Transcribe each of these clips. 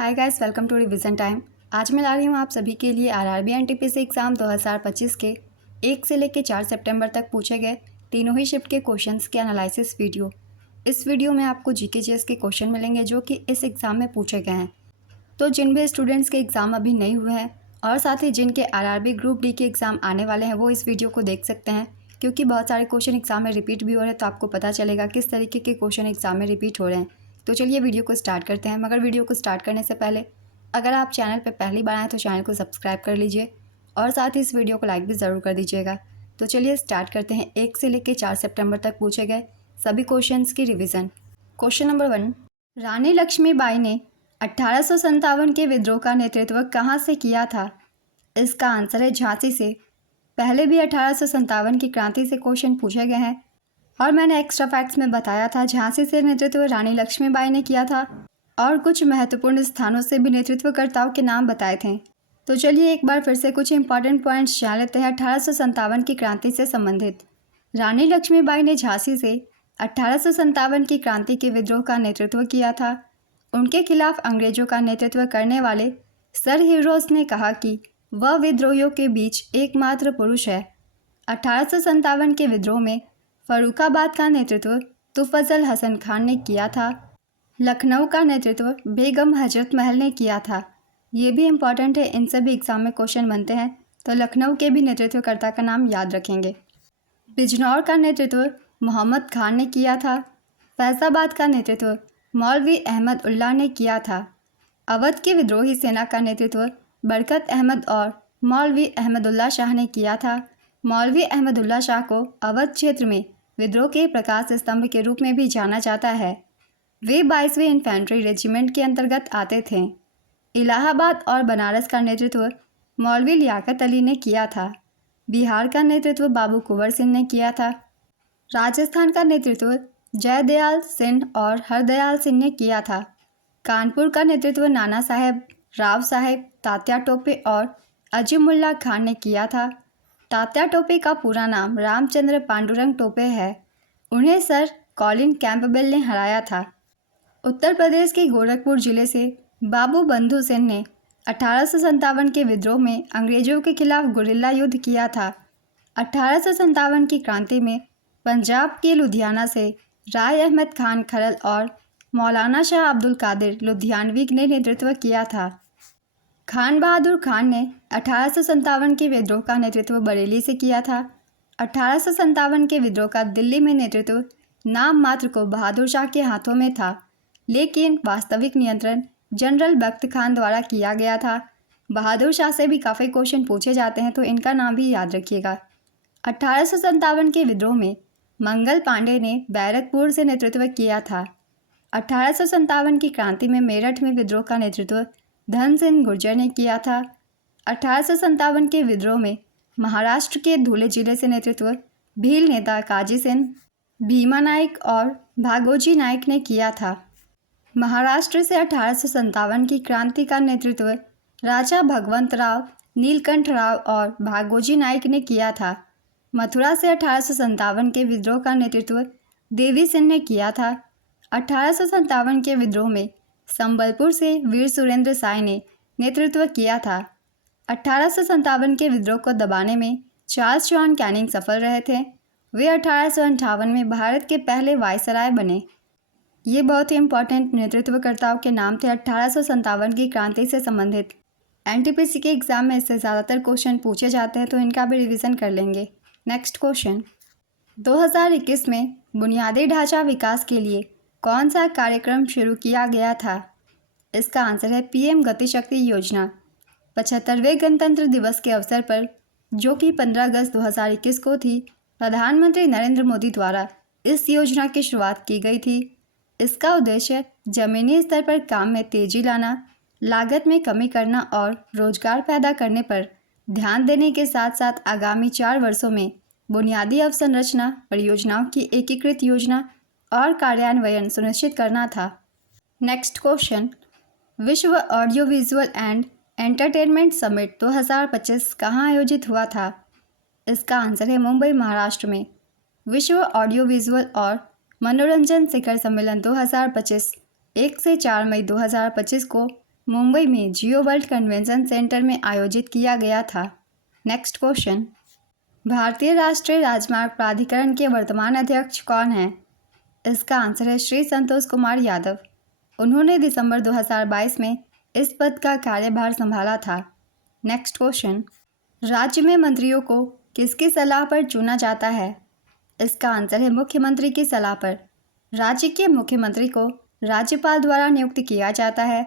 Hi guys, welcome to revision time. आज मैं ला रही हूँ आप सभी के लिए आरआरबी एनटीपीसी एग्ज़ाम 2025 के 1 से लेकर 4 सितंबर तक पूछे गए तीनों ही शिफ्ट के क्वेश्चंस के एनालिसिस वीडियो। इस वीडियो में आपको जीके जीएस के क्वेश्चन मिलेंगे जो कि इस एग्ज़ाम में पूछे गए हैं। तो जिन भी स्टूडेंट्स के एग्ज़ाम अभी नहीं हुए हैं और साथ ही जिनके आरआरबी ग्रुप डी के एग्ज़ाम आने वाले हैं वो इस वीडियो को देख सकते हैं, क्योंकि बहुत सारे क्वेश्चन एग्ज़ाम में रिपीट भी हो रहे हैं। तो आपको पता चलेगा किस तरीके के क्वेश्चन एग्ज़ाम में रिपीट हो रहे हैं। तो चलिए वीडियो को स्टार्ट करते हैं। मगर वीडियो को स्टार्ट करने से पहले अगर आप चैनल पर पहली बार आएँ तो चैनल को सब्सक्राइब कर लीजिए और साथ ही इस वीडियो को लाइक भी ज़रूर कर दीजिएगा। तो चलिए स्टार्ट करते हैं 1 से लेकर 4 सितंबर तक पूछे गए सभी क्वेश्चंस की रिवीजन। क्वेश्चन नंबर 1, रानी लक्ष्मीबाई ने 1857 के विद्रोह का नेतृत्व कहाँ से किया था? इसका आंसर है झांसी से। पहले भी 1857 की क्रांति से क्वेश्चन पूछे गए हैं और मैंने एक्स्ट्रा फैक्ट्स में बताया था झांसी से नेतृत्व रानी लक्ष्मीबाई ने किया था और कुछ महत्वपूर्ण स्थानों से भी नेतृत्वकर्ताओं के नाम बताए थे। तो चलिए एक बार फिर से कुछ इंपॉर्टेंट पॉइंट्स जान लेते हैं 1857 की क्रांति से संबंधित। रानी लक्ष्मीबाई ने झांसी से 1857 की क्रांति के विद्रोह का नेतृत्व किया था। उनके खिलाफ अंग्रेजों का नेतृत्व करने वाले सर हिरोज ने कहा कि वह विद्रोहियों के बीच एकमात्र पुरुष है। 1857 के विद्रोह में फर्रुखाबाद का नेतृत्व तुफजल हसन खान ने किया था। लखनऊ का नेतृत्व बेगम हजरत महल ने किया था। ये भी इम्पॉर्टेंट है, इन सभी एग्जाम में क्वेश्चन बनते हैं, तो लखनऊ के भी नेतृत्वकर्ता का नाम याद रखेंगे। बिजनौर का नेतृत्व मोहम्मद खान ने किया था। फैज़ाबाद का नेतृत्व मौलवी अहमद उल्लाह ने किया था। अवध की विद्रोही सेना का नेतृत्व बरकत अहमद और मौलवी अहमदुल्ला शाह ने किया था। मौलवी अहमदुल्ला शाह को अवध क्षेत्र में विद्रोह के प्रकाश स्तंभ के रूप में भी जाना जाता है। वे 22वीं इन्फेंट्री रेजिमेंट के अंतर्गत आते थे। इलाहाबाद और बनारस का नेतृत्व मौलवी लियाकत अली ने किया था। बिहार का नेतृत्व बाबू कुंवर सिंह ने किया था। राजस्थान का नेतृत्व जयदयाल सिंह और हरदयाल सिंह ने किया था। कानपुर का नेतृत्व नाना साहेब, राव साहेब, तात्या टोपे और अजीमुल्ला खान ने किया था। तात्या टोपे का पूरा नाम रामचंद्र पांडुरंग टोपे है। उन्हें सर कॉलिन कैंपबेल ने हराया था। उत्तर प्रदेश के गोरखपुर जिले से बाबू बंधु सेन ने 1857 के विद्रोह में अंग्रेजों के खिलाफ गुरिल्ला युद्ध किया था। 1857 की क्रांति में पंजाब के लुधियाना से राय अहमद खान खरल और मौलाना शाह अब्दुल कादिर लुधियानवी ने नेतृत्व किया था। खान बहादुर खान ने 1857 के विद्रोह का नेतृत्व बरेली से किया था। 1857 के विद्रोह का दिल्ली में नेतृत्व नाम मात्र को बहादुर शाह के हाथों में था, लेकिन वास्तविक नियंत्रण जनरल बख्त खान द्वारा किया गया था। बहादुर शाह से भी काफ़ी क्वेश्चन पूछे जाते हैं, तो इनका नाम भी याद रखिएगा। 1857 के विद्रोह में मंगल पांडे ने बैरकपुर से नेतृत्व किया था। 1857 की क्रांति में मेरठ में विद्रोह का नेतृत्व धन सिंह गुर्जर ने किया था। 1857 के विद्रोह में महाराष्ट्र के धुले जिले से नेतृत्व भील नेता काजी सिंह, भीमा नाइक और भागोजी नाइक ने किया था। महाराष्ट्र से 1857 की क्रांति का नेतृत्व राजा भगवंत राव, नीलकंठ राव और भागोजी नाइक ने किया था। मथुरा से 1857 के विद्रोह का नेतृत्व देवी सिंह ने किया था। 1857 के विद्रोह में संबलपुर से वीर सुरेंद्र साय ने नेतृत्व किया था। 1857 के विद्रोह को दबाने में चार्ल्स जॉन कैनिंग सफल रहे थे। वे 1858 में भारत के पहले वायसराय बने। ये बहुत ही इंपॉर्टेंट नेतृत्वकर्ताओं के नाम थे 1857 की क्रांति से संबंधित। एनटीपीसी के एग्ज़ाम में इससे ज़्यादातर क्वेश्चन पूछे जाते हैं, तो इनका भी रिवीजन कर लेंगे। नेक्स्ट क्वेश्चन, 2021 में बुनियादी ढांचा विकास के लिए कौन सा कार्यक्रम शुरू किया गया था? इसका आंसर है पीएम गति शक्ति योजना। 75वें गणतंत्र दिवस के अवसर पर, जो कि 15 अगस्त 2021 को थी, प्रधानमंत्री नरेंद्र मोदी द्वारा इस योजना की शुरुआत की गई थी। इसका उद्देश्य जमीनी स्तर पर काम में तेजी लाना, लागत में कमी करना और रोजगार पैदा करने पर ध्यान देने के साथ साथ आगामी 4 वर्षों में बुनियादी अवसंरचना परियोजनाओं की एकीकृत योजना और कार्यान्वयन सुनिश्चित करना था। नेक्स्ट क्वेश्चन, विश्व audio visual and entertainment summit 2025 कहाँ आयोजित हुआ था? इसका आंसर है मुंबई, महाराष्ट्र में। विश्व ऑडियो विजुअल और मनोरंजन शिखर सम्मेलन 2025 1 से 4 मई 2025 को मुंबई में जियो वर्ल्ड कन्वेंशन सेंटर में आयोजित किया गया था? नेक्स्ट क्वेश्चन, भारतीय राष्ट्रीय राजमार्ग प्राधिकरण के वर्तमान अध्यक्ष कौन हैं? इसका आंसर है श्री संतोष कुमार यादव। उन्होंने दिसंबर 2022 में इस पद का कार्यभार संभाला था। नेक्स्ट क्वेश्चन, राज्य में मंत्रियों को किसकी सलाह पर चुना जाता है? इसका आंसर है मुख्यमंत्री की सलाह पर। राज्य के मुख्यमंत्री को राज्यपाल द्वारा नियुक्त किया जाता है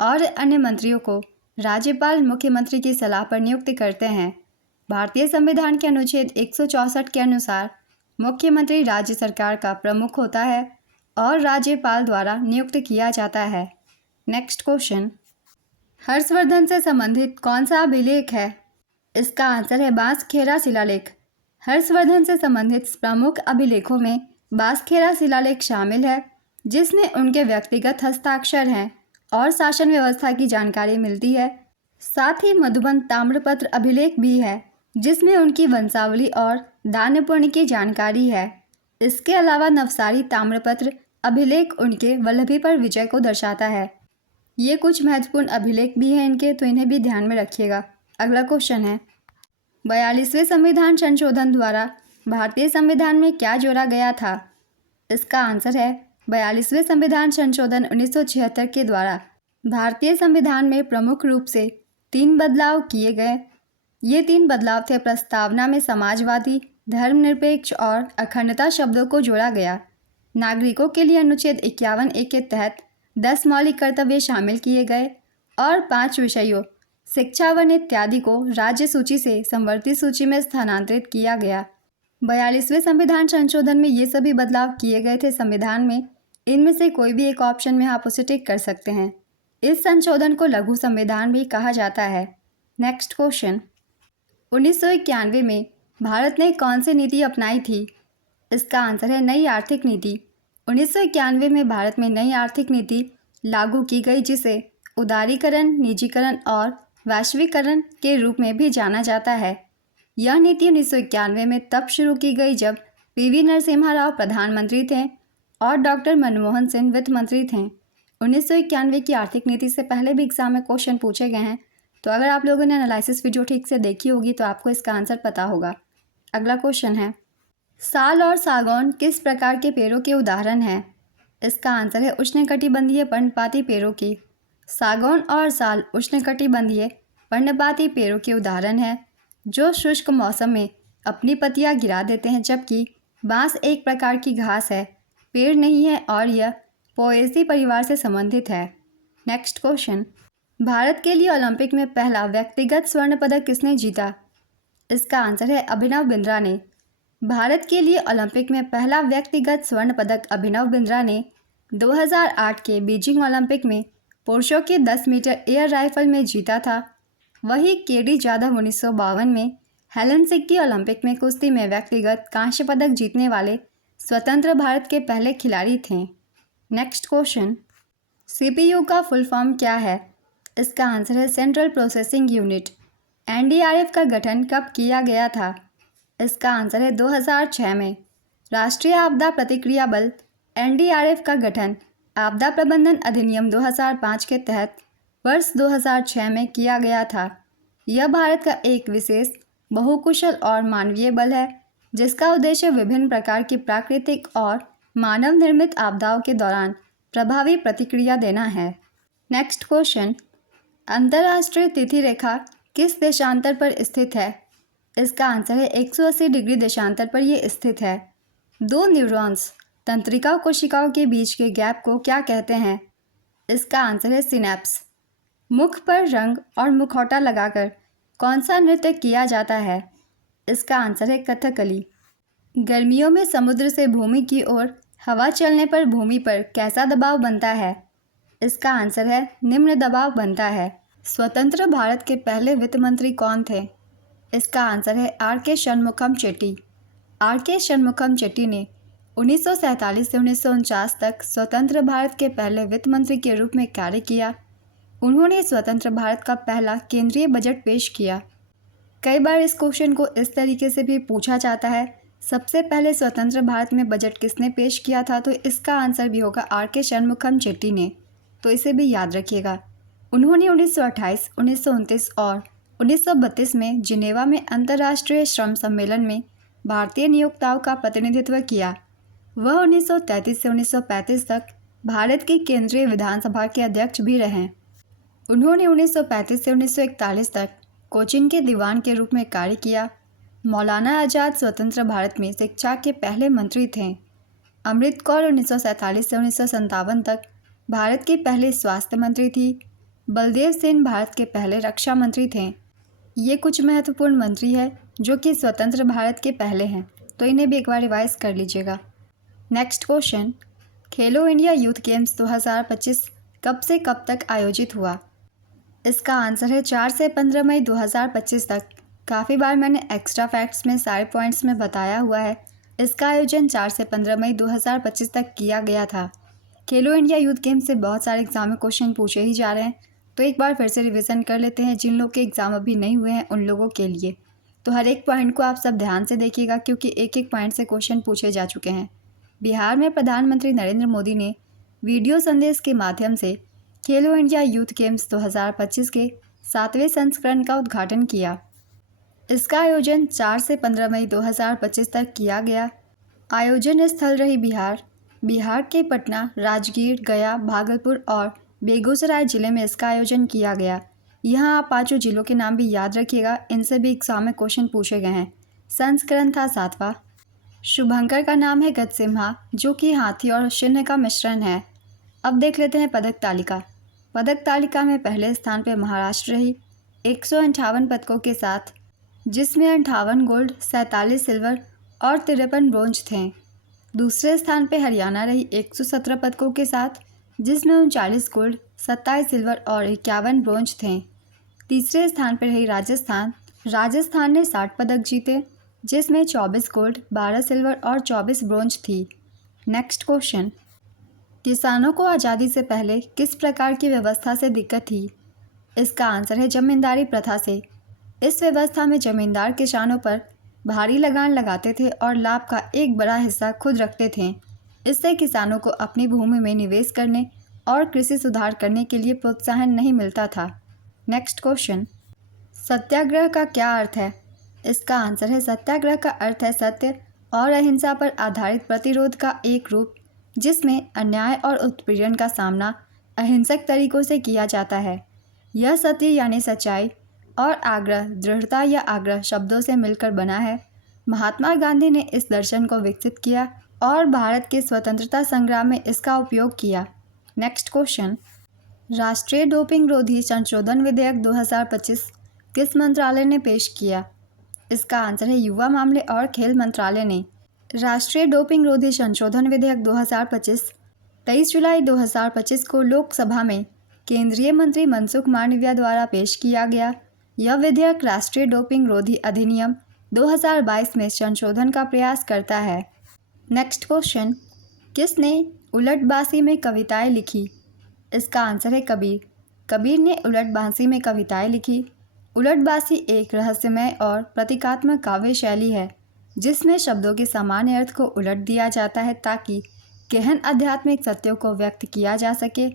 और अन्य मंत्रियों को राज्यपाल मुख्यमंत्री की सलाह पर नियुक्त करते हैं। भारतीय संविधान के अनुच्छेद 164 के अनुसार मुख्यमंत्री राज्य सरकार का प्रमुख होता है और राज्यपाल द्वारा नियुक्त किया जाता है। नेक्स्ट क्वेश्चन, हर्षवर्धन से संबंधित कौन सा अभिलेख है? इसका आंसर है बांसखेड़ा शिलालेख। हर्षवर्धन से संबंधित प्रमुख अभिलेखों में बांसखेड़ा शिलालेख शामिल है, जिसमें उनके व्यक्तिगत हस्ताक्षर हैं और शासन व्यवस्था की जानकारी मिलती है। साथ ही मधुबन ताम्रपत्र अभिलेख भी है, जिसमें उनकी वंशावली और दान पुण्य की जानकारी है। इसके अलावा नवसारी ताम्रपत्र अभिलेख उनके वल्लभी पर विजय को दर्शाता है। ये कुछ महत्वपूर्ण अभिलेख भी हैं इनके, तो इन्हें भी ध्यान में रखिएगा। अगला क्वेश्चन है, 42वें संविधान संशोधन द्वारा भारतीय संविधान में क्या जोड़ा गया था? इसका आंसर है 42वें संविधान संशोधन 1976 के द्वारा भारतीय संविधान में प्रमुख रूप से 3 बदलाव किए गए। ये 3 बदलाव थे, प्रस्तावना में समाजवादी, धर्मनिरपेक्ष और अखंडता शब्दों को जोड़ा गया। नागरिकों के लिए अनुच्छेद 51A के तहत 10 मौलिक कर्तव्य शामिल किए गए और 5 विषयों शिक्षा वन इत्यादि को राज्य सूची से संवर्ती सूची में स्थानांतरित किया गया। 42वें संविधान संशोधन में ये सभी बदलाव किए गए थे संविधान में। इनमें से कोई भी एक ऑप्शन में आप उसे टिक कर सकते हैं। इस संशोधन को लघु संविधान भी कहा जाता है। नेक्स्ट क्वेश्चन, 1991 में भारत ने कौन सी नीति अपनाई थी? इसका आंसर है नई आर्थिक नीति। 1991 में भारत में नई आर्थिक नीति लागू की गई, जिसे उदारीकरण, निजीकरण और वैश्वीकरण के रूप में भी जाना जाता है। यह नीति 1991 में तब शुरू की गई जब पीवी नरसिम्हा राव प्रधानमंत्री थे और डॉक्टर मनमोहन सिंह वित्त मंत्री थे। 1991 की आर्थिक नीति से पहले भी एग्जाम में क्वेश्चन पूछे गए हैं, तो अगर आप लोगों ने एनालिसिस वीडियो ठीक से देखी होगी तो आपको इसका आंसर पता होगा। अगला क्वेश्चन है, साल और सागौन किस प्रकार के पेड़ों के उदाहरण हैं? इसका आंसर है उष्णकटिबंधीय पर्णपाती पेड़ों की। सागौन और साल उष्णकटिबंधीय पर्णपाती पेड़ों के उदाहरण हैं, जो शुष्क मौसम में अपनी पत्तियां गिरा देते हैं, जबकि बांस एक प्रकार की घास है, पेड़ नहीं है और यह पोएसी परिवार से संबंधित है। नेक्स्ट क्वेश्चन, भारत के लिए ओलंपिक में पहला व्यक्तिगत स्वर्ण पदक किसने जीता? इसका आंसर है अभिनव बिंद्रा ने। भारत के लिए ओलंपिक में पहला व्यक्तिगत स्वर्ण पदक अभिनव बिंद्रा ने 2008 के बीजिंग ओलंपिक में पुरुषों के 10 मीटर एयर राइफल में जीता था। वहीं केडी जाधव 1952 में हेलसिंकी ओलंपिक में कुश्ती में व्यक्तिगत कांस्य पदक जीतने वाले स्वतंत्र भारत के पहले खिलाड़ी थे। नेक्स्ट क्वेश्चन, सीपीयू का फुल फॉर्म क्या है? इसका आंसर है सेंट्रल प्रोसेसिंग यूनिट। एनडीआरएफ का गठन कब किया गया था? इसका आंसर है 2006 में। राष्ट्रीय आपदा प्रतिक्रिया बल एनडीआरएफ का गठन आपदा प्रबंधन अधिनियम 2005 के तहत वर्ष 2006 में किया गया था। यह भारत का एक विशेष बहुकुशल और मानवीय बल है, जिसका उद्देश्य विभिन्न प्रकार की प्राकृतिक और मानव निर्मित आपदाओं के दौरान प्रभावी प्रतिक्रिया देना है। नेक्स्ट क्वेश्चन, अंतर्राष्ट्रीय तिथि रेखा किस देशांतर पर स्थित है? इसका आंसर है 180 डिग्री देशांतर पर यह स्थित है। 2 न्यूरॉन्स तंत्रिका कोशिकाओं के बीच के गैप को क्या कहते हैं? इसका आंसर है सिनैप्स। मुख पर रंग और मुखौटा लगाकर कौन सा नृत्य किया जाता है? इसका आंसर है कथकली। गर्मियों में समुद्र से भूमि की ओर हवा चलने पर भूमि पर कैसा दबाव बनता है? इसका आंसर है निम्न दबाव बनता है। स्वतंत्र भारत के पहले वित्त मंत्री कौन थे? इसका आंसर है आर.के. षणमुखम चेट्टी। आर.के. षणमुखम चेट्टी ने 1947 से 1949 तक स्वतंत्र भारत के पहले वित्त मंत्री के रूप में कार्य किया। उन्होंने स्वतंत्र भारत का पहला केंद्रीय बजट पेश किया। कई बार इस क्वेश्चन को इस तरीके से भी पूछा जाता है, सबसे पहले स्वतंत्र भारत में बजट किसने पेश किया था? तो इसका आंसर भी होगा आर.के. षणमुखम चेट्टी ने, तो इसे भी याद रखिएगा। उन्होंने 1928, 1929 और 1932 में जिनेवा में अंतर्राष्ट्रीय श्रम सम्मेलन में भारतीय नियोक्ताओं का प्रतिनिधित्व किया। वह 1933 से 1935 तक भारत की केंद्रीय विधानसभा के अध्यक्ष भी रहे। उन्होंने 1935 से 1941 तक कोचीन के दीवान के रूप में कार्य किया। मौलाना आज़ाद स्वतंत्र भारत में शिक्षा के पहले मंत्री थे। अमृत कौर 1947 से 1957 तक भारत की पहले स्वास्थ्य मंत्री थी। बलदेव सेन भारत के पहले रक्षा मंत्री थे। ये कुछ महत्वपूर्ण मंत्री हैं जो कि स्वतंत्र भारत के पहले हैं, तो इन्हें भी एक बार रिवाइज कर लीजिएगा। नेक्स्ट क्वेश्चन, खेलो इंडिया यूथ गेम्स 2025 कब से कब तक आयोजित हुआ? इसका आंसर है 4 से 15 मई 2025 तक। काफ़ी बार मैंने एक्स्ट्रा फैक्ट्स में सारे पॉइंट्स में बताया हुआ है। इसका आयोजन 4 से 15 मई 2025 तक किया गया था। खेलो इंडिया यूथ गेम्स से बहुत सारे एग्जाम में क्वेश्चन पूछे ही जा रहे हैं, तो एक बार फिर से रिवीजन कर लेते हैं जिन लोग के एग्ज़ाम अभी नहीं हुए हैं उन लोगों के लिए। तो हर एक पॉइंट को आप सब ध्यान से देखिएगा क्योंकि एक एक पॉइंट से क्वेश्चन पूछे जा चुके हैं। बिहार में प्रधानमंत्री नरेंद्र मोदी ने वीडियो संदेश के माध्यम से खेलो इंडिया यूथ गेम्स 2025 के 7वें संस्करण का उद्घाटन किया। इसका आयोजन 4 से 15 मई 2025 तक किया गया। आयोजन स्थल रही बिहार। बिहार के पटना, राजगीर, गया, भागलपुर और बेगूसराय जिले में इसका आयोजन किया गया। यहाँ आप 5 जिलों के नाम भी याद रखिएगा, इनसे भी एग्जाम में क्वेश्चन पूछे गए हैं। संस्करण था 7वां। शुभंकर का नाम है गजसिम्हा, जो कि हाथी और सिंह का मिश्रण है। अब देख लेते हैं पदक तालिका। पदक तालिका में पहले स्थान पर महाराष्ट्र रही 158 पदकों के साथ, जिसमें 58 गोल्ड, 47 सिल्वर और 53 ब्रोंज थे। दूसरे स्थान पर हरियाणा रही 117 पदकों के साथ, जिसमें 39 गोल्ड, 27 सिल्वर और 51 ब्रोंज थे। तीसरे स्थान पर रही राजस्थान। राजस्थान ने 60 पदक जीते, जिसमें 24 गोल्ड, 12 सिल्वर और 24 ब्रोंज थी। नेक्स्ट क्वेश्चन, किसानों को आज़ादी से पहले किस प्रकार की व्यवस्था से दिक्कत थी? इसका आंसर है जमींदारी प्रथा से। इस व्यवस्था में जमींदार किसानों पर भारी लगान लगाते थे और लाभ का एक बड़ा हिस्सा खुद रखते थे। इससे किसानों को अपनी भूमि में निवेश करने और कृषि सुधार करने के लिए प्रोत्साहन नहीं मिलता था। नेक्स्ट क्वेश्चन, सत्याग्रह का क्या अर्थ है? इसका आंसर है सत्याग्रह का अर्थ है सत्य और अहिंसा पर आधारित प्रतिरोध का एक रूप, जिसमें अन्याय और उत्पीड़न का सामना अहिंसक तरीकों से किया जाता है। यह सत्य यानी सच्चाई और आग्रह दृढ़ता या आग्रह शब्दों से मिलकर बना है। महात्मा गांधी ने इस दर्शन को विकसित किया और भारत के स्वतंत्रता संग्राम में इसका उपयोग किया। नेक्स्ट क्वेश्चन, राष्ट्रीय डोपिंग रोधी संशोधन विधेयक 2025 किस मंत्रालय ने पेश किया? इसका आंसर है युवा मामले और खेल मंत्रालय ने। राष्ट्रीय डोपिंग रोधी संशोधन विधेयक 2025 23 जुलाई 2025 को लोकसभा में केंद्रीय मंत्री मनसुख मांडविया द्वारा पेश किया गया। यह विधेयक राष्ट्रीय डोपिंग रोधी अधिनियम 2022 में संशोधन का प्रयास करता है। नेक्स्ट क्वेश्चन, किसने उलट-बांसी में कविताएं लिखी? इसका आंसर है कबीर। कबीर ने उलट-बांसी में कविताएं लिखी। उलट-बांसी एक रहस्यमय और प्रतीकात्मक काव्य शैली है, जिसमें शब्दों के सामान्य अर्थ को उलट दिया जाता है ताकि गहन आध्यात्मिक सत्यों को व्यक्त किया जा सके।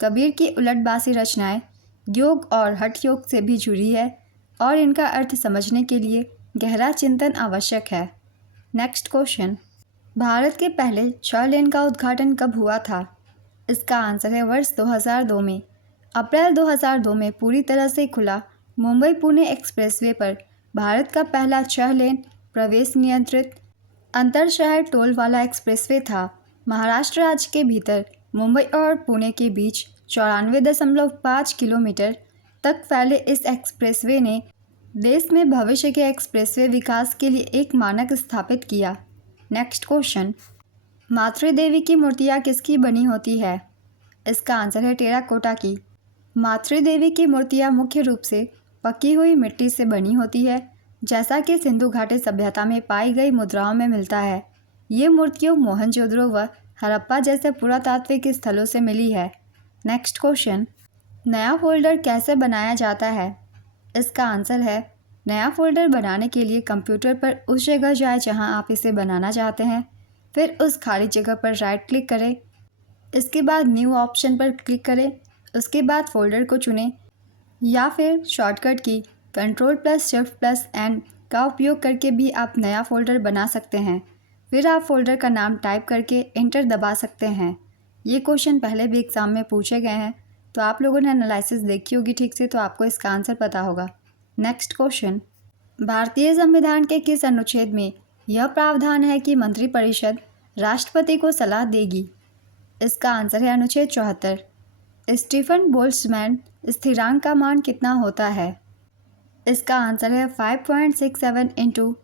कबीर की उलट-बांसी रचनाएं योग और हठ योग से भी जुड़ी है और इनका अर्थ समझने के लिए गहरा चिंतन आवश्यक है। नेक्स्ट क्वेश्चन, भारत के पहले 6 लेन का उद्घाटन कब हुआ था? इसका आंसर है वर्ष 2002 में। अप्रैल 2002 में पूरी तरह से खुला मुंबई पुणे एक्सप्रेसवे पर भारत का पहला 6 लेन प्रवेश नियंत्रित अंतर शहर टोल वाला एक्सप्रेसवे था। महाराष्ट्र राज्य के भीतर मुंबई और पुणे के बीच 94.5 किलोमीटर तक फैले इस एक्सप्रेसवे ने देश में भविष्य के एक्सप्रेसवे विकास के लिए एक मानक स्थापित किया। नेक्स्ट क्वेश्चन, मातृ देवी की मूर्तियाँ किसकी बनी होती है? इसका आंसर है टेराकोटा की। मातृ देवी की मूर्तियाँ मुख्य रूप से पकी हुई मिट्टी से बनी होती है, जैसा कि सिंधु घाटी सभ्यता में पाई गई मुद्राओं में मिलता है। ये मूर्तियों मोहनजोदड़ो व हड़प्पा जैसे पुरातात्विक स्थलों से मिली है। नेक्स्ट क्वेश्चन, नया फोल्डर कैसे बनाया जाता है? इसका आंसर है नया फोल्डर बनाने के लिए कंप्यूटर पर उस जगह जाए जहां आप इसे बनाना चाहते हैं, फिर उस खाली जगह पर राइट क्लिक करें। इसके बाद न्यू ऑप्शन पर क्लिक करें। उसके बाद फोल्डर को चुनें या फिर शॉर्टकट की Ctrl+Shift+N का उपयोग करके भी आप नया फ़ोल्डर बना सकते हैं। फिर आप फ़ोल्डर का नाम टाइप करके एंटर दबा सकते हैं। ये क्वेश्चन पहले भी एग्ज़ाम में पूछे गए हैं, तो आप लोगों ने एनालिसिस देखी होगी ठीक से, तो आपको इसका आंसर पता होगा। नेक्स्ट क्वेश्चन, भारतीय संविधान के किस अनुच्छेद में यह प्रावधान है कि मंत्रिपरिषद राष्ट्रपति को सलाह देगी? इसका आंसर है अनुच्छेद 74। स्टीफन बोल्ट्जमैन स्थिरांक का मान कितना होता है? इसका आंसर है 5.67 ×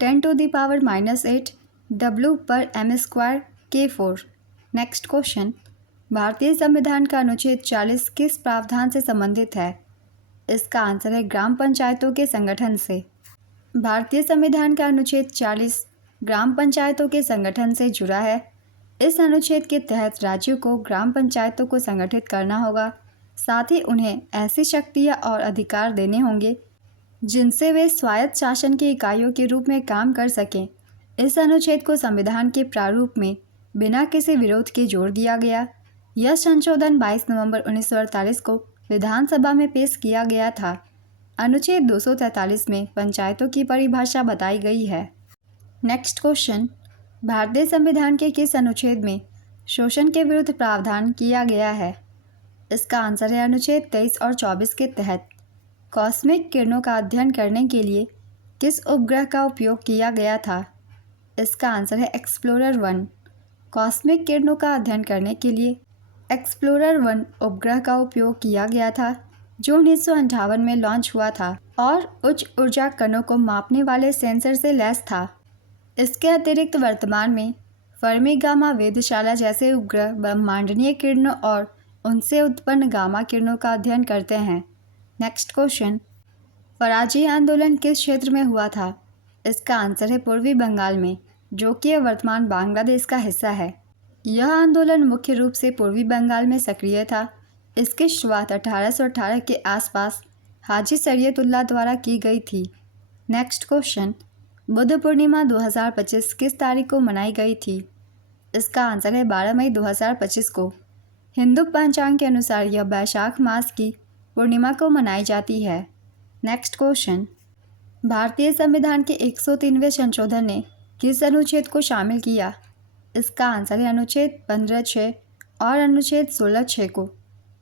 10⁻⁻8 W/m² K4। नेक्स्ट क्वेश्चन, भारतीय संविधान का अनुच्छेद 40 किस प्रावधान से संबंधित है? इसका आंसर है ग्राम पंचायतों के संगठन से। भारतीय संविधान का अनुच्छेद 40 ग्राम पंचायतों के संगठन से जुड़ा है। इस अनुच्छेद के तहत राज्यों को ग्राम पंचायतों को संगठित करना होगा, साथ ही उन्हें ऐसी शक्तियाँ और अधिकार देने होंगे जिनसे वे स्वायत्त शासन की इकाइयों के रूप में काम कर सकें। इस अनुच्छेद को संविधान के प्रारूप में बिना किसी विरोध के जोड़ दिया गया। यह संशोधन 22 नवंबर 1948 को विधानसभा में पेश किया गया था। अनुच्छेद 243 में पंचायतों की परिभाषा बताई गई है। नेक्स्ट क्वेश्चन, भारतीय संविधान के किस अनुच्छेद में शोषण के विरुद्ध प्रावधान किया गया है? इसका आंसर है अनुच्छेद 23 और 24 के तहत। कॉस्मिक किरणों का अध्ययन करने के लिए किस उपग्रह का उपयोग किया गया था? इसका आंसर है एक्सप्लोरर 1। कॉस्मिक किरणों का अध्ययन करने के लिए एक्सप्लोरर 1 उपग्रह का उपयोग किया गया था, जो 1958 में लॉन्च हुआ था और उच्च ऊर्जा कणों को मापने वाले सेंसर से लैस था। इसके अतिरिक्त वर्तमान में फर्मी गामा वेधशाला जैसे उपग्रह ब्रह्मांडीय किरणों और उनसे उत्पन्न गामा किरणों का अध्ययन करते हैं। नेक्स्ट क्वेश्चन, फराजी आंदोलन किस क्षेत्र में हुआ था? इसका आंसर है पूर्वी बंगाल में, जो कि वर्तमान बांग्लादेश का हिस्सा है। यह आंदोलन मुख्य रूप से पूर्वी बंगाल में सक्रिय था। इसकी शुरुआत 1818 के आसपास हाजी शरीयतुल्लाह द्वारा की गई थी। नेक्स्ट क्वेश्चन, बुद्ध पूर्णिमा 2025 किस तारीख को मनाई गई थी? इसका आंसर है 12 मई 2025 को। हिंदू पंचांग के अनुसार यह वैशाख मास की पूर्णिमा को मनाई जाती है। नेक्स्ट क्वेश्चन, भारतीय संविधान के 103वें संशोधन ने किस अनुच्छेद को शामिल किया? इसका आंसर है अनुच्छेद 15(6) और अनुच्छेद 16(6) को।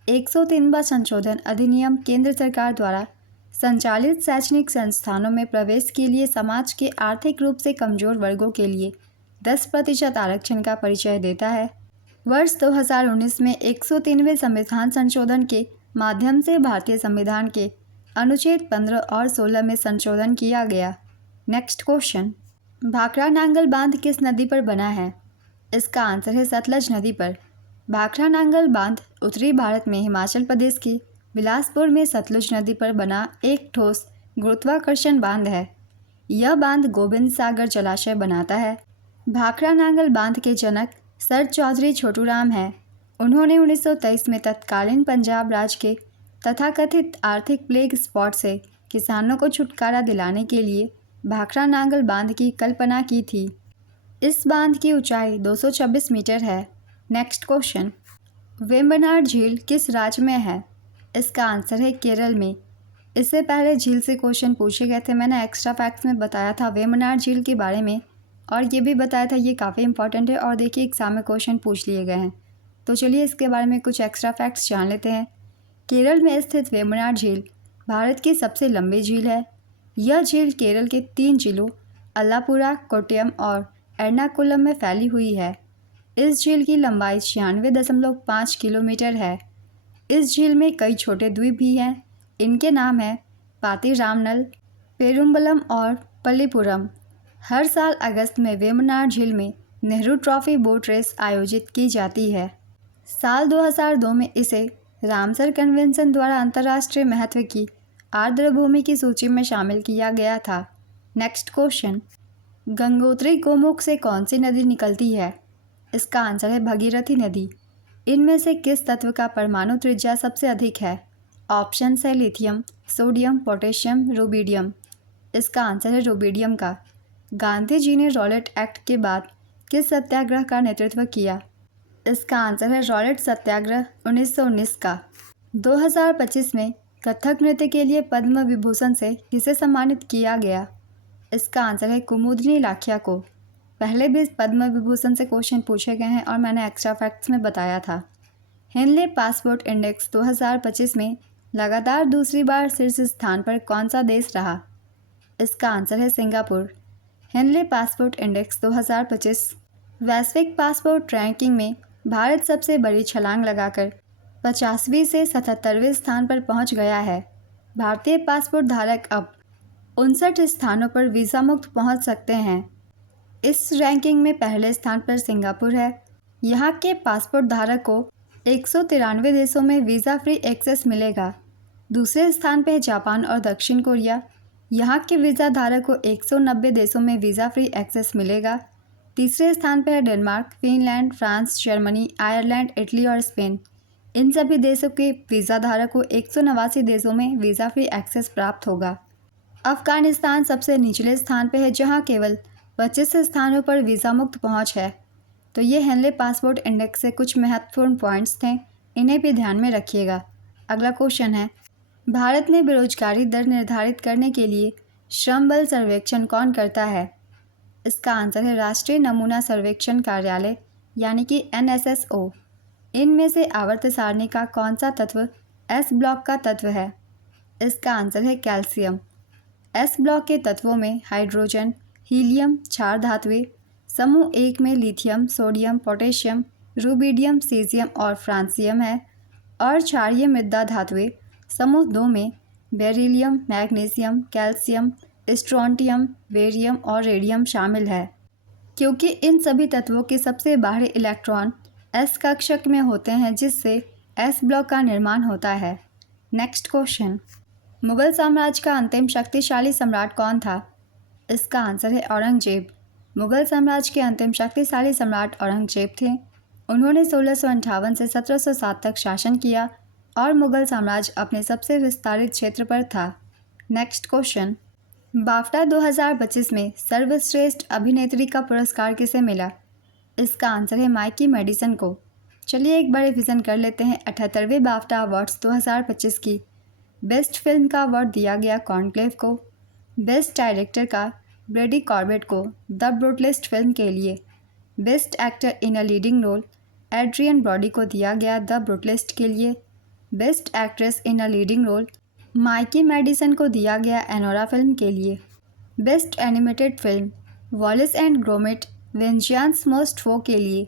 103वां संशोधन अधिनियम केंद्र सरकार द्वारा संचालित शैक्षणिक संस्थानों में प्रवेश के लिए समाज के आर्थिक रूप से कमजोर वर्गों के लिए 10% आरक्षण का परिचय देता है। वर्ष 2019 में 103वें संविधान संशोधन के माध्यम से भारतीय संविधान के अनुच्छेद 15 और 16 में संशोधन किया गया। नेक्स्ट क्वेश्चन, भाखड़ा नांगल बांध किस नदी पर बना है? इसका आंसर है सतलज नदी पर। भाखड़ा नांगल बांध उत्तरी भारत में हिमाचल प्रदेश की बिलासपुर में सतलुज नदी पर बना एक ठोस गुरुत्वाकर्षण बांध है। यह बांध गोविंद सागर जलाशय बनाता है। भाखड़ा नांगल बांध के जनक सर चौधरी छोटूराम हैं। उन्होंने 1923 में तत्कालीन पंजाब राज्य के तथाकथित आर्थिक प्लेग स्पॉट से किसानों को छुटकारा दिलाने के लिए भाखड़ा नांगल बांध की कल्पना की थी। इस बांध की ऊंचाई 226 मीटर है। नेक्स्ट क्वेश्चन, वेम्बनाड झील किस राज्य में है? इसका आंसर है केरल में। इससे पहले झील से क्वेश्चन पूछे गए थे, मैंने एक्स्ट्रा फैक्ट्स में बताया था वेम्बनाड झील के बारे में, और ये भी बताया था, ये काफ़ी इंपॉर्टेंट है और देखिए एग्जाम में क्वेश्चन पूछ लिए गए हैं। तो चलिए इसके बारे में कुछ एक्स्ट्रा फैक्ट्स जान लेते हैं। केरल में स्थित वेम्बनाड झील भारत की सबसे लंबी झील है। यह झील केरल के 3 जिलों अल्लापुरा, कोट्टयम और एर्नाकुलम में फैली हुई है। इस झील की लंबाई 96.5 किलोमीटर है। इस झील में कई छोटे द्वीप भी हैं। इनके नाम हैं पातिरामनल, पेरुम्बलम और पल्लीपुरम। हर साल अगस्त में वेम्बनाड झील में नेहरू ट्रॉफी बोट रेस आयोजित की जाती है। साल 2002 में इसे रामसर कन्वेंशन द्वारा अंतर्राष्ट्रीय महत्व की आर्द्रभूमि की सूची में शामिल किया गया था। नेक्स्ट क्वेश्चन, गंगोत्री गोमुख से कौन सी नदी निकलती है? इसका आंसर है भगीरथी नदी। इनमें से किस तत्व का परमाणु त्रिज्या सबसे अधिक है? ऑप्शन है लिथियम, सोडियम, पोटेशियम, रुबिडियम। इसका आंसर है रुबिडियम का। गांधी जी ने रॉलेट एक्ट के बाद किस सत्याग्रह का नेतृत्व किया? इसका आंसर है रॉलेट सत्याग्रह 1919 का। 2025 में कथक नृत्य के लिए पद्म विभूषण से किसे सम्मानित किया गया? इसका आंसर है कुमुदिनी लाखिया को। पहले भी पद्म विभूषण से क्वेश्चन पूछे गए हैं और मैंने एक्स्ट्रा फैक्ट्स में बताया था। हेनले पासपोर्ट इंडेक्स 2025 में लगातार दूसरी बार शीर्ष स्थान पर कौन सा देश रहा? इसका आंसर है सिंगापुर। हेनले पासपोर्ट इंडेक्स 2025 वैश्विक पासपोर्ट रैंकिंग में भारत सबसे बड़ी छलांग लगाकर 50वीं से 77वें स्थान पर पहुंच गया है। भारतीय पासपोर्ट धारक अब 59 स्थानों पर वीज़ा मुक्त पहुंच सकते हैं। इस रैंकिंग में पहले स्थान पर सिंगापुर है। यहाँ के पासपोर्ट धारक को 193 देशों में वीज़ा फ्री एक्सेस मिलेगा। दूसरे स्थान पर जापान और दक्षिण कोरिया। यहाँ के वीज़ा धारक को 190 देशों में वीज़ा फ्री एक्सेस मिलेगा। तीसरे स्थान पर है Denmark, Finland, France, Germany, Ireland, Italy और स्पेन। इन सभी देशों के वीज़ा धारक को 189 देशों में वीज़ा फ्री एक्सेस प्राप्त होगा। अफ़गानिस्तान सबसे निचले स्थान पर है, जहाँ केवल 25 स्थानों पर वीज़ा मुक्त पहुँच है। तो ये हेनले पासपोर्ट इंडेक्स से कुछ महत्वपूर्ण पॉइंट्स थे, इन्हें भी ध्यान में रखिएगा। अगला क्वेश्चन है, भारत में बेरोजगारी दर निर्धारित करने के लिए श्रम बल सर्वेक्षण कौन करता है? इसका आंसर है राष्ट्रीय नमूना सर्वेक्षण कार्यालय यानी कि NSSO। इनमें से आवर्त सारणी का कौन सा तत्व S ब्लॉक का तत्व है? इसका आंसर है कैल्शियम। S ब्लॉक के तत्वों में हाइड्रोजन, हीलियम, क्षार धातुएं, समूह 1 में lithium, sodium, potassium, rubidium, caesium और फ्रांसियम है और क्षारीय मृदा धातुएं समूह 2 में beryllium, magnesium, calcium, strontium, barium और रेडियम शामिल है। क्योंकि इन सभी तत्वों के सबसे बाहरी इलेक्ट्रॉन S कक्षक में होते हैं, जिससे S ब्लॉक का निर्माण होता है। नेक्स्ट क्वेश्चन, मुगल साम्राज्य का अंतिम शक्तिशाली सम्राट कौन था? इसका आंसर है औरंगजेब। मुगल साम्राज्य के अंतिम शक्तिशाली सम्राट औरंगजेब थे। उन्होंने 1658 से 1707 तक शासन किया और मुगल साम्राज्य अपने सबसे विस्तारित क्षेत्र पर था। नेक्स्ट क्वेश्चन, बाफ्टा 2025 में सर्वश्रेष्ठ अभिनेत्री का पुरस्कार किसे मिला? इसका आंसर है माइकी मेडिसन को। चलिए एक बड़े रिवीजन कर लेते हैं। 78वें बाफ्टा अवार्ड्स 2025 की बेस्ट फिल्म का अवार्ड दिया गया कॉन्क्लेव को। बेस्ट डायरेक्टर का ब्रैडी कॉर्बेट को द ब्रूटलिस्ट फिल्म के लिए। Best actor in a leading role Adrien Brody को दिया गया द ब्रूटलिस्ट के लिए। Best actress in a leading role Mikey Madison को दिया गया एनोरा फिल्म के लिए। Best animated film Wallace and Gromit vengeance most fowl के लिए।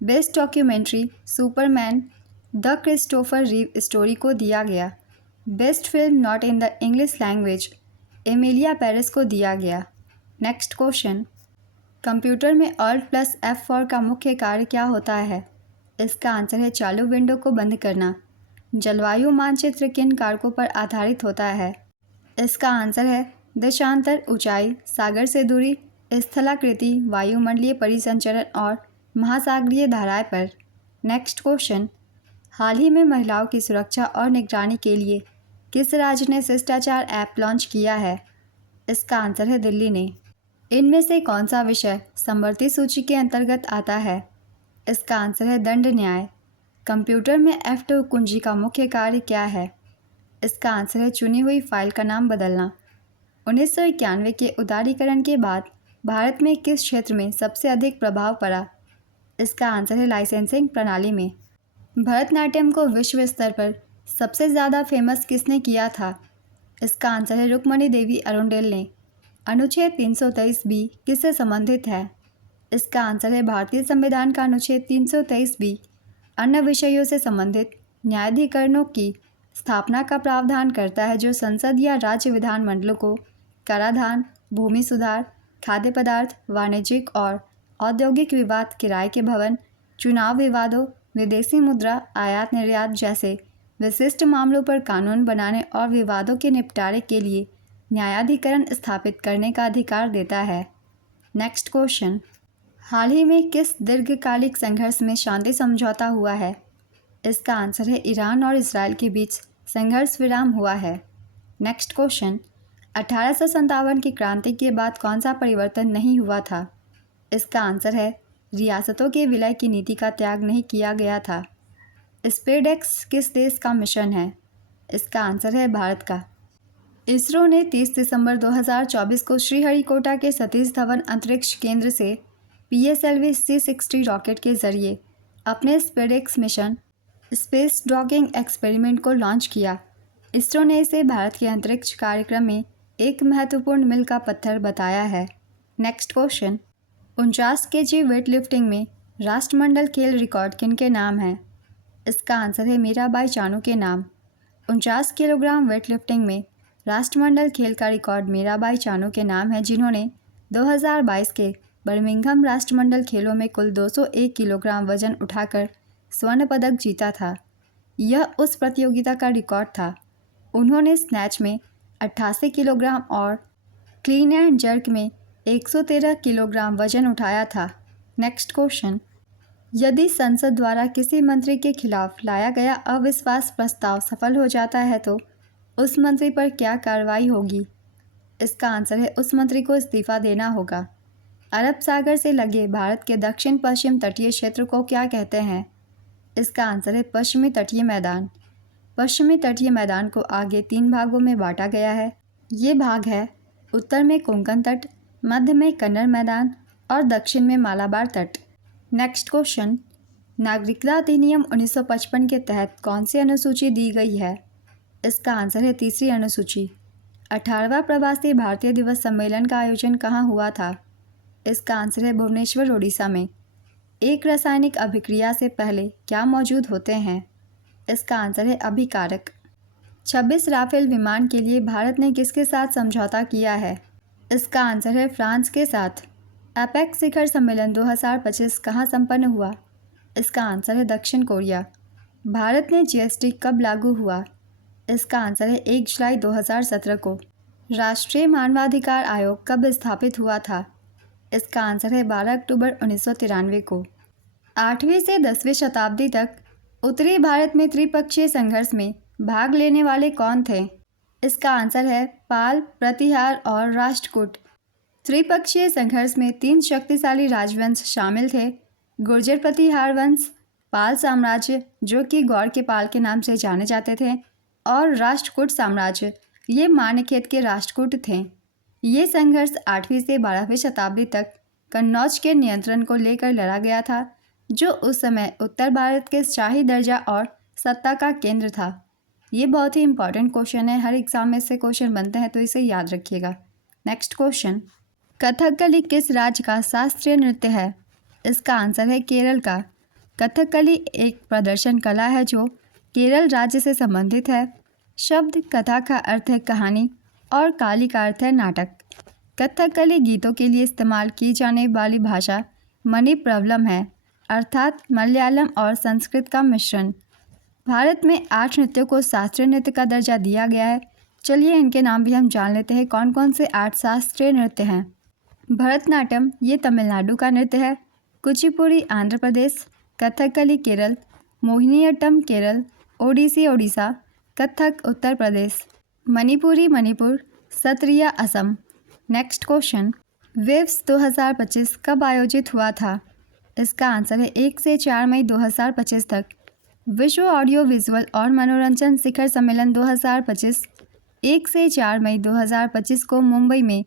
Best documentary Superman the Christopher Reeve story को दिया गया। Best film not in the English language Emilia Paris को दिया गया। नेक्स्ट क्वेश्चन, कंप्यूटर में Alt + F4 का मुख्य कार्य क्या होता है? इसका आंसर है चालू विंडो को बंद करना। जलवायु मानचित्र किन कारकों पर आधारित होता है? इसका आंसर है देशांतर, ऊंचाई, सागर से दूरी, स्थलाकृति, वायुमंडलीय परिसंचरण और महासागरीय धाराएं पर। नेक्स्ट क्वेश्चन, हाल ही में महिलाओं की सुरक्षा और निगरानी के लिए किस राज्य ने शिष्टाचार ऐप लॉन्च किया है? इसका आंसर है दिल्ली ने। इनमें से कौन सा विषय समवर्ती सूची के अंतर्गत आता है? इसका आंसर है दंड न्याय। कंप्यूटर में F2 कुंजी का मुख्य कार्य क्या है? इसका आंसर है चुनी हुई फाइल का नाम बदलना। 1991 के उदारीकरण के बाद भारत में किस क्षेत्र में सबसे अधिक प्रभाव पड़ा? इसका आंसर है लाइसेंसिंग प्रणाली में। भरतनाट्यम को विश्व स्तर पर सबसे ज़्यादा फेमस किसने किया था? इसका आंसर है रुक्मणी देवी अरुंडेल ने। अनुच्छेद 323B किससे संबंधित है? इसका आंसर है भारतीय संविधान का अनुच्छेद 323B अन्य विषयों से संबंधित न्यायाधिकरणों की स्थापना का प्रावधान करता है, जो संसद या राज्य विधानमंडलों को कराधान, भूमि सुधार, खाद्य पदार्थ, वाणिज्यिक और औद्योगिक विवाद, किराए के भवन, चुनाव विवादों, विदेशी मुद्रा, आयात निर्यात जैसे विशिष्ट मामलों पर कानून बनाने और विवादों के निपटारे के लिए न्यायाधिकरण स्थापित करने का अधिकार देता है। नेक्स्ट क्वेश्चन, हाल ही में किस दीर्घकालिक संघर्ष में शांति समझौता हुआ है? इसका आंसर है ईरान और इसराइल के बीच संघर्ष विराम हुआ है। नेक्स्ट क्वेश्चन, 1857 की क्रांति के बाद कौन सा परिवर्तन नहीं हुआ था? इसका आंसर है रियासतों के विलय की नीति का त्याग नहीं किया गया था। स्पेसएक्स किस देश का मिशन है? इसका आंसर है भारत का। इसरो ने 30 दिसंबर 2024 को श्रीहरिकोटा के सतीश धवन अंतरिक्ष केंद्र से PSLV C60 रॉकेट के जरिए अपने SpaceX mission space docking experiment को लॉन्च किया। इसरो ने इसे भारत के अंतरिक्ष कार्यक्रम में एक महत्वपूर्ण मील का पत्थर बताया है। Next question, 49 kg weight lifting में राष्ट्रमंडल खेल रिकॉर्ड किनके नाम है? इसका आंसर है मीराबाई चानू के नाम। 49 किलोग्राम वेट लिफ्टिंग में राष्ट्रमंडल खेल का रिकॉर्ड मीराबाई चानू के नाम है, जिन्होंने 2022 के बर्मिंघम राष्ट्रमंडल खेलों में कुल 201 किलोग्राम वजन उठाकर स्वर्ण पदक जीता था। यह उस प्रतियोगिता का रिकॉर्ड था। उन्होंने स्नैच में 88 किलोग्राम और क्लीन एंड जर्क में 113 किलोग्राम वजन उठाया था। नेक्स्ट क्वेश्चन, यदि संसद द्वारा किसी मंत्री के खिलाफ लाया गया अविश्वास प्रस्ताव सफल हो जाता है तो उस मंत्री पर क्या कार्रवाई होगी? इसका आंसर है उस मंत्री को इस्तीफा देना होगा। अरब सागर से लगे भारत के दक्षिण पश्चिम तटीय क्षेत्र को क्या कहते हैं? इसका आंसर है पश्चिमी तटीय मैदान। पश्चिमी तटीय मैदान को आगे 3 भागों में बांटा गया है। ये भाग है उत्तर में कोंकण तट, मध्य में कन्नड़ मैदान और दक्षिण में मालाबार तट। नेक्स्ट क्वेश्चन, नागरिकता अधिनियम 1955 के तहत कौन सी अनुसूची दी गई है? इसका आंसर है तीसरी अनुसूची। 18वां प्रवासी भारतीय दिवस सम्मेलन का आयोजन कहाँ हुआ था? इसका आंसर है भुवनेश्वर, ओडिशा में। एक रासायनिक अभिक्रिया से पहले क्या मौजूद होते हैं? इसका आंसर है अभिकारक। 26 राफेल विमान के लिए भारत ने किसके साथ समझौता किया है? इसका आंसर है फ्रांस के साथ। एपेक्स शिखर सम्मेलन 2025 कहाँ संपन्न हुआ? इसका आंसर है दक्षिण कोरिया। भारत में GST कब लागू हुआ? इसका आंसर है 1 जुलाई 2017 को। राष्ट्रीय मानवाधिकार आयोग कब स्थापित हुआ था? इसका आंसर है 12 अक्टूबर 1993 को। 8वीं से 10वीं शताब्दी तक उत्तरी भारत में त्रिपक्षीय संघर्ष में भाग लेने वाले कौन थे? इसका आंसर है पाल, प्रतिहार और राष्ट्रकूट। त्रिपक्षीय संघर्ष में 3 शक्तिशाली राजवंश शामिल थे: गुर्जर प्रतिहार वंश, पाल साम्राज्य जो कि गौड़ के पाल के नाम से जाने जाते थे, और राष्ट्रकूट साम्राज्य, ये मान्यखेत के राष्ट्रकूट थे। ये संघर्ष 8वीं से 12वीं शताब्दी तक कन्नौज के नियंत्रण को लेकर लड़ा गया था, जो उस समय उत्तर भारत के शाही दर्जा और सत्ता का केंद्र था। ये बहुत ही इंपॉर्टेंट क्वेश्चन है, हर एग्जाम में से क्वेश्चन बनते हैं, तो इसे याद रखिएगा। नेक्स्ट क्वेश्चन, कथकली किस राज्य का शास्त्रीय नृत्य है? इसका आंसर है केरल का। कथकली एक प्रदर्शन कला है जो केरल राज्य से संबंधित है। शब्द कथा का अर्थ है कहानी और काली का अर्थ है नाटक। कथकली गीतों के लिए इस्तेमाल की जाने वाली भाषा मणिप्रवलम है, अर्थात मलयालम और संस्कृत का मिश्रण। भारत में 8 नृत्यों को शास्त्रीय नृत्य का दर्जा दिया गया है। चलिए इनके नाम भी हम जान लेते हैं, कौन कौन से 8 शास्त्रीय नृत्य हैं। भरतनाट्यम ये तमिलनाडु का नृत्य है। Kuchipudi Andhra Pradesh, Kathakali Kerala, Mohiniyattam Kerala, Odissi Odisha, Kathak Uttar Pradesh, Manipuri Manipur, Sattriya Assam. Next question, Waves 2025 कब आयोजित हुआ था? इसका आंसर है 1 से 4 मई 2025 तक। विश्व ऑडियो विजुअल और मनोरंजन शिखर सम्मेलन 2025 1 से 4 मई 2025 को मुंबई में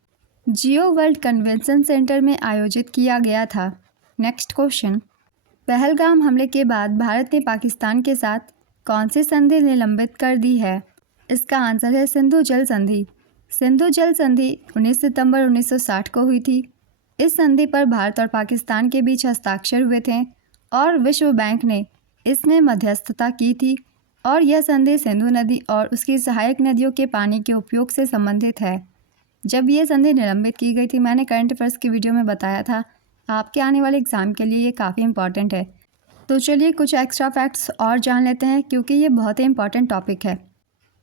जियो वर्ल्ड कन्वेंशन सेंटर में आयोजित किया गया था। नेक्स्ट क्वेश्चन, पहलगाम हमले के बाद भारत ने पाकिस्तान के साथ कौन सी संधि निलंबित कर दी है? इसका आंसर है सिंधु जल संधि। सिंधु जल संधि 19 सितंबर 1960 को हुई थी। इस संधि पर भारत और पाकिस्तान के बीच हस्ताक्षर हुए थे और विश्व बैंक ने इसमें मध्यस्थता की थी, और यह संधि सिंधु नदी और उसकी सहायक नदियों के पानी के उपयोग से संबंधित है। जब ये संधि निलंबित की गई थी, मैंने करंट अफेयर्स की वीडियो में बताया था, आपके आने वाले एग्ज़ाम के लिए ये काफ़ी इंपॉर्टेंट है। तो चलिए कुछ एक्स्ट्रा फैक्ट्स और जान लेते हैं, क्योंकि ये बहुत ही इंपॉर्टेंट टॉपिक है।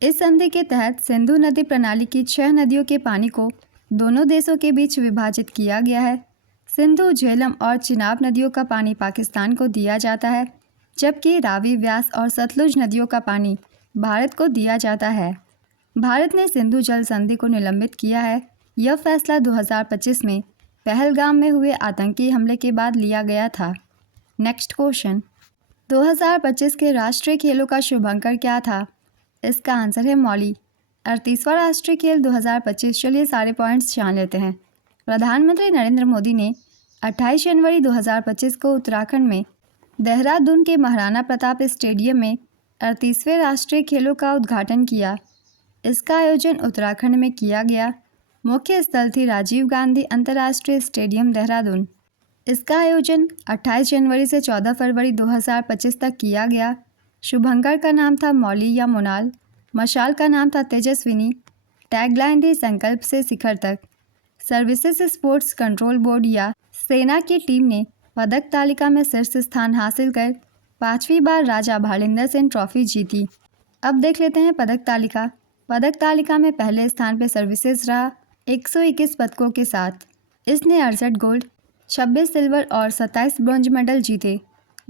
इस संधि के तहत सिंधु नदी प्रणाली की 6 नदियों के पानी को दोनों देशों के बीच विभाजित किया गया है। सिंधु, झेलम और चिनाब नदियों का पानी पाकिस्तान को दिया जाता है, जबकि रावी, व्यास और सतलुज नदियों का पानी भारत को दिया जाता है। भारत ने सिंधु जल संधि को निलंबित किया है। यह फैसला 2025 में पहलगाम में हुए आतंकी हमले के बाद लिया गया था। नेक्स्ट क्वेश्चन, 2025 के राष्ट्रीय खेलों का शुभंकर क्या था? इसका आंसर है मौली। 38वां राष्ट्रीय खेल 2025। चलिए सारे पॉइंट्स जान लेते हैं। प्रधानमंत्री नरेंद्र मोदी ने 28 जनवरी 2025 को उत्तराखंड में देहरादून के महाराणा प्रताप स्टेडियम में 38वें राष्ट्रीय खेलों का उद्घाटन किया। इसका आयोजन उत्तराखंड में किया गया। मुख्य स्थल थी राजीव गांधी अंतर्राष्ट्रीय स्टेडियम देहरादून। इसका आयोजन 28 जनवरी से 14 फरवरी 2025 तक किया गया। शुभंकर का नाम था मौली या मोनाल। मशाल का नाम था तेजस्विनी। टैगलाइन थी संकल्प से शिखर तक। सर्विसेज स्पोर्ट्स कंट्रोल बोर्ड या सेना की टीम ने पदक तालिका में शीर्ष स्थान हासिल कर 5वीं बार राजा भालिंदर सिंह ट्रॉफी जीती। अब देख लेते हैं पदक तालिका। पदक तालिका में पहले स्थान पर सर्विसेज रहा 121 पदकों के साथ। इसने 68 गोल्ड, 26 सिल्वर और 27 ब्रॉन्ज मेडल जीते।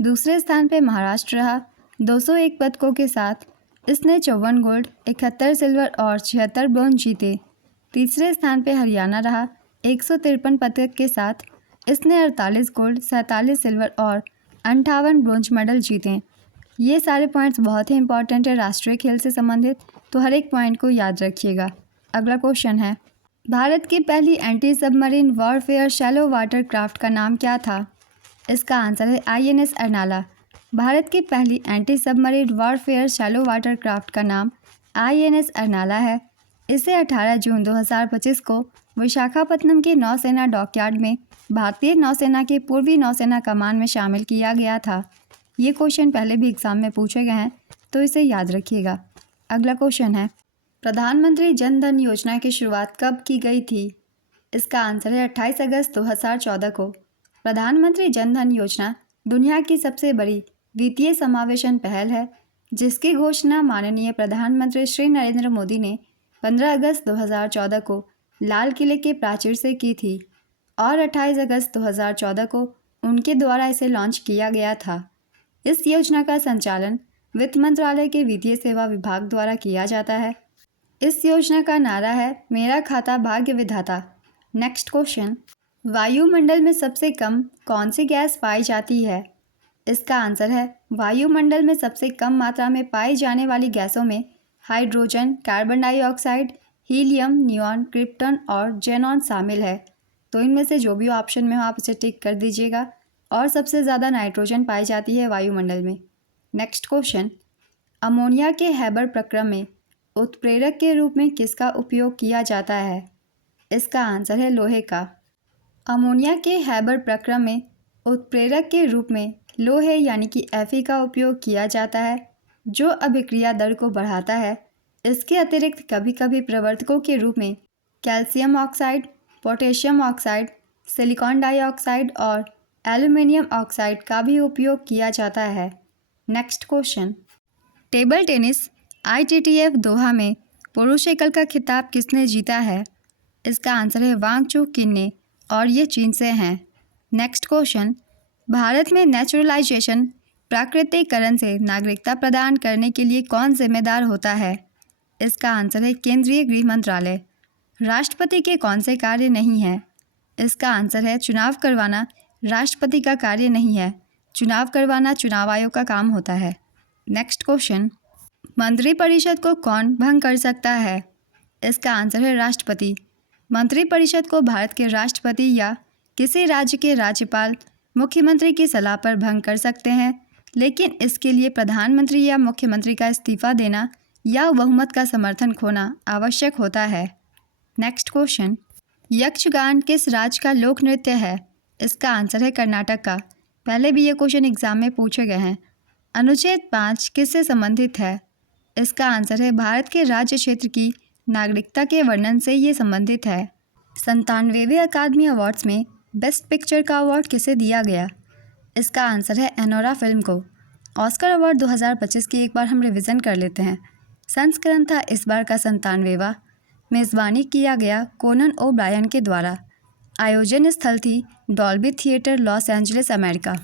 दूसरे स्थान पर महाराष्ट्र रहा 201 पदकों के साथ। इसने 54 गोल्ड, 71 सिल्वर और 76 ब्रॉन्ज जीते। तीसरे स्थान पर हरियाणा रहा 153 पदक के साथ। इसने 48 गोल्ड, 47 सिल्वर और 58 ब्रॉन्ज मेडल जीते। ये सारे पॉइंट्स बहुत ही इंपॉर्टेंट है राष्ट्रीय खेल से संबंधित, तो हर एक पॉइंट को याद रखिएगा। अगला क्वेश्चन है, भारत की पहली anti submarine warfare shallow water craft का नाम क्या था? इसका आंसर है INS अर्नाला। भारत की पहली anti submarine warfare shallow water craft का नाम INS अर्नाला है। इसे 18 जून 2025 को विशाखापत्तनम के नौसेना डॉकयार्ड में भारतीय नौसेना के पूर्वी नौसेना कमान में शामिल किया गया था। ये क्वेश्चन पहले भी एग्जाम में पूछे गए हैं, तो इसे याद रखिएगा। अगला क्वेश्चन है, प्रधानमंत्री जन धन योजना की शुरुआत कब की गई थी? इसका आंसर है 28 अगस्त 2014 को। प्रधानमंत्री जन धन योजना दुनिया की सबसे बड़ी वित्तीय समावेशन पहल है, जिसकी घोषणा माननीय प्रधानमंत्री श्री नरेंद्र मोदी ने 15 अगस्त 2014 को लाल किले के प्राचीर से की थी और 28 अगस्त 2014 को उनके द्वारा इसे लॉन्च किया गया था। इस योजना का संचालन वित्त मंत्रालय के वित्तीय सेवा विभाग द्वारा किया जाता है। इस योजना का नारा है मेरा खाता भाग्य विधाता। नेक्स्ट क्वेश्चन, वायुमंडल में सबसे कम कौन सी गैस पाई जाती है? इसका आंसर है वायुमंडल में सबसे कम मात्रा में पाई जाने वाली गैसों में hydrogen, carbon dioxide, helium, neon, krypton और जेनॉन शामिल है। तो इनमें से जो भी ऑप्शन में हो आप इसे टिक कर दीजिएगा। और सबसे ज़्यादा नाइट्रोजन पाई जाती है वायुमंडल में। नेक्स्ट क्वेश्चन, अमोनिया के हैबर प्रक्रम में उत्प्रेरक के रूप में किसका उपयोग किया जाता है? इसका आंसर है लोहे का। अमोनिया के हैबर प्रक्रम में उत्प्रेरक के रूप में लोहे यानी कि Fe का उपयोग किया जाता है, जो अभिक्रिया दर को बढ़ाता है। इसके अतिरिक्त कभी कभी प्रवर्तकों के रूप में calcium oxide, potassium oxide, silicon dioxide और एल्यूमिनियम ऑक्साइड का भी उपयोग किया जाता है। Next question, table tennis ITTF दोहा में पुरुष एकल का खिताब किसने जीता है? इसका आंसर है वांग चू किन ने और ये चीन से हैं। नेक्स्ट क्वेश्चन, भारत में नेचुरलाइजेशन प्राकृतिकरण से नागरिकता प्रदान करने के लिए कौन जिम्मेदार होता है? इसका आंसर है केंद्रीय गृह मंत्रालय। राष्ट्रपति के कौन से कार्य नहीं है? इसका आंसर है चुनाव करवाना राष्ट्रपति का कार्य नहीं है। चुनाव करवाना चुनाव आयोग का काम होता है। नेक्स्ट क्वेश्चन, मंत्रिपरिषद को कौन भंग कर सकता है? इसका आंसर है राष्ट्रपति। मंत्रिपरिषद को भारत के राष्ट्रपति या किसी राज्य के राज्यपाल, मुख्यमंत्री की सलाह पर भंग कर सकते हैं, लेकिन इसके लिए प्रधानमंत्री या मुख्यमंत्री का इस्तीफा देना या बहुमत का समर्थन खोना आवश्यक होता है। नेक्स्ट क्वेश्चन, यक्षगान किस राज्य का लोक नृत्य है? इसका आंसर है कर्नाटक का। पहले भी ये क्वेश्चन एग्जाम में पूछे गए हैं। अनुच्छेद 5 किससे संबंधित है? इसका आंसर है भारत के राज्य क्षेत्र की नागरिकता के वर्णन से ये संबंधित है। 97वें अकादमी अवार्ड्स में बेस्ट पिक्चर का अवार्ड किसे दिया गया? इसका आंसर है एनोरा फिल्म को। ऑस्कर अवार्ड 2025 की एक बार हम रिवीजन कर लेते हैं। संस्करण था इस बार का 97वां। मेज़बानी किया गया कोनन ओ ब्रायन के द्वारा। आयोजन स्थल थी Dolby theatre, Los Angeles, America.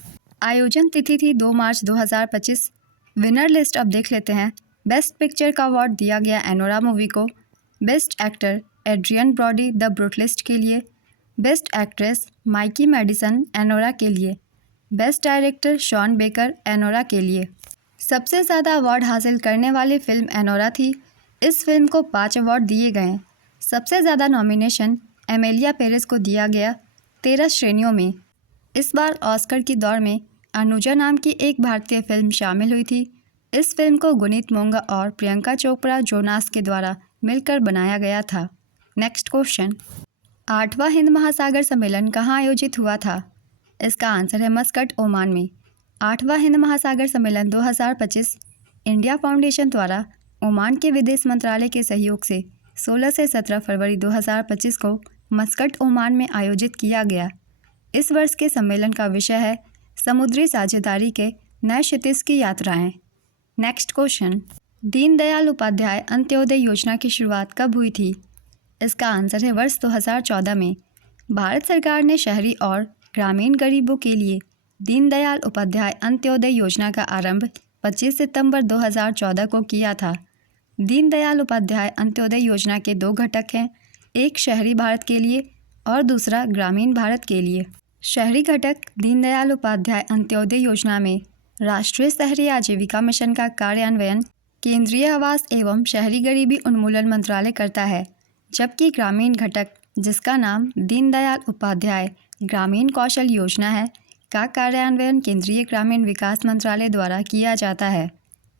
आयोजन तिथि थी 2 मार्च 2025। विनर लिस्ट अब देख लेते हैं। बेस्ट पिक्चर का अवार्ड दिया गया एनोरा मूवी को। Best actor Adrien Brody the Brutalist के लिए। Best actress Mikey Madison Anora के लिए। Best director Sean Baker Anora के लिए। सबसे ज़्यादा अवार्ड हासिल करने वाली फिल्म एनोरा थी। इस फिल्म को 5 अवार्ड दिए गए। सबसे ज़्यादा नॉमिनेशन एमेलिया पेरेस को दिया गया 13 श्रेणियों में। इस बार ऑस्कर की दौड़ में अनुजा नाम की एक भारतीय फिल्म शामिल हुई थी। इस फिल्म को गुनीत मोंगा और प्रियंका चोपड़ा जोनास के द्वारा मिलकर बनाया गया था। नेक्स्ट क्वेश्चन, 8वां हिंद महासागर सम्मेलन कहाँ आयोजित हुआ था? इसका आंसर है मस्कट, ओमान में। 8वां हिंद महासागर सम्मेलन 2025 इंडिया फाउंडेशन द्वारा ओमान के विदेश मंत्रालय के सहयोग से 16 से 17 फरवरी 2025 को मस्कट, ओमान में आयोजित किया गया। इस वर्ष के सम्मेलन का विषय है समुद्री साझेदारी के नए क्षितिज की यात्राएं। नेक्स्ट क्वेश्चन, दीनदयाल उपाध्याय अंत्योदय योजना की शुरुआत कब हुई थी? इसका आंसर है वर्ष 2014 में। भारत सरकार ने शहरी और ग्रामीण गरीबों के लिए दीनदयाल उपाध्याय अंत्योदय योजना का आरंभ 25 सितंबर 2014 को किया था। दीनदयाल उपाध्याय अंत्योदय योजना के 2 घटक हैं, एक शहरी भारत के लिए और दूसरा ग्रामीण भारत के लिए। शहरी घटक दीनदयाल उपाध्याय अंत्योदय योजना में राष्ट्रीय शहरी आजीविका मिशन का कार्यान्वयन केंद्रीय आवास एवं शहरी गरीबी उन्मूलन मंत्रालय करता है, जबकि ग्रामीण घटक, जिसका नाम दीनदयाल उपाध्याय ग्रामीण कौशल योजना है, का कार्यान्वयन केंद्रीय ग्रामीण विकास मंत्रालय द्वारा किया जाता है।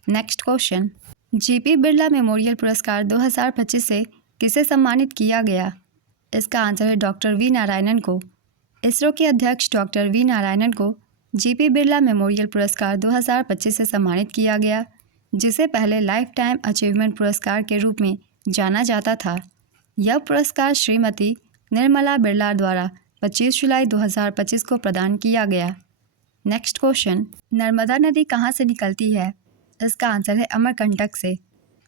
Next question, GP Birla memorial पुरस्कार 2025 से किसे सम्मानित किया गया? इसका आंसर है डॉक्टर वी नारायणन को। इसरो के अध्यक्ष डॉक्टर वी नारायणन को जीपी बिरला मेमोरियल पुरस्कार 2025 से सम्मानित किया गया, जिसे पहले लाइफ टाइम अचीवमेंट पुरस्कार के रूप में जाना जाता था। यह पुरस्कार श्रीमती निर्मला बिरला द्वारा 25 जुलाई 2025 को प्रदान किया गया। नेक्स्ट क्वेश्चन, नर्मदा नदी कहाँ से निकलती है? इसका आंसर है अमरकंटक से।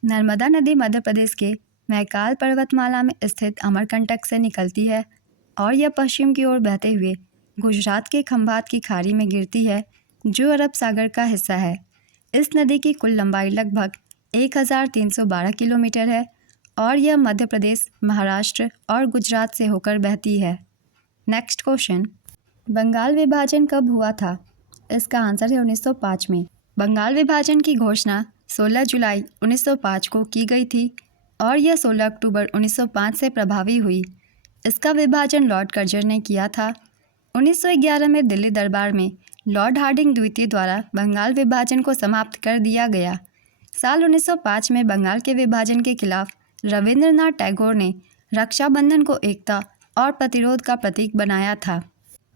नर्मदा नदी मध्य प्रदेश के मैकाल पर्वतमाला में स्थित अमरकंटक से निकलती है और यह पश्चिम की ओर बहते हुए गुजरात के खंभात की खाड़ी में गिरती है, जो अरब सागर का हिस्सा है। इस नदी की कुल लंबाई लगभग 1312 किलोमीटर है और यह मध्य प्रदेश, महाराष्ट्र और गुजरात से होकर बहती है। नेक्स्ट क्वेश्चन, बंगाल विभाजन कब हुआ था? इसका आंसर है 1905 में। बंगाल विभाजन की घोषणा 16 जुलाई 1905 को की गई थी और यह 16 अक्टूबर 1905 से प्रभावी हुई। इसका विभाजन लॉर्ड कर्जर ने किया था। 1911 में दिल्ली दरबार में लॉर्ड हार्डिंग द्वितीय द्वारा बंगाल विभाजन को समाप्त कर दिया गया। साल 1905 में बंगाल के विभाजन के खिलाफ रविंद्रनाथ टैगोर ने रक्षाबंधन को एकता और प्रतिरोध का प्रतीक बनाया था।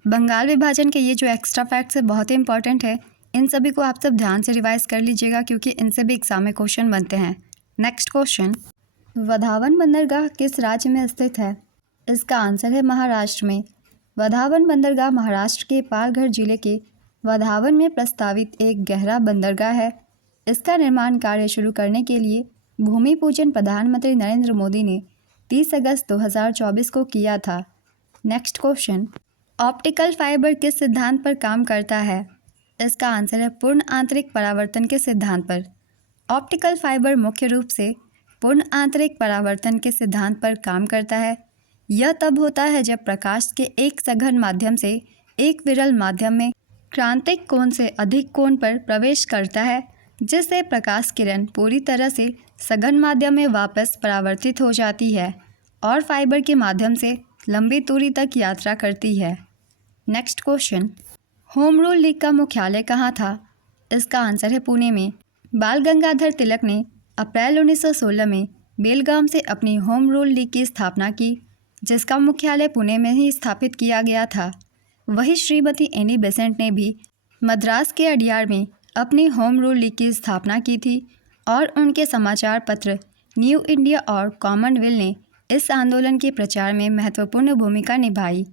बंगाल विभाजन के ये जो एक्स्ट्रा फैक्ट्स है बहुत ही इंपॉर्टेंट है, इन सभी को आप सब ध्यान से रिवाइज कर लीजिएगा क्योंकि इनसे भी एग्जाम में क्वेश्चन बनते हैं। नेक्स्ट क्वेश्चन, वधावन बंदरगाह किस राज्य में स्थित है? इसका आंसर है महाराष्ट्र में। वधावन बंदरगाह महाराष्ट्र के पालघर जिले के वधावन में प्रस्तावित एक गहरा बंदरगाह है। इसका निर्माण कार्य शुरू करने के लिए भूमि पूजन प्रधानमंत्री नरेंद्र मोदी ने 30 अगस्त 2024 को किया था। नेक्स्ट क्वेश्चन, ऑप्टिकल फाइबर किस सिद्धांत पर काम करता है? इसका आंसर है पूर्ण आंतरिक परावर्तन के सिद्धांत पर। ऑप्टिकल फाइबर मुख्य रूप से पूर्ण आंतरिक परावर्तन के सिद्धांत पर काम करता है। यह तब होता है जब प्रकाश के एक सघन माध्यम से एक विरल माध्यम में क्रांतिक कोण से अधिक कोण पर प्रवेश करता है, जिससे प्रकाश किरण पूरी तरह से सघन माध्यम में वापस परावर्तित हो जाती है और फाइबर के माध्यम से लंबी दूरी तक यात्रा करती है। Next question, home rule league का मुख्यालय कहाँ था? इसका आंसर है पुणे में। बाल गंगाधर तिलक ने अप्रैल 1916 में बेलगाम से अपनी होम रूल लीग की स्थापना की, जिसका मुख्यालय पुणे में ही स्थापित किया गया था। वहीं श्रीमती एनी बेसेंट ने भी मद्रास के अडियार में अपनी होम रूल लीग की स्थापना की थी और उनके समाचार पत्र न्यू इंडिया और कॉमनवेल्थ ने इस आंदोलन के प्रचार में महत्वपूर्ण भूमिका निभाई।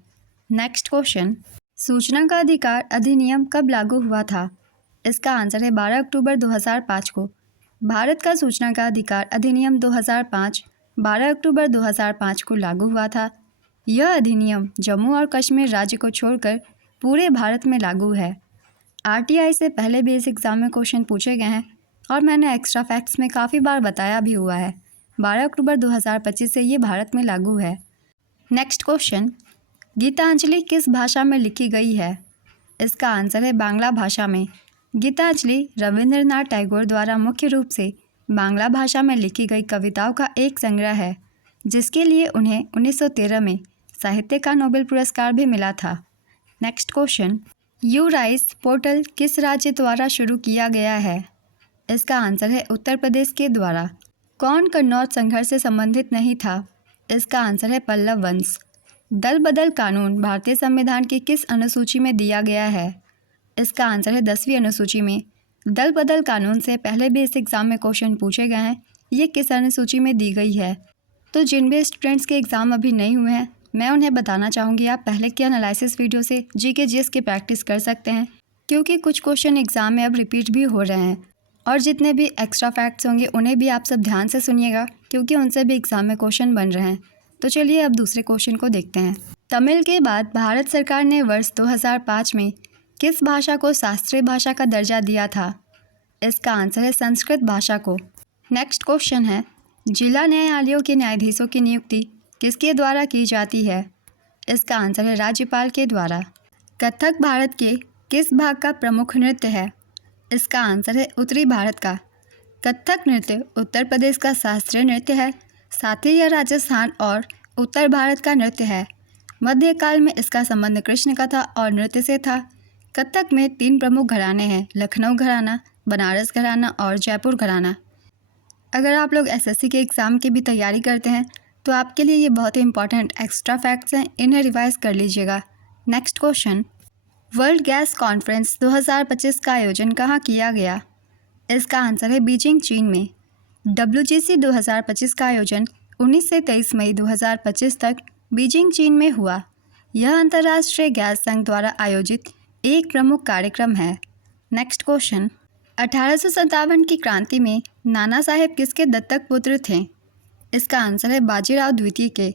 नेक्स्ट क्वेश्चन, सूचना का अधिकार अधिनियम कब लागू हुआ था? इसका आंसर है 12 अक्टूबर 2005 को। भारत का सूचना का अधिकार अधिनियम 2005 12 अक्टूबर 2005 को लागू हुआ था। यह अधिनियम जम्मू और कश्मीर राज्य को छोड़कर पूरे भारत में लागू है। आरटीआई से पहले भी इस एग्ज़ाम में क्वेश्चन पूछे गए हैं और मैंने एक्स्ट्रा फैक्ट्स में काफ़ी बार बताया भी हुआ है। 12 अक्टूबर 2025 से ये भारत में लागू है। नेक्स्ट क्वेश्चन, गीतांजलि किस भाषा में लिखी गई है? इसका आंसर है बांग्ला भाषा में। गीतांजलि रविंद्रनाथ टैगोर द्वारा मुख्य रूप से बांग्ला भाषा में लिखी गई कविताओं का एक संग्रह है, जिसके लिए उन्हें 1913 में साहित्य का नोबेल पुरस्कार भी मिला था। Next question, you rice portal किस राज्य द्वारा शुरू किया गया है? इसका आंसर है उत्तर प्रदेश के द्वारा। कौन कन्नौज संघर्ष से संबंधित नहीं था? इसका आंसर है पल्लव वंश। दल बदल कानून भारतीय संविधान की किस अनुसूची में दिया गया है? इसका आंसर है 10वीं अनुसूची में। दल बदल कानून से पहले भी इस एग्ज़ाम में क्वेश्चन पूछे गए हैं। ये किस अनुसूची में दी गई है? तो जिन भी स्टूडेंट्स के एग्ज़ाम अभी नहीं हुए हैं, मैं उन्हें बताना चाहूँगी आप पहले के एनालिसिस वीडियो से जीके जीएस की प्रैक्टिस कर सकते हैं, क्योंकि कुछ क्वेश्चन एग्ज़ाम में अब रिपीट भी हो रहे हैं। और जितने भी एक्स्ट्रा फैक्ट्स होंगे उन्हें भी आप सब ध्यान से सुनिएगा, क्योंकि उनसे भी एग्ज़ाम में क्वेश्चन बन रहे हैं। तो चलिए अब दूसरे क्वेश्चन को देखते हैं। तमिल के बाद भारत सरकार ने वर्ष 2005 में किस भाषा को शास्त्रीय भाषा का दर्जा दिया था? इसका आंसर है संस्कृत भाषा को। नेक्स्ट क्वेश्चन है, जिला न्यायालयों के न्यायाधीशों की नियुक्ति किसके द्वारा की जाती है? इसका आंसर है राज्यपाल के द्वारा। कथक भारत के किस भाग का प्रमुख नृत्य है? इसका आंसर है उत्तरी भारत का। कथक नृत्य उत्तर प्रदेश का शास्त्रीय नृत्य है, साथ ही यह राजस्थान और उत्तर भारत का नृत्य है। मध्यकाल में इसका संबंध कृष्ण कथा और नृत्य से था। कथक में 3 प्रमुख घराने हैं, लखनऊ घराना, बनारस घराना और जयपुर घराना। अगर आप लोग एसएससी के एग्ज़ाम की भी तैयारी करते हैं तो आपके लिए ये बहुत ही इंपॉर्टेंट एक्स्ट्रा फैक्ट्स हैं, इन्हें रिवाइज कर लीजिएगा। Next question, world gas conference 2025 का आयोजन कहाँ किया गया? इसका आंसर है बीजिंग, चीन में। WGC 2025 का आयोजन 19 से 23 मई 2025 तक बीजिंग, चीन में हुआ। यह अंतर्राष्ट्रीय गैस संघ द्वारा आयोजित एक प्रमुख कार्यक्रम है। नेक्स्ट क्वेश्चन, 1857 की क्रांति में नाना साहेब किसके दत्तक पुत्र थे? इसका आंसर है बाजीराव द्वितीय के।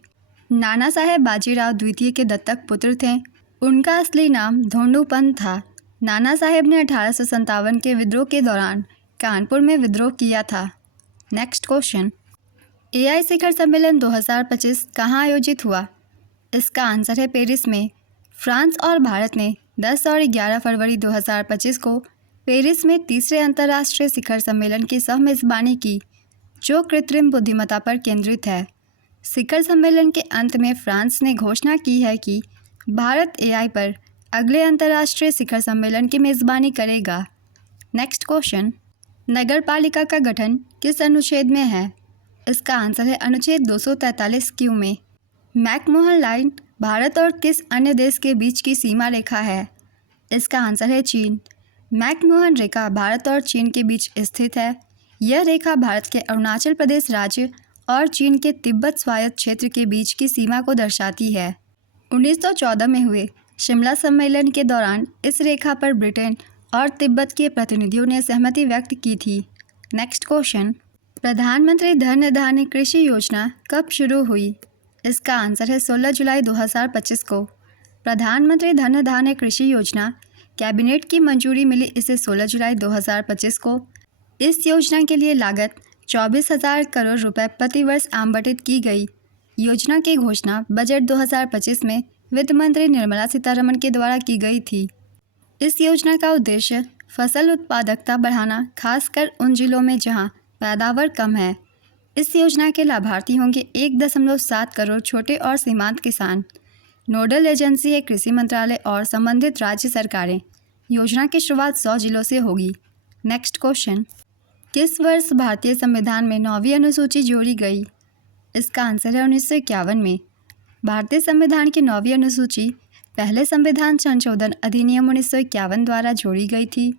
नाना साहेब बाजीराव द्वितीय के दत्तक पुत्र थे। उनका असली नाम धोंडूपंत था। नाना साहेब ने 1857 के विद्रोह के दौरान कानपुर में विद्रोह किया था। नेक्स्ट क्वेश्चन, AI शिखर सम्मेलन 2025 कहाँ आयोजित हुआ? इसका आंसर है पेरिस में। फ्रांस और भारत ने 10 और 11 फरवरी 2025 को पेरिस में तीसरे अंतर्राष्ट्रीय शिखर सम्मेलन की सह-मेज़बानी की, जो कृत्रिम बुद्धिमत्ता पर केंद्रित है। शिखर सम्मेलन के अंत में फ्रांस ने घोषणा की है कि भारत AI पर अगले अंतर्राष्ट्रीय शिखर सम्मेलन की मेज़बानी करेगा। नेक्स्ट क्वेश्चन, नगर पालिका का गठन किस अनुच्छेद में है? इसका आंसर है अनुच्छेद 243Q में। मैकमोहन लाइन भारत और किस अन्य देश के बीच की सीमा रेखा है? इसका आंसर है चीन। मैकमोहन रेखा भारत और चीन के बीच स्थित है। यह रेखा भारत के अरुणाचल प्रदेश राज्य और चीन के तिब्बत स्वायत्त क्षेत्र के बीच की सीमा को दर्शाती है। 1914 में हुए शिमला सम्मेलन के दौरान इस रेखा पर ब्रिटेन और तिब्बत के प्रतिनिधियों ने सहमति व्यक्त की थी। नेक्स्ट क्वेश्चन, प्रधानमंत्री धन धान्य कृषि योजना कब शुरू हुई? इसका आंसर है 16 जुलाई 2025 को। प्रधानमंत्री धन धान्य कृषि योजना कैबिनेट की मंजूरी मिली इसे 16 जुलाई 2025 को। इस योजना के लिए लागत 24,000 करोड़ रुपए प्रतिवर्ष आवंटित की गई। योजना की घोषणा बजट 2025 में वित्त मंत्री निर्मला सीतारमण के द्वारा की गई थी। इस योजना का उद्देश्य फसल उत्पादकता बढ़ाना, खासकर उन जिलों में जहां पैदावार कम है। इस योजना के लाभार्थी होंगे 1.7 करोड़ छोटे और सीमांत किसान। नोडल एजेंसी है कृषि मंत्रालय और संबंधित राज्य सरकारें। योजना की शुरुआत 100 जिलों से होगी। नेक्स्ट क्वेश्चन, किस वर्ष भारतीय संविधान में 9वीं अनुसूची जोड़ी गई? इसका आंसर है 1951 में। भारतीय संविधान की 9वीं अनुसूची पहले संविधान संशोधन अधिनियम 1951 द्वारा जोड़ी गई थी।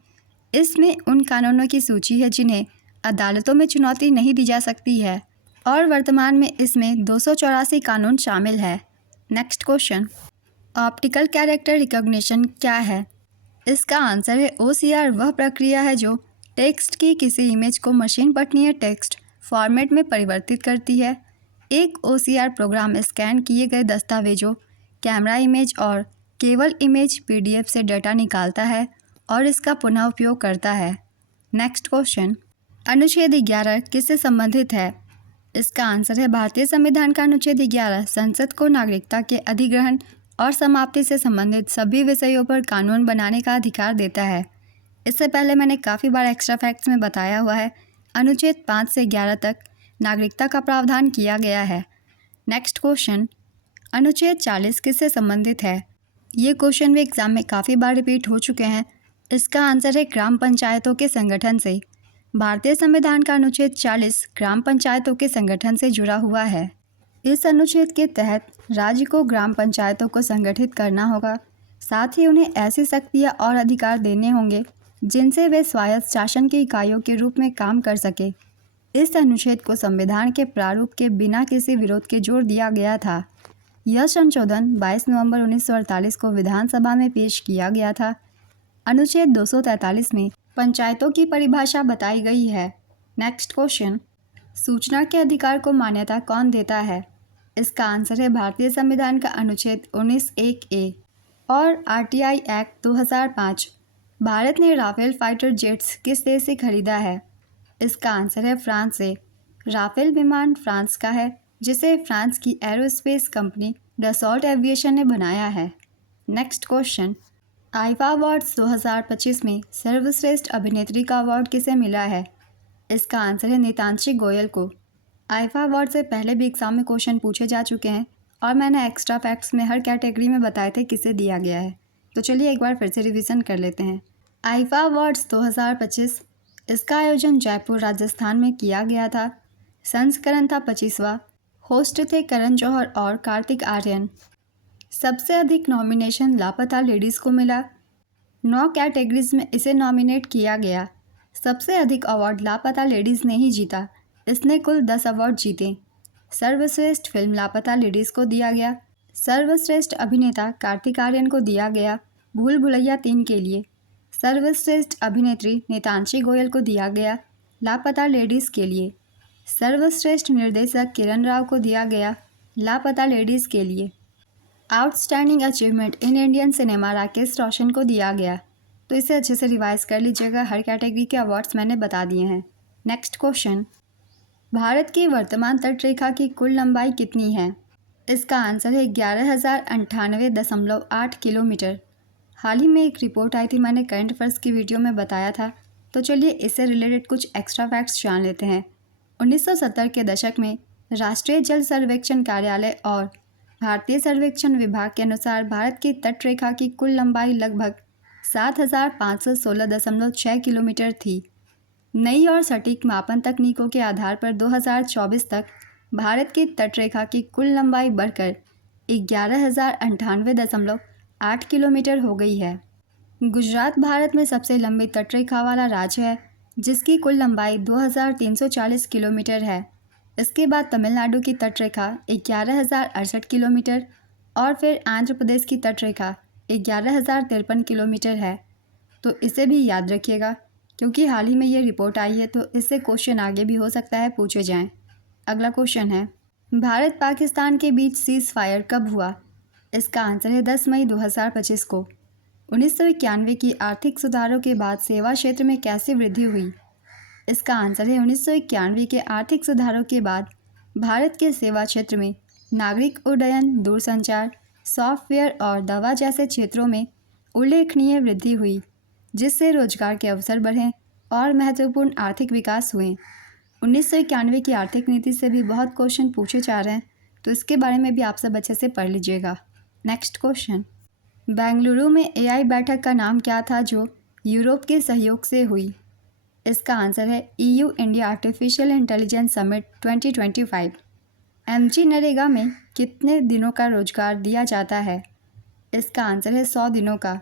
इसमें उन कानूनों की सूची है जिन्हें अदालतों में चुनौती नहीं दी जा सकती है और वर्तमान में इसमें 284 कानून शामिल है। Next question, optical character recognition क्या है? इसका आंसर है OCR वह प्रक्रिया है जो टेक्स्ट की किसी इमेज को मशीन पठनीय टेक्स्ट फॉर्मेट में परिवर्तित करती है। एक OCR प्रोग्राम स्कैन किए गए दस्तावेजों, कैमरा इमेज और केवल इमेज PDF से डाटा निकालता है और इसका पुनः उपयोग करता है। नेक्स्ट क्वेश्चन, अनुच्छेद 11 किससे संबंधित है? इसका आंसर है भारतीय संविधान का अनुच्छेद 11 संसद को नागरिकता के अधिग्रहण और समाप्ति से संबंधित सभी विषयों पर कानून बनाने का अधिकार देता है। इससे पहले मैंने काफ़ी बार एक्स्ट्रा फैक्ट्स में बताया हुआ है, अनुच्छेद 5 से 11 तक नागरिकता का प्रावधान किया गया है। नेक्स्ट क्वेश्चन, अनुच्छेद 40 किससे संबंधित है? ये क्वेश्चन भी एग्जाम में काफ़ी बार रिपीट हो चुके हैं। इसका आंसर है ग्राम पंचायतों के संगठन से। भारतीय संविधान का अनुच्छेद 40 ग्राम पंचायतों के संगठन से जुड़ा हुआ है। इस अनुच्छेद के तहत राज्य को ग्राम पंचायतों को संगठित करना होगा, साथ ही उन्हें ऐसी शक्तियाँ और अधिकार देने होंगे जिनसे वे स्वायत्त शासन की इकाइयों के रूप में काम कर सके। इस अनुच्छेद को संविधान के प्रारूप के बिना किसी विरोध के जोड़ दिया गया था। यह संशोधन 22 नवंबर 1948 को विधानसभा में पेश किया गया था। अनुच्छेद 243 में पंचायतों की परिभाषा बताई गई है। नेक्स्ट क्वेश्चन, सूचना के अधिकार को मान्यता कौन देता है? इसका आंसर है भारतीय संविधान का अनुच्छेद 19(1)(a) और आरटीआई एक्ट 2005। भारत ने राफेल फाइटर जेट्स किस देश से खरीदा है? इसका आंसर है फ्रांस से। राफेल विमान फ्रांस का है, जिसे फ्रांस की एरोस्पेस कंपनी डसॉल्ट एविएशन ने बनाया है। नेक्स्ट क्वेश्चन, आईफा अवार्ड्स 2025 में सर्वश्रेष्ठ अभिनेत्री का अवार्ड किसे मिला है? इसका आंसर है नीतांशी गोयल को। आईफा अवार्ड से पहले भी एग्जाम में क्वेश्चन पूछे जा चुके हैं और मैंने एक्स्ट्रा फैक्ट्स में हर कैटेगरी में बताए थे किसे दिया गया है। तो चलिए एक बार फिर से रिवीजन कर लेते हैं। आईफा अवार्ड्स 2025, इसका आयोजन जयपुर राजस्थान में किया गया था। संस्करण था 25वां। होस्ट थे करण जौहर और कार्तिक आर्यन। सबसे अधिक नॉमिनेशन लापता लेडीज़ को मिला। 9 कैटेगरीज में इसे नॉमिनेट किया गया। सबसे अधिक अवार्ड लापता लेडीज़ ने ही जीता। इसने कुल 10 अवार्ड जीते। सर्वश्रेष्ठ फिल्म लापता लेडीज़ को दिया गया। सर्वश्रेष्ठ अभिनेता कार्तिक आर्यन को दिया गया भूल भुलैया 3 के लिए। सर्वश्रेष्ठ अभिनेत्री नीतांशी गोयल को दिया गया लापता लेडीज़ के लिए। सर्वश्रेष्ठ निर्देशक किरण राव को दिया गया लापता लेडीज़ के लिए। Outstanding achievement in Indian cinema Rakesh Roshan को दिया गया। तो इसे अच्छे से रिवाइज कर लीजिएगा, हर कैटेगरी के अवार्ड्स मैंने बता दिए हैं। नेक्स्ट क्वेश्चन, भारत की वर्तमान तटरेखा की कुल लंबाई कितनी है? इसका आंसर है 11,098.8 किलोमीटर। हाल ही में एक रिपोर्ट आई थी, मैंने करंट अफेयर्स की वीडियो में बताया था। तो चलिए इससे रिलेटेड कुछ एक्स्ट्रा फैक्ट्स जान लेते हैं। 1970 के दशक में राष्ट्रीय जल सर्वेक्षण कार्यालय और भारतीय सर्वेक्षण विभाग के अनुसार भारत की तटरेखा की कुल लंबाई लगभग 7,516.6 किलोमीटर थी। नई और सटीक मापन तकनीकों के आधार पर 2024 तक भारत की तटरेखा की कुल लंबाई बढ़कर 11,098.8 किलोमीटर हो गई है। गुजरात भारत में सबसे लंबी तटरेखा वाला राज्य है, जिसकी कुल लंबाई 2,340 किलोमीटर है। इसके बाद तमिलनाडु की तटरेखा 11,068 किलोमीटर और फिर आंध्र प्रदेश की तटरेखा 11,053 किलोमीटर है। तो इसे भी याद रखिएगा, क्योंकि हाल ही में ये रिपोर्ट आई है, तो इससे क्वेश्चन आगे भी हो सकता है पूछे जाएं। अगला क्वेश्चन है, भारत पाकिस्तान के बीच सीज फायर कब हुआ? इसका आंसर है 10 मई 2025 को। 1991 की आर्थिक सुधारों के बाद सेवा क्षेत्र में कैसे वृद्धि हुई? इसका आंसर है 1991 के आर्थिक सुधारों के बाद भारत के सेवा क्षेत्र में नागरिक उड्डयन, दूरसंचार, सॉफ्टवेयर और दवा जैसे क्षेत्रों में उल्लेखनीय वृद्धि हुई, जिससे रोजगार के अवसर बढ़े और महत्वपूर्ण आर्थिक विकास हुए। 1991 की आर्थिक नीति से भी बहुत क्वेश्चन पूछे जा रहे हैं, तो इसके बारे में भी आप सब अच्छे से पढ़ लीजिएगा। नेक्स्ट क्वेश्चन, बेंगलुरु में एआई बैठक का नाम क्या था जो यूरोप के सहयोग से हुई? इसका आंसर है EU India artificial intelligence summit 2025। MG NREGA में कितने दिनों का रोजगार दिया जाता है? इसका आंसर है 100 दिनों का।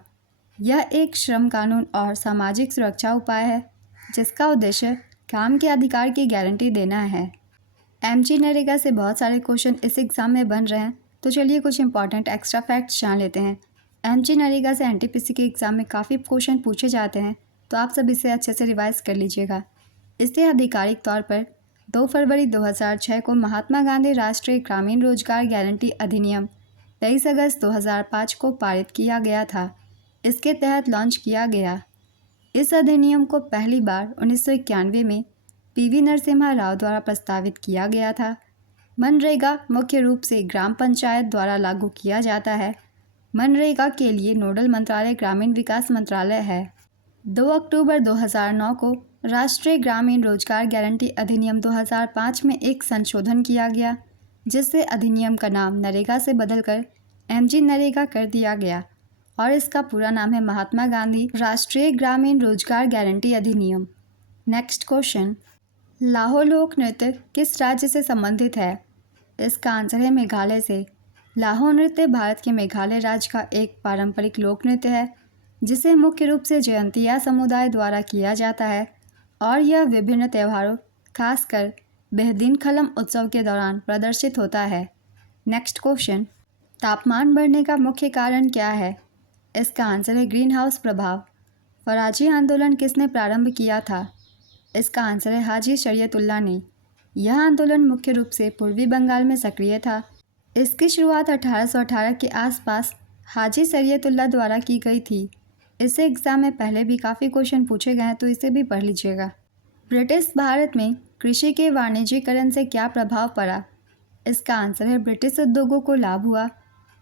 यह एक श्रम कानून और सामाजिक सुरक्षा उपाय है, जिसका उद्देश्य काम के अधिकार की गारंटी देना है। MG नरेगा से बहुत सारे क्वेश्चन इस एग्ज़ाम में बन रहे हैं, तो चलिए कुछ इंपॉर्टेंट एक्स्ट्रा फैक्ट्स जान लेते हैं। MG नरेगा से NTPC के एग्ज़ाम में काफ़ी क्वेश्चन पूछे जाते हैं, तो आप सब इसे अच्छे से रिवाइज कर लीजिएगा। इससे आधिकारिक तौर पर 2 फरवरी 2006 को महात्मा गांधी राष्ट्रीय ग्रामीण रोजगार गारंटी अधिनियम 23 अगस्त 2005 को पारित किया गया था। इसके तहत लॉन्च किया गया। इस अधिनियम को पहली बार 1991 में PV नरसिम्हा राव द्वारा प्रस्तावित किया गया था। मनरेगा मुख्य रूप से ग्राम पंचायत द्वारा लागू किया जाता है मनरेगा के लिए नोडल मंत्रालय ग्रामीण विकास मंत्रालय है। 2 अक्टूबर 2009 को राष्ट्रीय ग्रामीण रोजगार गारंटी अधिनियम 2005 में एक संशोधन किया गया, जिससे अधिनियम का नाम नरेगा से बदलकर MG नरेगा कर दिया गया और इसका पूरा नाम है महात्मा गांधी राष्ट्रीय ग्रामीण रोजगार गारंटी अधिनियम। नेक्स्ट क्वेश्चन, लाहो लोक नृत्य किस राज्य से संबंधित है? इसका आंसर है मेघालय से। लाहो नृत्य भारत के मेघालय राज्य का एक पारंपरिक लोक नृत्य है, जिसे मुख्य रूप से जयंतिया समुदाय द्वारा किया जाता है और यह विभिन्न त्योहारों, खासकर बेहदीन खलम उत्सव के दौरान प्रदर्शित होता है। नेक्स्ट क्वेश्चन, तापमान बढ़ने का मुख्य कारण क्या है? इसका आंसर है ग्रीन हाउस प्रभाव। फराजी आंदोलन किसने प्रारंभ किया था? इसका आंसर है हाजी शरीयतुल्लाह ने। यह आंदोलन मुख्य रूप से पूर्वी बंगाल में सक्रिय था। इसकी शुरुआत 1818 के आसपास हाजी शरीयतुल्लाह द्वारा की गई थी। इससे एग्ज़ाम में पहले भी काफ़ी क्वेश्चन पूछे गए हैं, तो इसे भी पढ़ लीजिएगा। ब्रिटिश भारत में कृषि के वाणिज्यीकरण से क्या प्रभाव पड़ा? इसका आंसर है ब्रिटिश उद्योगों को लाभ हुआ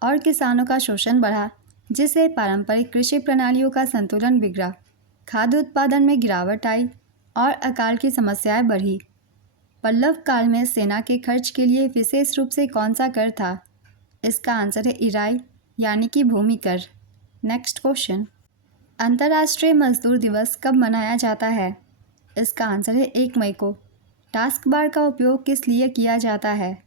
और किसानों का शोषण बढ़ा, जिससे पारंपरिक कृषि प्रणालियों का संतुलन बिगड़ा, खाद्य उत्पादन में गिरावट आई और अकाल की समस्याएं बढ़ी। पल्लव काल में सेना के खर्च के लिए विशेष रूप से कौन सा कर था? इसका आंसर है इराई यानी कि भूमि कर। नेक्स्ट क्वेश्चन, अंतर्राष्ट्रीय मजदूर दिवस कब मनाया जाता है? इसका आंसर है 1 मई को। टास्क बार का उपयोग किस लिए किया जाता है?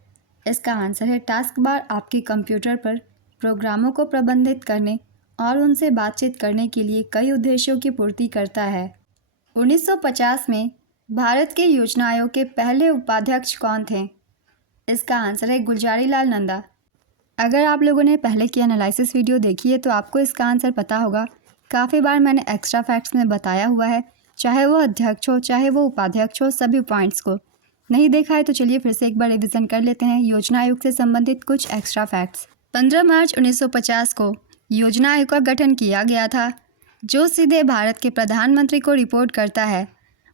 इसका आंसर है टास्क बार आपके कंप्यूटर पर प्रोग्रामों को प्रबंधित करने और उनसे बातचीत करने के लिए कई उद्देश्यों की पूर्ति करता है। 1950 में भारत के योजना आयोग के पहले उपाध्यक्ष कौन थे? इसका आंसर है गुलजारी लाल नंदा। अगर आप लोगों ने पहले की एनालिसिस वीडियो देखी है तो आपको इसका आंसर पता होगा। काफ़ी बार मैंने एक्स्ट्रा फैक्ट्स में बताया हुआ है, चाहे वो अध्यक्ष हो चाहे वो उपाध्यक्ष हो, सभी पॉइंट्स को। नहीं देखा है तो चलिए फिर से एक बार रिविज़न कर लेते हैं योजना आयोग से संबंधित कुछ एक्स्ट्रा फैक्ट्स। 15 मार्च 1950 को योजना आयोग का गठन किया गया था, जो सीधे भारत के प्रधानमंत्री को रिपोर्ट करता है।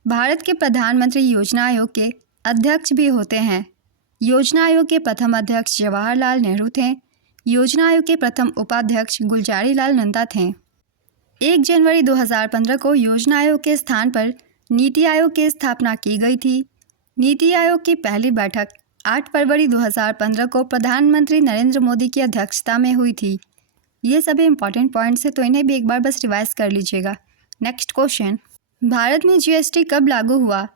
भारत के प्रधानमंत्री योजना आयोग के अध्यक्ष भी होते हैं। योजना आयोग के प्रथम अध्यक्ष जवाहरलाल नेहरू थे। योजना आयोग के प्रथम उपाध्यक्ष गुलजारी लाल नंदा थे। 1 जनवरी 2015 को योजना आयोग के स्थान पर नीति आयोग की स्थापना की गई थी। नीति आयोग की पहली बैठक 8 फरवरी 2015 को प्रधानमंत्री नरेंद्र मोदी की अध्यक्षता में हुई थी। ये सभी इंपॉर्टेंट पॉइंट्स हैं, तो इन्हें भी एक बार बस रिवाइज कर लीजिएगा। नेक्स्ट क्वेश्चन, भारत में GST कब लागू हुआ?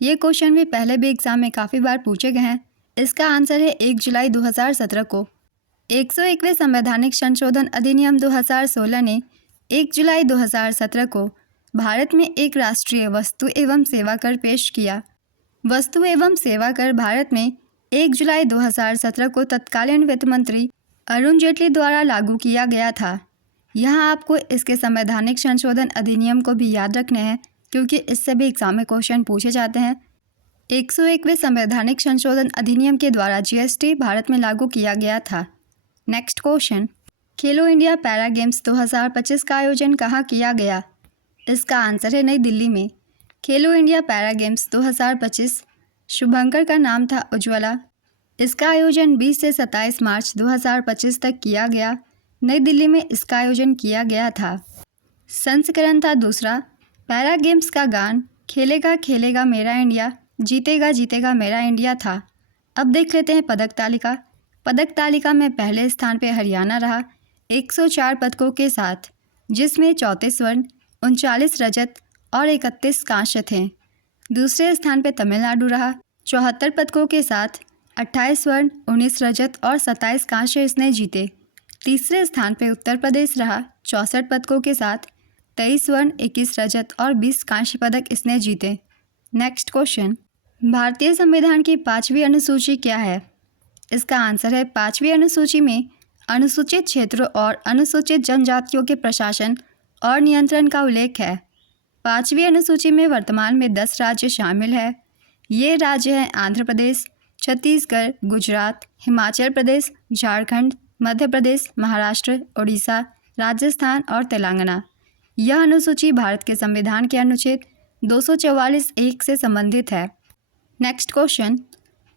ये क्वेश्चन भी पहले भी एग्जाम में काफ़ी बार पूछे गए हैं। इसका आंसर है 1 जुलाई 2017 को। 101वें संवैधानिक संशोधन अधिनियम 2016 ने 1 जुलाई 2017 को भारत में एक राष्ट्रीय वस्तु एवं सेवा कर पेश किया। वस्तु एवं सेवा कर भारत में 1 जुलाई 2017 को तत्कालीन वित्त मंत्री अरुण जेटली द्वारा लागू किया गया था। यहाँ आपको इसके संवैधानिक संशोधन अधिनियम को भी याद रखने हैं, क्योंकि इससे भी एग्जाम में क्वेश्चन पूछे जाते हैं। 101वें संवैधानिक संशोधन अधिनियम के द्वारा GST भारत में लागू किया गया था। नेक्स्ट क्वेश्चन, खेलो इंडिया पैरा गेम्स 2025 का आयोजन कहाँ किया गया? इसका आंसर है नई दिल्ली में। खेलो इंडिया पैरा गेम्स 2025 शुभंकर का नाम था उज्ज्वला। इसका आयोजन 20 से 27 मार्च 2025 तक किया गया। नई दिल्ली में इसका आयोजन किया गया था। संस्करण था दूसरा। पैरा गेम्स का गान खेलेगा खेलेगा मेरा इंडिया, जीतेगा जीतेगा मेरा इंडिया था। अब देख लेते हैं पदक तालिका। पदक तालिका में पहले स्थान पे हरियाणा रहा 104 पदकों के साथ, जिसमें 34 स्वर्ण, 39 रजत और 31 कांस्य थे। दूसरे स्थान पे तमिलनाडु रहा 74 पदकों के साथ, 28 स्वर्ण, 19 रजत और 27 कांस्य इसने जीते। तीसरे स्थान पे उत्तर प्रदेश रहा 64 पदकों के साथ, 23 स्वर्ण, 21 रजत और 20 कांस्य पदक इसने जीते। नेक्स्ट क्वेश्चन, भारतीय संविधान की 5वीं अनुसूची क्या है? इसका आंसर है 5वीं अनुसूची में अनुसूचित क्षेत्रों और अनुसूचित जनजातियों के प्रशासन और नियंत्रण का उल्लेख है। 5वीं अनुसूची में वर्तमान में 10 राज्य शामिल है। ये राज्य हैं आंध्र प्रदेश, छत्तीसगढ़, गुजरात, हिमाचल प्रदेश, झारखंड, मध्य प्रदेश, महाराष्ट्र, उड़ीसा, राजस्थान और तेलंगाना। यह अनुसूची भारत के संविधान के अनुच्छेद 244(1) से संबंधित है। नेक्स्ट क्वेश्चन,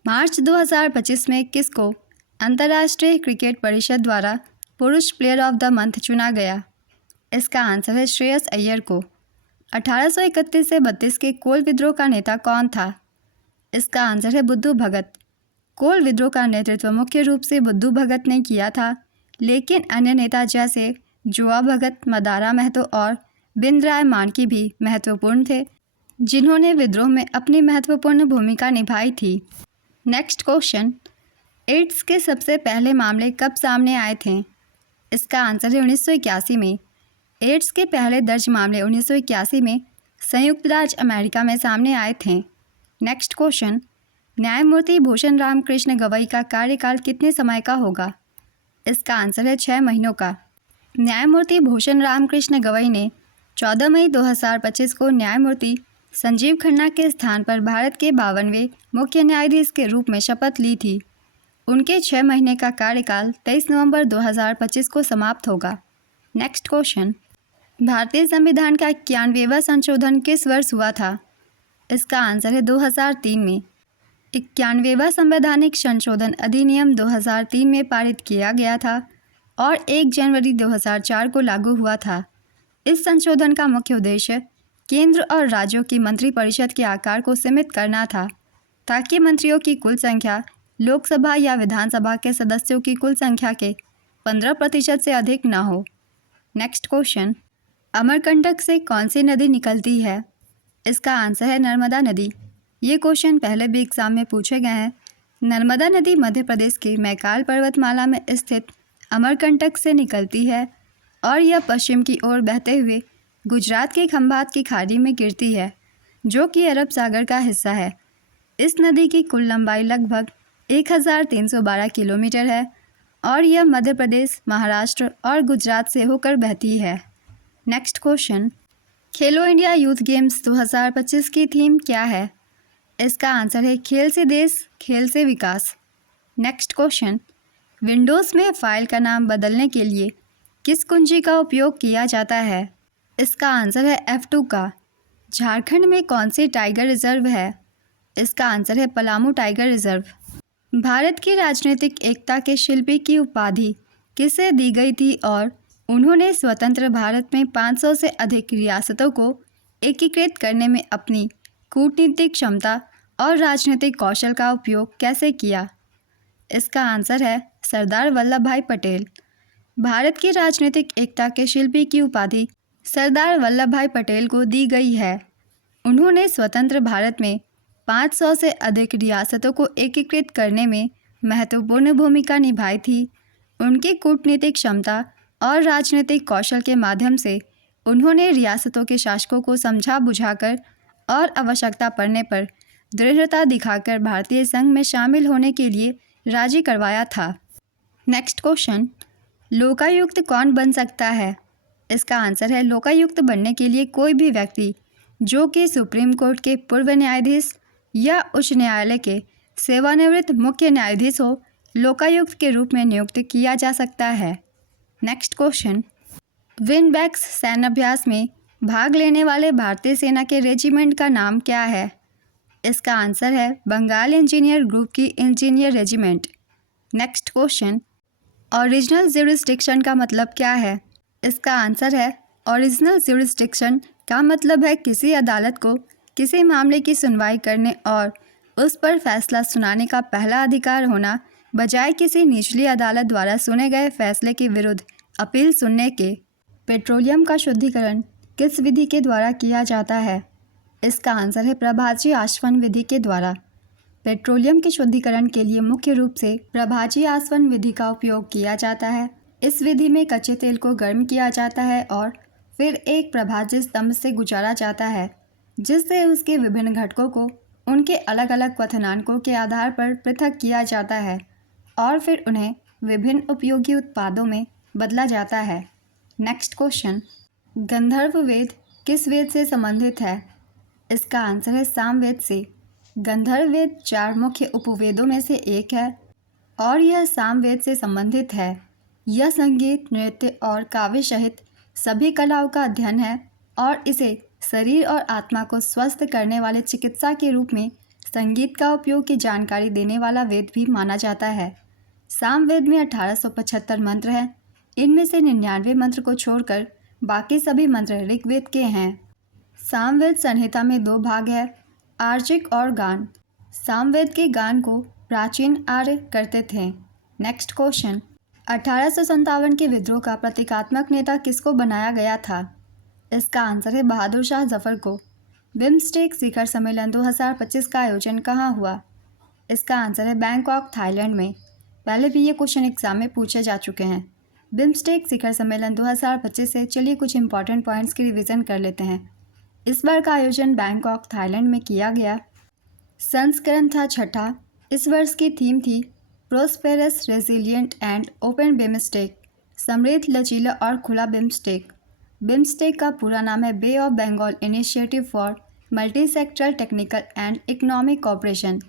मार्च 2025 में किसको अंतर्राष्ट्रीय क्रिकेट परिषद द्वारा पुरुष प्लेयर ऑफ द मंथ चुना गया? इसका आंसर है श्रेयस अय्यर को। 1831 से 32 के कोल विद्रोह का नेता कौन था? इसका आंसर है बुद्धू भगत। कोल विद्रोह का नेतृत्व मुख्य रूप से बुद्धू भगत ने किया था, लेकिन अन्य नेता जैसे जोआ भगत, मदारा महतो और बिंद्राय मानकी भी महत्वपूर्ण थे, जिन्होंने विद्रोह में अपनी महत्वपूर्ण भूमिका निभाई थी। नेक्स्ट क्वेश्चन, एड्स के सबसे पहले मामले कब सामने आए थे? इसका आंसर है 1981 में। एड्स के पहले दर्ज मामले 1981 में संयुक्त राज्य अमेरिका में सामने आए थे। नेक्स्ट क्वेश्चन, न्यायमूर्ति भूषण राम कृष्ण गवई का कार्यकाल कितने समय का होगा? इसका आंसर है 6 महीनों का। न्यायमूर्ति भूषण राम कृष्ण गवई ने 14 मई 2025 को न्यायमूर्ति संजीव खन्ना के स्थान पर भारत के 52वें मुख्य न्यायाधीश के रूप में शपथ ली थी। उनके 6 महीने का कार्यकाल 23 नवंबर 2025 को समाप्त होगा। नेक्स्ट क्वेश्चन, भारतीय संविधान का 91वां संशोधन किस वर्ष हुआ था? इसका आंसर है 2003 में। 91वां संवैधानिक संशोधन अधिनियम 2003 में पारित किया गया था और 1 जनवरी 2004 को लागू हुआ था। इस संशोधन का मुख्य उद्देश्य केंद्र और राज्यों की मंत्रिपरिषद के आकार को सीमित करना था, ताकि मंत्रियों की कुल संख्या लोकसभा या विधानसभा के सदस्यों की कुल संख्या के 15% से अधिक न हो। नेक्स्ट क्वेश्चन, अमरकंटक से कौन सी नदी निकलती है? इसका आंसर है नर्मदा नदी। ये क्वेश्चन पहले भी एग्जाम में पूछे गए हैं। नर्मदा नदी मध्य प्रदेश के मैकाल पर्वतमाला में स्थित अमरकंटक से निकलती है और यह पश्चिम की ओर बहते हुए गुजरात के खंभात की खाड़ी में गिरती है, जो कि अरब सागर का हिस्सा है। इस नदी की कुल लंबाई लगभग 1312 किलोमीटर है और यह मध्य प्रदेश, महाराष्ट्र और गुजरात से होकर बहती है। नेक्स्ट क्वेश्चन, खेलो इंडिया यूथ गेम्स 2025 की थीम क्या है? इसका आंसर है खेल से देश, खेल से विकास। नेक्स्ट क्वेश्चन, विंडोज़ में फाइल का नाम बदलने के लिए किस कुंजी का उपयोग किया जाता है? इसका आंसर है F2 का। झारखंड में कौन सी टाइगर रिजर्व है? इसका आंसर है पलामू टाइगर रिजर्व। भारत की राजनीतिक एकता के शिल्पी की उपाधि किसे दी गई थी और उन्होंने स्वतंत्र भारत में 500 से अधिक रियासतों को एकीकृत करने में अपनी कूटनीतिक क्षमता और राजनीतिक कौशल का उपयोग कैसे किया? इसका आंसर है सरदार वल्लभ भाई पटेल। भारत की राजनीतिक एकता के शिल्पी की उपाधि सरदार वल्लभ भाई पटेल को दी गई है। उन्होंने स्वतंत्र भारत में 500 से अधिक रियासतों को एकीकृत करने में महत्वपूर्ण भूमिका निभाई थी। उनकी कूटनीतिक क्षमता और राजनीतिक कौशल के माध्यम से उन्होंने रियासतों के शासकों को समझा बुझाकर और आवश्यकता पड़ने पर दृढ़ता दिखाकर भारतीय संघ में शामिल होने के लिए राजी करवाया था। नेक्स्ट क्वेश्चन, लोकायुक्त कौन बन सकता है? इसका आंसर है लोकायुक्त बनने के लिए कोई भी व्यक्ति जो कि सुप्रीम कोर्ट के पूर्व न्यायाधीश या उच्च न्यायालय के सेवानिवृत्त मुख्य न्यायाधीश हो, लोकायुक्त के रूप में नियुक्त किया जा सकता है। नेक्स्ट क्वेश्चन, विनबैक्स सैन्य अभ्यास में भाग लेने वाले भारतीय सेना के रेजिमेंट का नाम क्या है? इसका आंसर है बंगाल इंजीनियर ग्रुप की engineer regiment. Next question, original jurisdiction का मतलब क्या है? इसका आंसर है ओरिजिनल ज्यूरिसडिक्शन का मतलब है किसी अदालत को किसी मामले की सुनवाई करने और उस पर फैसला सुनाने का पहला अधिकार होना, बजाय किसी निचली अदालत द्वारा सुने गए फैसले के विरुद्ध अपील सुनने के। पेट्रोलियम का शुद्धिकरण किस विधि के द्वारा किया जाता है? इसका आंसर है प्रभाजी आसवन विधि के द्वारा। पेट्रोलियम के शुद्धिकरण के लिए मुख्य रूप से प्रभाजी आसवन विधि का उपयोग किया जाता है। इस विधि में कच्चे तेल को गर्म किया जाता है और फिर एक प्रभाजी स्तंभ से गुजारा जाता है, जिससे उसके विभिन्न घटकों को उनके अलग अलग क्वथनांकों के आधार पर पृथक किया जाता है और फिर उन्हें विभिन्न उपयोगी उत्पादों में बदला जाता है। नेक्स्ट क्वेश्चन, गंधर्व वेद किस वेद से संबंधित है? इसका आंसर है सामवेद से। गंधर्व वेद 4 मुख्य उपवेदों में से एक है और यह सामवेद से संबंधित है। यह संगीत, नृत्य और काव्य सहित सभी कलाओं का अध्ययन है और इसे शरीर और आत्मा को स्वस्थ करने वाले चिकित्सा के रूप में संगीत का उपयोग की जानकारी देने वाला वेद भी माना जाता है। सामवेद में 1875 मंत्र हैं इनमें से 99 मंत्र को छोड़कर बाकी सभी मंत्र ऋग्वेद के हैं। सामवेद संहिता में 2 भाग है, आर्चिक और गान। सामवेद के गान को प्राचीन आर्य करते थे। नेक्स्ट क्वेश्चन, 1857 के विद्रोह का प्रतीकात्मक नेता किसको बनाया गया था? इसका आंसर है बहादुर शाह जफर को। बिम्स्टेक शिखर सम्मेलन 2025 का आयोजन कहाँ हुआ? इसका आंसर है बैंकॉक, थाईलैंड में। पहले भी ये क्वेश्चन एग्जाम में पूछे जा चुके हैं। बिम्स्टेक शिखर सम्मेलन 2025 से चलिए कुछ इंपॉर्टेंट पॉइंट्स की रिवीजन कर लेते हैं। इस बार का आयोजन बैंकॉक, थाईलैंड में किया गया। संस्करण था 6ठा। इस वर्ष की थीम थी prosperous, resilient and open BIMSTEC, समृद्ध, लचीला और खुला बिम्स्टेक। बिम्स्टेक का पूरा नाम है Bay of Bengal initiative for multi sectoral technical and economic cooperation.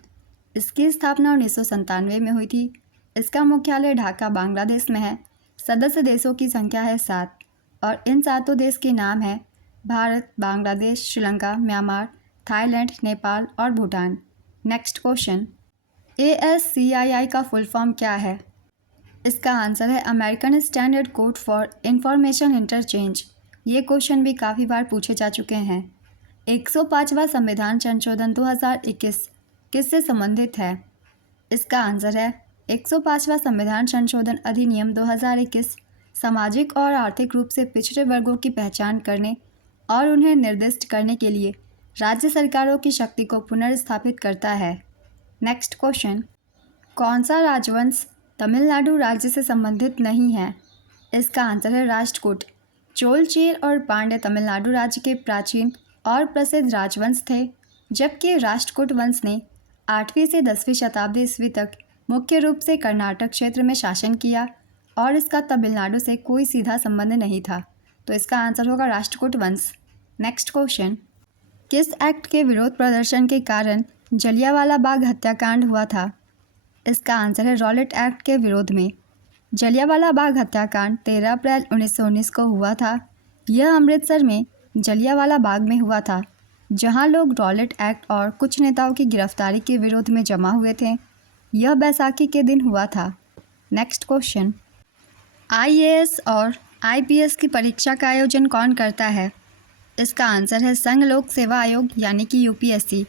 इसकी स्थापना 1997 में हुई थी। इसका मुख्यालय ढाका, बांग्लादेश में है। सदस्य देशों की संख्या है 7 और इन 7 देश के नाम हैं भारत, बांग्लादेश, श्रीलंका, म्यांमार, थाईलैंड, नेपाल और भूटान। नेक्स्ट क्वेश्चन, ASCII का फुल फॉर्म क्या है? इसका आंसर है American standard code for information interchange. ये क्वेश्चन भी काफ़ी बार पूछे जा चुके हैं। 105वां संविधान संशोधन 2021 किससे संबंधित है? इसका आंसर है 105वां संविधान संशोधन अधिनियम 2021 सामाजिक और आर्थिक रूप से पिछड़े वर्गों की पहचान करने और उन्हें निर्दिष्ट करने के लिए राज्य सरकारों की शक्ति को पुनर्स्थापित करता है। नेक्स्ट क्वेश्चन, कौन सा राजवंश तमिलनाडु राज्य से संबंधित नहीं है? इसका आंसर है राष्ट्रकूट। चोल, चेर और पांड्य तमिलनाडु राज्य के प्राचीन और प्रसिद्ध राजवंश थे, जबकि राष्ट्रकूट वंश ने 8वीं से 10वीं शताब्दी ईस्वी तक मुख्य रूप से कर्नाटक क्षेत्र में शासन किया और इसका तमिलनाडु से कोई सीधा संबंध नहीं था। तो इसका आंसर होगा राष्ट्रकूट वंश। नेक्स्ट क्वेश्चन, किस एक्ट के विरोध प्रदर्शन के कारण जलियांवाला बाग हत्याकांड हुआ था? इसका आंसर है रॉलेट एक्ट के विरोध में। जलियांवाला बाग हत्याकांड 13 अप्रैल 1919 को हुआ था। यह अमृतसर में जलियांवाला बाग में हुआ था, जहां लोग रॉलेट एक्ट और कुछ नेताओं की गिरफ्तारी के विरोध में जमा हुए थे। यह बैसाखी के दिन हुआ था। नेक्स्ट क्वेश्चन, IAS और IPS की परीक्षा का आयोजन कौन करता है? इसका आंसर है संघ लोक सेवा आयोग यानी कि UPSC।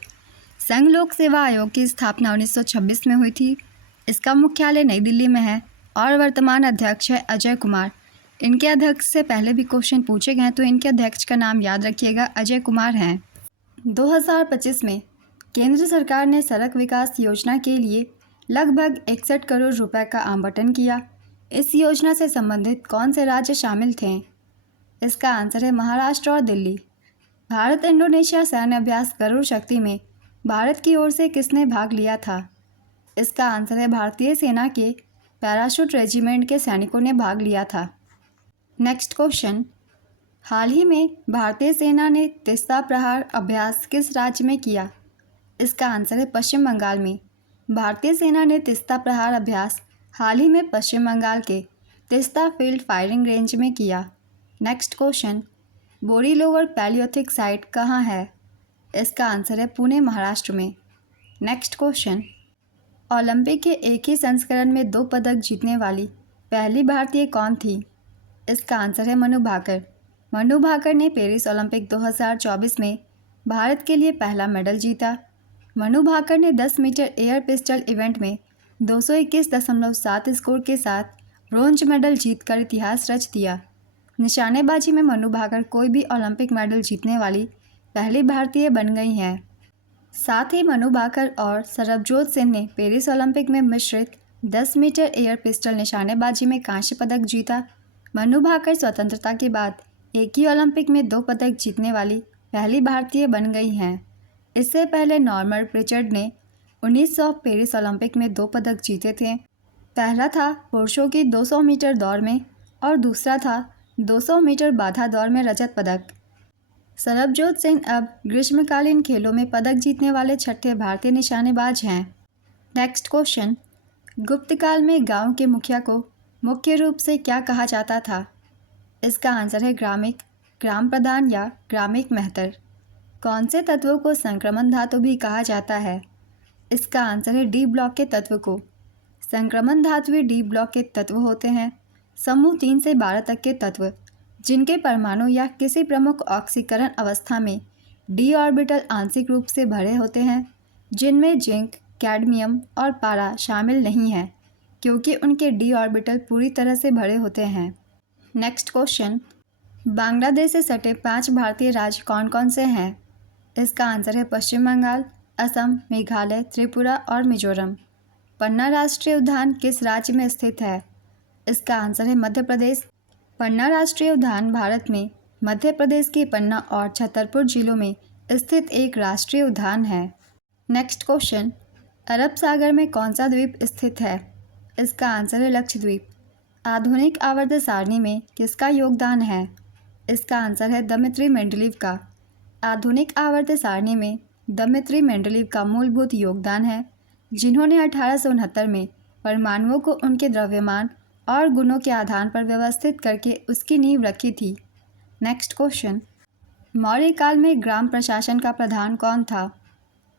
संघ लोक सेवा आयोग की स्थापना 1926 में हुई थी। इसका मुख्यालय नई दिल्ली में है और वर्तमान अध्यक्ष है अजय कुमार। इनके अध्यक्ष से पहले भी क्वेश्चन पूछे गए, तो इनके अध्यक्ष का नाम याद रखिएगा, अजय कुमार हैं। 2025 में केंद्र सरकार ने सड़क विकास योजना के लिए लगभग 61 करोड़ रुपए का आवंटन किया। इस योजना से संबंधित कौन से राज्य शामिल थे? इसका आंसर है महाराष्ट्र और दिल्ली। भारत इंडोनेशिया सैन्य अभ्यास गरुड़ शक्ति में भारत की ओर से किसने भाग लिया था? इसका आंसर है भारतीय सेना के पैराशूट रेजिमेंट के सैनिकों ने भाग लिया था। नेक्स्ट क्वेश्चन, हाल ही में भारतीय सेना ने तीस्ता प्रहार अभ्यास किस राज्य में किया? इसका आंसर है पश्चिम बंगाल में। भारतीय सेना ने तीस्ता प्रहार अभ्यास हाल ही में पश्चिम बंगाल के तीस्ता फील्ड फायरिंग रेंज में किया। नेक्स्ट क्वेश्चन, बोरी लोअर पैलियोथिक साइट कहाँ है? इसका आंसर है पुणे, महाराष्ट्र में। नेक्स्ट क्वेश्चन, ओलंपिक के एक ही संस्करण में 2 पदक जीतने वाली पहली भारतीय कौन थी? इसका आंसर है मनु भाकर। मनु भाकर ने पेरिस ओलंपिक 2024 में भारत के लिए पहला मेडल जीता। मनु भाकर ने 10 मीटर एयर पिस्टल इवेंट में 221.7 स्कोर के साथ ब्रोंज मेडल जीतकर इतिहास रच दिया। निशानेबाजी में मनु भाकर कोई भी ओलंपिक मेडल जीतने वाली पहली भारतीय बन गई हैं। साथ ही मनु भाकर और सरबजोत सिंह ने पेरिस ओलंपिक में मिश्रित 10 मीटर एयर पिस्टल निशानेबाजी में कांस्य पदक जीता। मनु भाकर स्वतंत्रता के बाद एक ही ओलंपिक में 2 पदक जीतने वाली पहली भारतीय बन गई हैं। इससे पहले नॉर्मन प्रिचर्ड ने 1900 पेरिस ओलंपिक में 2 पदक जीते थे। पहला था पुरुषों की 200 मीटर दौड़ में और दूसरा था 200 मीटर बाधा दौड़ में रजत पदक। सरबजोत सिंह अब ग्रीष्मकालीन खेलों में पदक जीतने वाले 6ठे भारतीय निशानेबाज हैं। नेक्स्ट क्वेश्चन, गुप्त काल में गांव के मुखिया को मुख्य रूप से क्या कहा जाता था? इसका आंसर है ग्रामिक, ग्राम प्रधान या ग्रामिक मेहतर। कौन से तत्वों को संक्रमण धातु भी कहा जाता है? इसका आंसर है डी ब्लॉक के तत्व को। संक्रमण धातु डी ब्लॉक के तत्व होते हैं। समूह 3 से 12 तक के तत्व जिनके परमाणु या किसी प्रमुख ऑक्सीकरण अवस्था में डी ऑर्बिटल आंशिक रूप से भरे होते हैं, जिनमें जिंक, कैडमियम और पारा शामिल नहीं है क्योंकि उनके डी ऑर्बिटल पूरी तरह से भरे होते हैं। नेक्स्ट क्वेश्चन, बांग्लादेश से सटे 5 भारतीय राज्य कौन कौन से हैं? इसका आंसर है पश्चिम बंगाल, असम, मेघालय, त्रिपुरा और मिजोरम। पन्ना राष्ट्रीय उद्यान किस राज्य में स्थित है? इसका आंसर है मध्य प्रदेश। पन्ना राष्ट्रीय उद्यान भारत में मध्य प्रदेश के पन्ना और छतरपुर जिलों में स्थित एक राष्ट्रीय उद्यान है। नेक्स्ट क्वेश्चन, अरब सागर में कौन सा द्वीप स्थित है? इसका आंसर है लक्षद्वीप। आधुनिक आवर्त सारणी में किसका योगदान है? इसका आंसर है दमित्री मेंडलीव का। आधुनिक आवर्त सारणी में दमित्री मेंडलीव का मूलभूत योगदान है, जिन्होंने 1869 में परमाणुओं को उनके द्रव्यमान और गुणों के आधार पर व्यवस्थित करके उसकी नींव रखी थी। नेक्स्ट क्वेश्चन, मौर्य काल में ग्राम प्रशासन का प्रधान कौन था?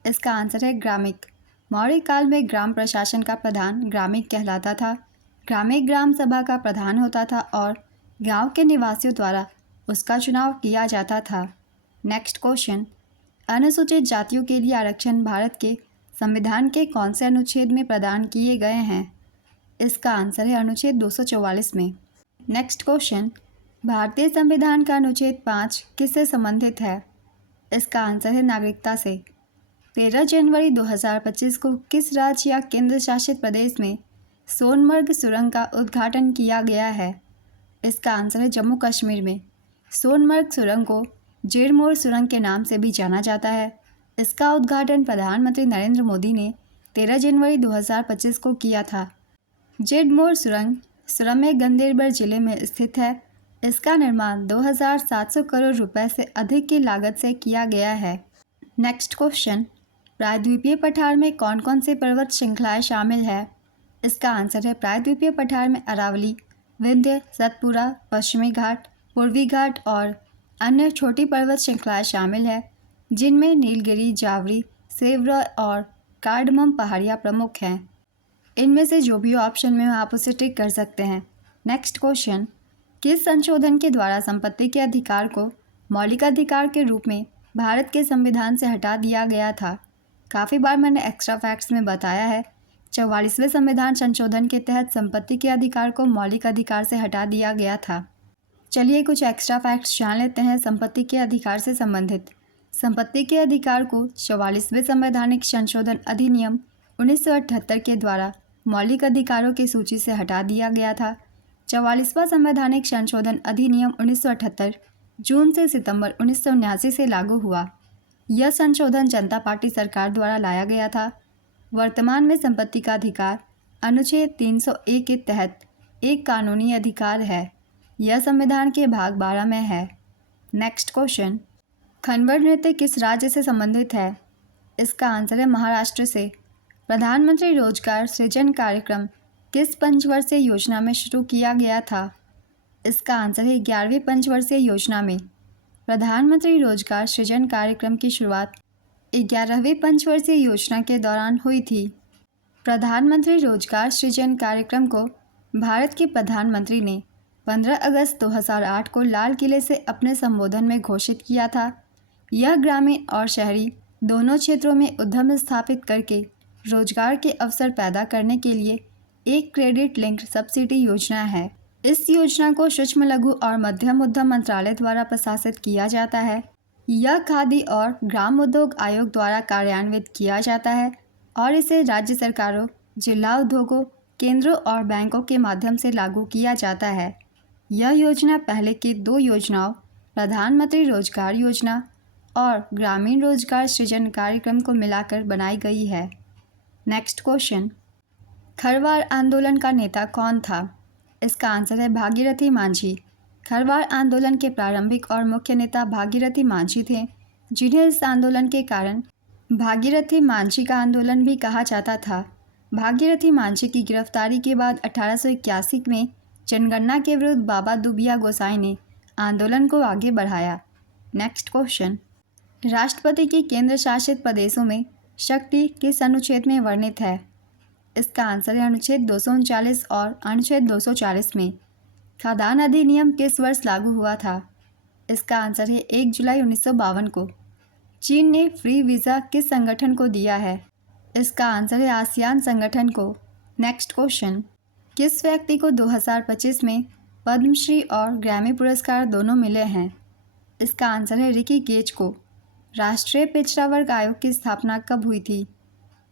इसका आंसर है ग्रामिक। मौर्य काल में ग्राम प्रशासन का प्रधान ग्रामिक कहलाता था। ग्रामिक ग्राम सभा का प्रधान होता था और गांव के निवासियों द्वारा उसका चुनाव किया जाता था। नेक्स्ट क्वेश्चन, अनुसूचित जातियों के लिए आरक्षण भारत के संविधान के कौन से अनुच्छेद में प्रदान किए गए हैं? इसका आंसर है अनुच्छेद 244 में। नेक्स्ट क्वेश्चन, भारतीय संविधान का अनुच्छेद 5 किससे संबंधित है? इसका आंसर है नागरिकता से। 13 जनवरी 2025 को किस राज्य या केंद्र शासित प्रदेश में सोनमर्ग सुरंग का उद्घाटन किया गया है? इसका आंसर है जम्मू कश्मीर में। सोनमर्ग सुरंग को जेडमोर सुरंग के नाम से भी जाना जाता है। इसका उद्घाटन प्रधानमंत्री नरेंद्र मोदी ने 13 जनवरी 2025 को किया था। जेडमोर सुरंग में गंदेरबल जिले में स्थित है। इसका निर्माण 2700 करोड़ रुपए से अधिक की लागत से किया गया है। नेक्स्ट क्वेश्चन, प्रायद्वीपीय पठार में कौन कौन से पर्वत श्रृंखलाएं शामिल है? इसका आंसर है प्रायद्वीपीय पठार में अरावली, विंध्य, सतपुरा, पश्चिमी घाट, पूर्वी घाट और अन्य छोटी पर्वत श्रृंखलाएं शामिल है, जिनमें नीलगिरी, जावरी, सेवरा और कार्डमम पहाड़ियाँ प्रमुख हैं। इनमें से जो भी ऑप्शन में आप उसे टिक कर सकते हैं। नेक्स्ट क्वेश्चन, किस संशोधन के द्वारा संपत्ति के अधिकार को मौलिक अधिकार के रूप में भारत के संविधान से हटा दिया गया था? काफ़ी बार मैंने एक्स्ट्रा फैक्ट्स में बताया है। 44वें संविधान संशोधन के तहत संपत्ति के अधिकार को मौलिक अधिकार से हटा दिया गया था। चलिए कुछ एक्स्ट्रा फैक्ट्स जान लेते हैं संपत्ति के अधिकार से संबंधित। संपत्ति के अधिकार को 44वें संवैधानिक संशोधन अधिनियम 1978 के द्वारा मौलिक अधिकारों की सूची से हटा दिया गया था। 44वां संवैधानिक संशोधन अधिनियम 1978 जून से सितंबर 1979 से लागू हुआ। यह संशोधन जनता पार्टी सरकार द्वारा लाया गया था। वर्तमान में संपत्ति का अधिकार अनुच्छेद 301 के तहत एक कानूनी अधिकार है। यह संविधान के भाग 12 में है। नेक्स्ट क्वेश्चन, खनवर नृत्य किस राज्य से संबंधित है? इसका आंसर है महाराष्ट्र से। प्रधानमंत्री रोजगार सृजन कार्यक्रम किस पंचवर्षीय योजना में शुरू किया गया था? इसका आंसर है 11वीं पंचवर्षीय योजना में। प्रधानमंत्री रोजगार सृजन कार्यक्रम की शुरुआत 11वीं पंचवर्षीय योजना के दौरान हुई थी। प्रधानमंत्री रोजगार सृजन कार्यक्रम को भारत के प्रधानमंत्री ने 15 अगस्त 2008 को लाल किले से अपने संबोधन में घोषित किया था। यह ग्रामीण और शहरी दोनों क्षेत्रों में उद्यम स्थापित करके रोजगार के अवसर पैदा करने के लिए एक क्रेडिट लिंक्ड सब्सिडी योजना है। इस योजना को सूक्ष्म लघु और मध्यम उद्यम मंत्रालय द्वारा प्रशासित किया जाता है। यह खादी और ग्राम उद्योग आयोग द्वारा कार्यान्वित किया जाता है और इसे राज्य सरकारों, जिला उद्योगों, केंद्रों और बैंकों के माध्यम से लागू किया जाता है। यह योजना पहले की 2 योजनाओं प्रधानमंत्री रोजगार योजना और ग्रामीण रोजगार सृजन कार्यक्रम को मिलाकर बनाई गई है। नेक्स्ट क्वेश्चन, खरवार आंदोलन का नेता कौन था? इसका आंसर है भागीरथी मांझी। खरवार आंदोलन के प्रारंभिक और मुख्य नेता भागीरथी मांझी थे, जिन्हें इस आंदोलन के कारण भागीरथी मांझी का आंदोलन भी कहा जाता था। भागीरथी मांझी की गिरफ्तारी के बाद 1881 में जनगणना के विरुद्ध बाबा दुबिया गोसाई ने आंदोलन को आगे बढ़ाया। नेक्स्ट क्वेश्चन, राष्ट्रपति की केंद्र शासित प्रदेशों में शक्ति किस अनुच्छेद में वर्णित है? इसका आंसर है अनुच्छेद 239 और अनुच्छेद 240 में। खाद्यान्न अधिनियम किस वर्ष लागू हुआ था? इसका आंसर है 1 जुलाई 1952 को। चीन ने फ्री वीज़ा किस संगठन को दिया है? इसका आंसर है आसियान संगठन को। नेक्स्ट क्वेश्चन, किस व्यक्ति को 2025 में पद्मश्री और ग्रैमी पुरस्कार दोनों मिले हैं? इसका आंसर है रिकी गेज को। राष्ट्रीय पिछड़ा वर्ग आयोग की स्थापना कब हुई थी?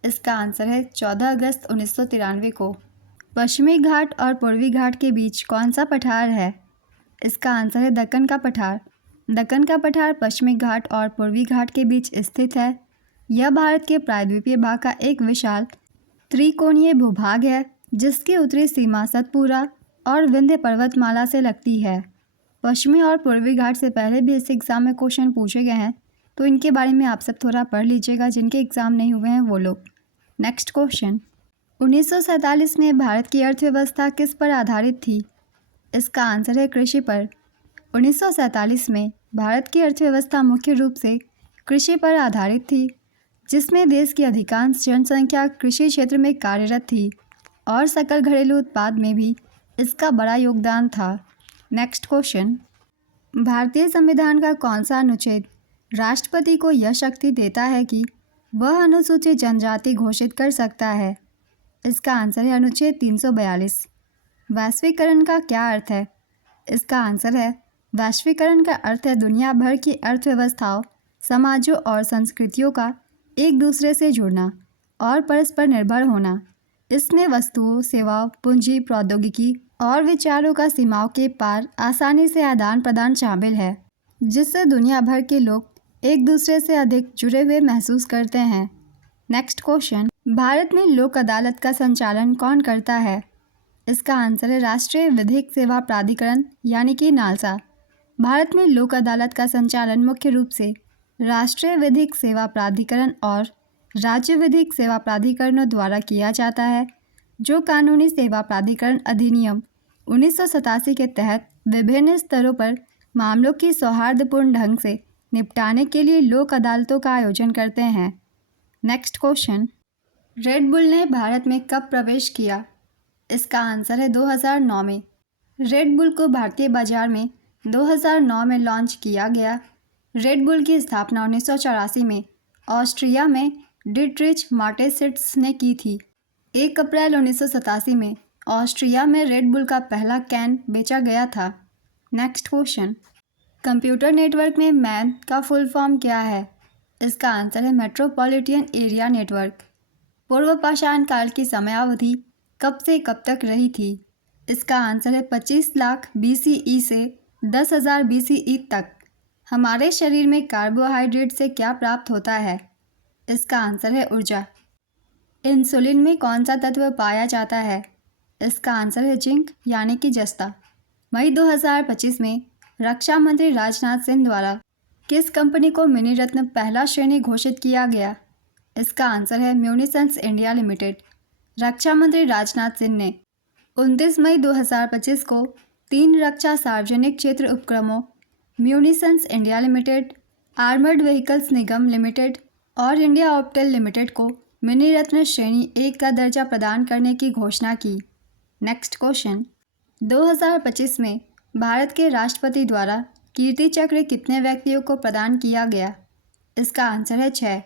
इसका आंसर है 14 अगस्त 1993 को। पश्चिमी घाट और पूर्वी घाट के बीच कौन सा पठार है? इसका आंसर है दक्कन का पठार। दक्कन का पठार पश्चिमी घाट और पूर्वी घाट के बीच स्थित है। यह भारत के प्रायद्वीपीय भाग का एक विशाल त्रिकोणीय भूभाग है जिसकी उत्तरी सीमा सतपुरा और विंध्य पर्वतमाला से लगती है। पश्चिमी और पूर्वी घाट से पहले भी इस एग्ज़ाम में क्वेश्चन पूछे गए हैं, तो इनके बारे में आप सब थोड़ा पढ़ लीजिएगा, जिनके एग्ज़ाम नहीं हुए हैं वो लोग। नेक्स्ट क्वेश्चन, 1947 में भारत की अर्थव्यवस्था किस पर आधारित थी? इसका आंसर है कृषि पर। 1947 में भारत की अर्थव्यवस्था मुख्य रूप से कृषि पर आधारित थी, जिसमें देश की अधिकांश जनसंख्या कृषि क्षेत्र में कार्यरत थी और सकल घरेलू उत्पाद में भी इसका बड़ा योगदान था। नेक्स्ट क्वेश्चन, भारतीय संविधान का कौन सा अनुच्छेद राष्ट्रपति को यह शक्ति देता है कि वह अनुसूचित जनजाति घोषित कर सकता है? इसका आंसर है अनुच्छेद 342। वैश्वीकरण का क्या अर्थ है? इसका आंसर है वैश्वीकरण का अर्थ है दुनिया भर की अर्थव्यवस्थाओं, समाजों और संस्कृतियों का एक दूसरे से जुड़ना और परस्पर निर्भर होना। इसमें वस्तुओं, सेवाओं, पूंजी, प्रौद्योगिकी और विचारों का सीमाओं के पार आसानी से आदान प्रदान शामिल है, जिससे दुनिया भर के लोग एक दूसरे से अधिक जुड़े हुए महसूस करते हैं। नेक्स्ट क्वेश्चन, भारत में लोक अदालत का संचालन कौन करता है? इसका आंसर है राष्ट्रीय विधिक सेवा प्राधिकरण यानी कि नालसा। भारत में लोक अदालत का संचालन मुख्य रूप से राष्ट्रीय विधिक सेवा प्राधिकरण और राज्य विधिक सेवा प्राधिकरणों द्वारा किया जाता है, जो कानूनी सेवा प्राधिकरण अधिनियम 1987 के तहत विभिन्न स्तरों पर मामलों की सौहार्दपूर्ण ढंग से निपटाने के लिए लोक अदालतों का आयोजन करते हैं। नेक्स्ट क्वेश्चन, रेड बुल ने भारत में कब प्रवेश किया? इसका आंसर है 2009 में। रेड बुल को भारतीय बाजार में 2009 में लॉन्च किया गया। रेड बुल की स्थापना 1984 में ऑस्ट्रिया में डिट्रिच मार्टेसिट्स ने की थी। 1 अप्रैल 1987 में ऑस्ट्रिया में रेड बुल का पहला कैन बेचा गया था। नेक्स्ट क्वेश्चन, कंप्यूटर नेटवर्क में मैन का फुल फॉर्म क्या है? इसका आंसर है मेट्रोपॉलिटन एरिया नेटवर्क। पूर्व पाषाण काल की समयावधि कब से कब तक रही थी? इसका आंसर है 25 लाख BCE से 10,000 BCE तक। हमारे शरीर में कार्बोहाइड्रेट से क्या प्राप्त होता है? इसका आंसर है ऊर्जा। इंसुलिन में कौन सा तत्व पाया जाता है? इसका आंसर है जिंक यानी कि जस्ता। मई 2025 में रक्षा मंत्री राजनाथ सिंह द्वारा किस कंपनी को मिनी रत्न पहला श्रेणी घोषित किया गया? इसका आंसर है म्यूनिसेंस इंडिया लिमिटेड। रक्षा मंत्री राजनाथ सिंह ने 29 मई 2025 को 3 रक्षा सार्वजनिक क्षेत्र उपक्रमों म्यूनिसेंस इंडिया लिमिटेड, आर्मर्ड व्हीकल्स निगम लिमिटेड और इंडिया ऑप्टेल लिमिटेड को मिनी रत्न श्रेणी 1 का दर्जा प्रदान करने की घोषणा की। नेक्स्ट क्वेश्चन, 2025 में भारत के राष्ट्रपति द्वारा कीर्ति चक्र कितने व्यक्तियों को प्रदान किया गया? इसका आंसर है 6।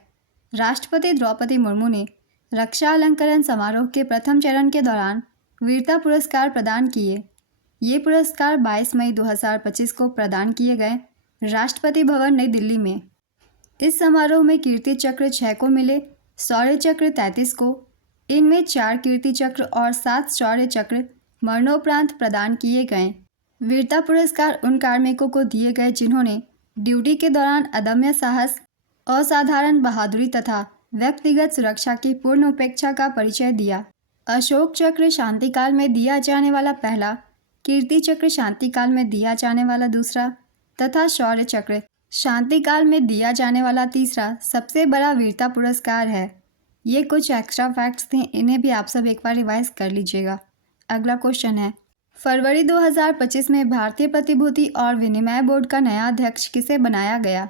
राष्ट्रपति द्रौपदी मुर्मू ने रक्षा अलंकरण समारोह के प्रथम चरण के दौरान वीरता पुरस्कार प्रदान किए। ये पुरस्कार 22 मई 2025 को प्रदान किए गए राष्ट्रपति भवन नई दिल्ली में। इस समारोह में कीर्ति चक्र 6 को मिले, शौर्य चक्र 33 को। इनमें 4 कीर्ति चक्र और 7 शौर्य चक्र मरणोपरांत प्रदान किए गए। वीरता पुरस्कार उन कार्मिकों को दिए गए जिन्होंने ड्यूटी के दौरान अदम्य साहस, असाधारण बहादुरी तथा व्यक्तिगत सुरक्षा की पूर्ण उपेक्षा का परिचय दिया। अशोक चक्र शांतिकाल में दिया जाने वाला पहला, कीर्ति चक्र शांतिकाल में दिया जाने वाला दूसरा तथा शौर्य चक्र शांतिकाल में दिया जाने वाला तीसरा सबसे बड़ा वीरता पुरस्कार है। ये कुछ एक्स्ट्रा फैक्ट्स थे, इन्हें भी आप सब एक बार रिवाइज कर लीजिएगा। अगला क्वेश्चन है, फरवरी 2025 में भारतीय प्रतिभूति और विनिमय बोर्ड का नया अध्यक्ष किसे बनाया गया?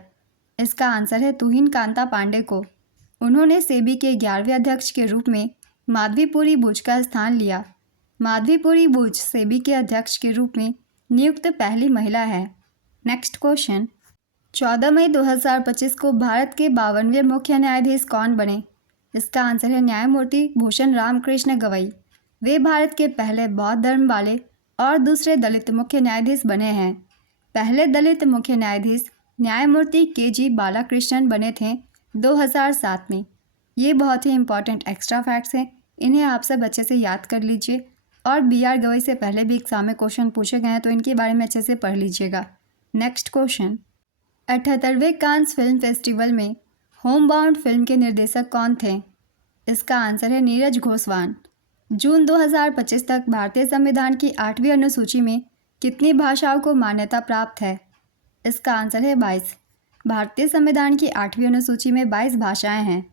इसका आंसर है तुहिन कांता पांडे को। उन्होंने सेबी के 11वें अध्यक्ष के रूप में माधवीपुरी बुच का स्थान लिया। माधवीपुरी बुच सेबी के अध्यक्ष के रूप में नियुक्त पहली महिला है। नेक्स्ट क्वेश्चन, 14 मई 2025 को भारत के 52वें मुख्य न्यायाधीश कौन बने? इसका आंसर है न्यायमूर्ति भूषण रामकृष्ण गवई। वे भारत के पहले बौद्ध धर्म वाले और दूसरे दलित मुख्य न्यायाधीश बने हैं। पहले दलित मुख्य न्यायाधीश न्यायमूर्ति के.जी. बालाकृष्णन बने थे 2007 में। ये बहुत ही इंपॉर्टेंट एक्स्ट्रा फैक्ट्स हैं, इन्हें आप सब अच्छे से याद कर लीजिए। और बी.आर. गवई से पहले भी एग्जाम में क्वेश्चन पूछे गए हैं, तो इनके बारे में अच्छे से पढ़ लीजिएगा। नेक्स्ट क्वेश्चन, 78वें कांस फिल्म फेस्टिवल में होम बाउंड फिल्म के निर्देशक कौन थे? इसका आंसर है नीरज घोषवान। जून 2025 तक भारतीय संविधान की 8वीं अनुसूची में कितनी भाषाओं को मान्यता प्राप्त है? इसका आंसर है 22। भारतीय संविधान की 8वीं अनुसूची में 22 भाषाएं हैं।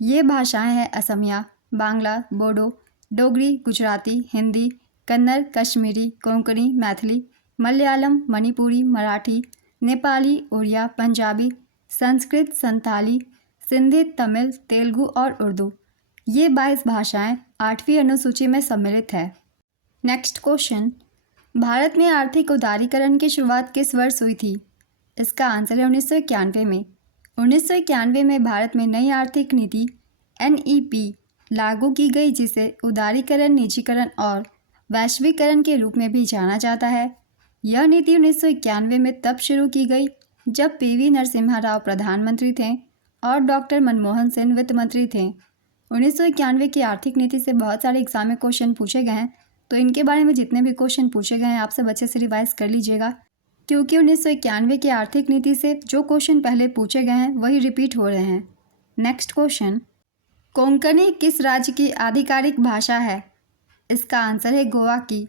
ये भाषाएं हैं असमिया, बांग्ला, बोडो, डोगरी, गुजराती, हिंदी, कन्नड़, कश्मीरी, कोंकणी, मैथिली, मलयालम, मणिपुरी, मराठी, नेपाली, उड़िया, पंजाबी, संस्कृत, संताली, सिंधी, तमिल, तेलुगु और उर्दू। ये 22 भाषाएं 8वीं अनुसूची में सम्मिलित है। नेक्स्ट क्वेश्चन, भारत में आर्थिक उदारीकरण की शुरुआत किस वर्ष हुई थी? इसका आंसर है 1991 में। 1991 में भारत में नई आर्थिक नीति NEP लागू की गई, जिसे उदारीकरण, निजीकरण और वैश्वीकरण के रूप में भी जाना जाता है। यह नीति 1991 में तब शुरू की गई जब PV नरसिम्हा राव प्रधानमंत्री थे और डॉक्टर मनमोहन सिंह वित्त मंत्री थे। 1991 की आर्थिक नीति से बहुत सारे एग्जाम में क्वेश्चन पूछे गए हैं, तो इनके बारे में जितने भी क्वेश्चन पूछे गए हैं आप सब अच्छे से रिवाइज कर लीजिएगा, क्योंकि 1991 की आर्थिक नीति से जो क्वेश्चन पहले पूछे गए हैं वही रिपीट हो रहे हैं। नेक्स्ट क्वेश्चन, कोंकणी किस राज्य की आधिकारिक भाषा है? इसका आंसर है गोवा की।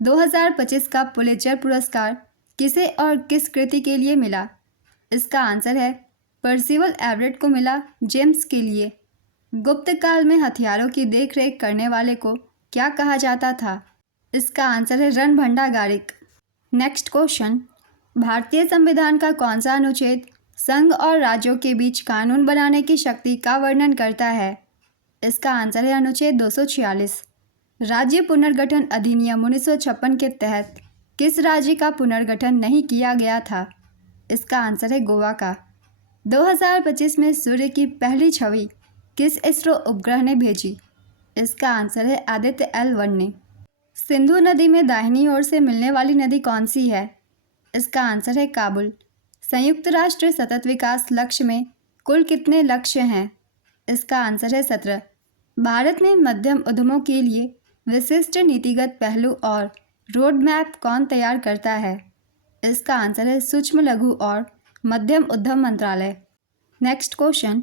2025 का पुलित्जर पुरस्कार किसे और किस कृति के लिए मिला? इसका आंसर है पर्सिवल एवरेट को मिला जेम्स के लिए। गुप्त काल में हथियारों की देखरेख करने वाले को क्या कहा जाता था? इसका आंसर है रणभंडागारिक। नेक्स्ट क्वेश्चन, भारतीय संविधान का कौन सा अनुच्छेद संघ और राज्यों के बीच कानून बनाने की शक्ति का वर्णन करता है? इसका आंसर है अनुच्छेद 246। राज्य पुनर्गठन अधिनियम 1956 के तहत किस राज्य का पुनर्गठन नहीं किया गया था? इसका आंसर है गोवा का। 2025 में सूर्य की पहली छवि किस इसरो उपग्रह ने भेजी? इसका आंसर है आदित्य L1 ने। सिंधु नदी में दाहिनी ओर से मिलने वाली नदी कौन सी है? इसका आंसर है काबुल। संयुक्त राष्ट्र सतत विकास लक्ष्य में कुल कितने लक्ष्य हैं? इसका आंसर है 17। भारत में मध्यम उद्यमों के लिए विशिष्ट नीतिगत पहलू और रोड मैप कौन तैयार करता है? इसका आंसर है सूक्ष्म लघु और मध्यम उद्यम मंत्रालय। नेक्स्ट क्वेश्चन,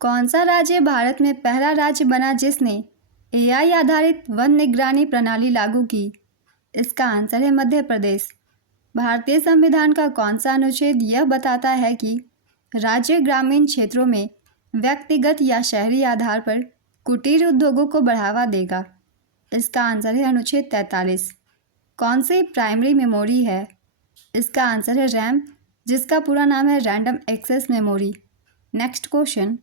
कौन सा राज्य भारत में पहला राज्य बना जिसने AI आधारित वन निगरानी प्रणाली लागू की? इसका आंसर है मध्य प्रदेश। भारतीय संविधान का कौन सा अनुच्छेद यह बताता है कि राज्य ग्रामीण क्षेत्रों में व्यक्तिगत या शहरी आधार पर कुटीर उद्योगों को बढ़ावा देगा? इसका आंसर है अनुच्छेद 43। कौन सी प्राइमरी मेमोरी है? इसका आंसर है RAM, जिसका पूरा नाम है random access memory. Next question,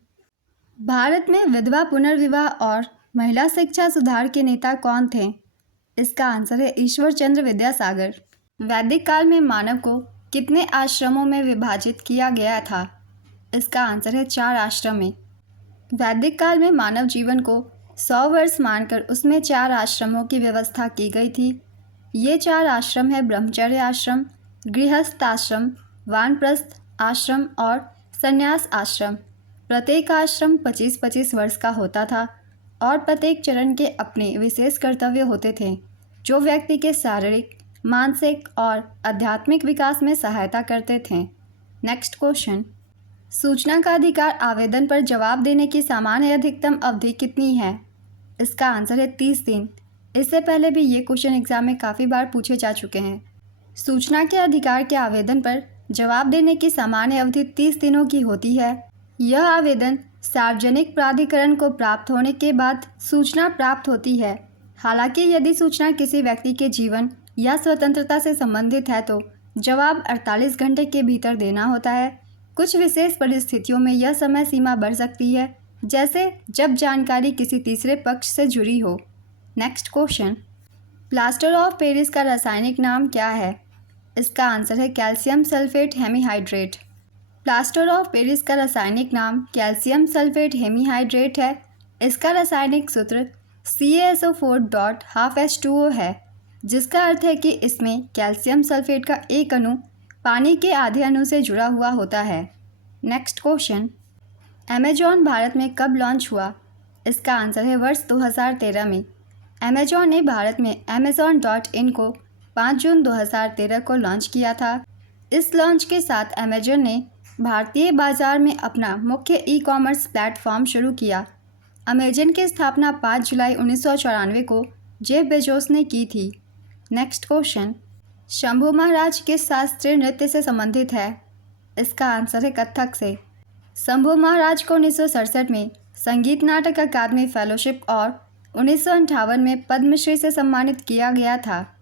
Bharat में विधवा पुनर्विवाह और महिला शिक्षा सुधार के नेता कौन थे? इसका आंसर है ईश्वर चंद्र विद्यासागर। वैदिक काल में मानव को कितने आश्रमों में विभाजित किया गया था? इसका आंसर है 4 आश्रम में। वैदिक काल में मानव जीवन को 100 वर्ष मानकर उसमें 4 आश्रमों की व्यवस्था की गई थी। ये 4 आश्रम है ब्रह्मचर्य आश्रम, गृहस्थ आश्रम, वानप्रस्थ आश्रम और संन्यास आश्रम। प्रत्येक आश्रम 25-25 वर्ष का होता था और प्रत्येक चरण के अपने विशेष कर्तव्य होते थे, जो व्यक्ति के शारीरिक, मानसिक और आध्यात्मिक विकास में सहायता करते थे। नेक्स्ट क्वेश्चन, सूचना का अधिकार आवेदन पर जवाब देने की सामान्य अधिकतम अवधि कितनी है? इसका आंसर है 30 दिन। इससे पहले भी ये क्वेश्चन एग्जाम में काफ़ी बार पूछे जा चुके हैं। सूचना के अधिकार के आवेदन पर जवाब देने की सामान्य अवधि 30 दिनों की होती है। यह आवेदन सार्वजनिक प्राधिकरण को प्राप्त होने के बाद सूचना प्राप्त होती है। हालांकि यदि सूचना किसी व्यक्ति के जीवन या स्वतंत्रता से संबंधित है तो जवाब 48 घंटे के भीतर देना होता है। कुछ विशेष परिस्थितियों में यह समय सीमा बढ़ सकती है, जैसे जब जानकारी किसी तीसरे पक्ष से जुड़ी हो। Next question, plaster of Paris का रासायनिक नाम क्या है? इसका आंसर है calcium sulphate hemihydrate. Plaster of Paris का रासायनिक नाम कैल्शियम सल्फेट हेमीहाइड्रेट है। इसका रासायनिक सूत्र CaSO4.12H2O है, जिसका अर्थ है कि इसमें कैल्शियम सल्फेट का एक अणु पानी के आधे अणु से जुड़ा हुआ होता है। नेक्स्ट क्वेश्चन, अमेजॉन भारत में कब लॉन्च हुआ? इसका आंसर है वर्ष 2013 में। अमेजॉन ने भारत में Amazon.in को 5 जून 2013 को लॉन्च किया था। इस लॉन्च के साथ अमेजॉन ने भारतीय बाजार में अपना मुख्य ई-कॉमर्स प्लेटफॉर्म शुरू किया। अमेजन की स्थापना 5 जुलाई 1994 को जेफ बेजोस ने की थी। नेक्स्ट क्वेश्चन, शंभू महाराज किस शास्त्रीय नृत्य से संबंधित है? इसका आंसर है कथक से। शंभू महाराज को 1967 में संगीत नाटक अकादमी फेलोशिप और 1958 में पद्मश्री से सम्मानित किया गया था।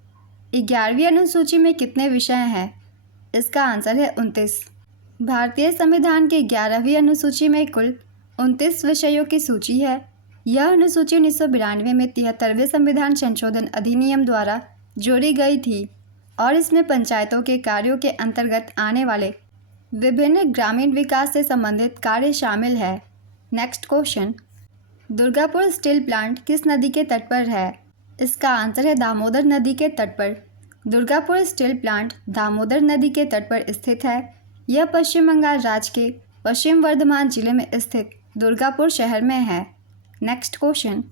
11वीं अनुसूची में कितने विषय हैं? इसका आंसर है 29। भारतीय संविधान की 11वीं अनुसूची में कुल 29 विषयों की सूची है। यह अनुसूची 1992 में 73वें संविधान संशोधन अधिनियम द्वारा जोड़ी गई थी और इसमें पंचायतों के कार्यों के अंतर्गत आने वाले विभिन्न ग्रामीण विकास से संबंधित कार्य शामिल है। Next question, Durgapur steel plant किस नदी के तट पर है? इसका आंसर है दामोदर नदी के तट पर। दुर्गापुर स्टील प्लांट दामोदर नदी के तट पर स्थित है। यह पश्चिम बंगाल राज्य के पश्चिम वर्धमान जिले में स्थित दुर्गापुर शहर में है। नेक्स्ट क्वेश्चन,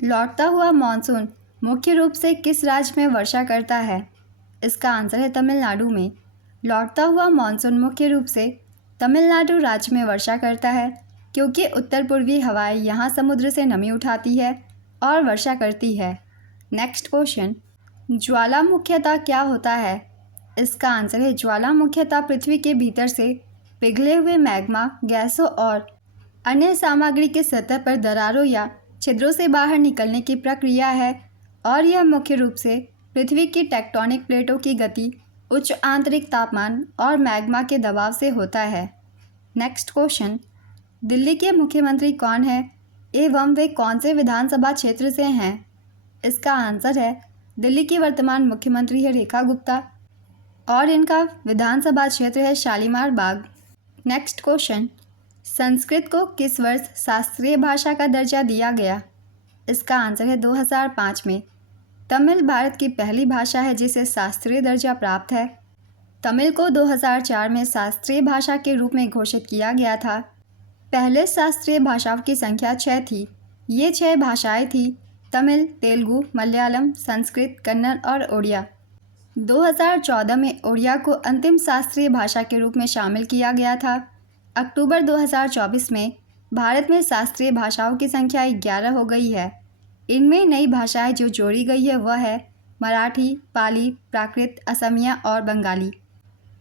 लौटता हुआ मानसून मुख्य रूप से किस राज्य में वर्षा करता है? इसका आंसर है तमिलनाडु में। लौटता हुआ मानसून मुख्य रूप से तमिलनाडु राज्य में वर्षा करता है, क्योंकि उत्तर पूर्वी हवाएं यहाँ समुद्र से नमी उठाती है और वर्षा करती है। नेक्स्ट क्वेश्चन, ज्वालामुखीता क्या होता है? इसका आंसर है ज्वालामुखीता पृथ्वी के भीतर से पिघले हुए मैग्मा, गैसों और अन्य सामग्री के सतह पर दरारों या छिद्रों से बाहर निकलने की प्रक्रिया है और यह मुख्य रूप से पृथ्वी की टेक्टोनिक प्लेटों की गति, उच्च आंतरिक तापमान और मैग्मा के दबाव से होता है। नेक्स्ट क्वेश्चन, दिल्ली के मुख्यमंत्री कौन है एवं वे कौन से विधानसभा क्षेत्र से हैं? इसका आंसर है दिल्ली की वर्तमान मुख्यमंत्री है रेखा गुप्ता और इनका विधानसभा क्षेत्र है शालीमार बाग। नेक्स्ट क्वेश्चन, संस्कृत को किस वर्ष शास्त्रीय भाषा का दर्जा दिया गया? इसका आंसर है 2005 में। तमिल भारत की पहली भाषा है जिसे शास्त्रीय दर्जा प्राप्त है। तमिल को 2004 में शास्त्रीय भाषा के रूप में घोषित किया गया था। पहले शास्त्रीय भाषाओं की संख्या 6 थी। ये 6 भाषाएं थी तमिल, तेलुगु, मलयालम, संस्कृत, कन्नड़ और ओडिया। 2014 में ओडिया को अंतिम शास्त्रीय भाषा के रूप में शामिल किया गया था। अक्टूबर 2024 में भारत में शास्त्रीय भाषाओं की संख्या 11 हो गई है। इनमें नई भाषाएं जो जोड़ी गई है वह है मराठी, पाली, प्राकृत, असमिया और बंगाली।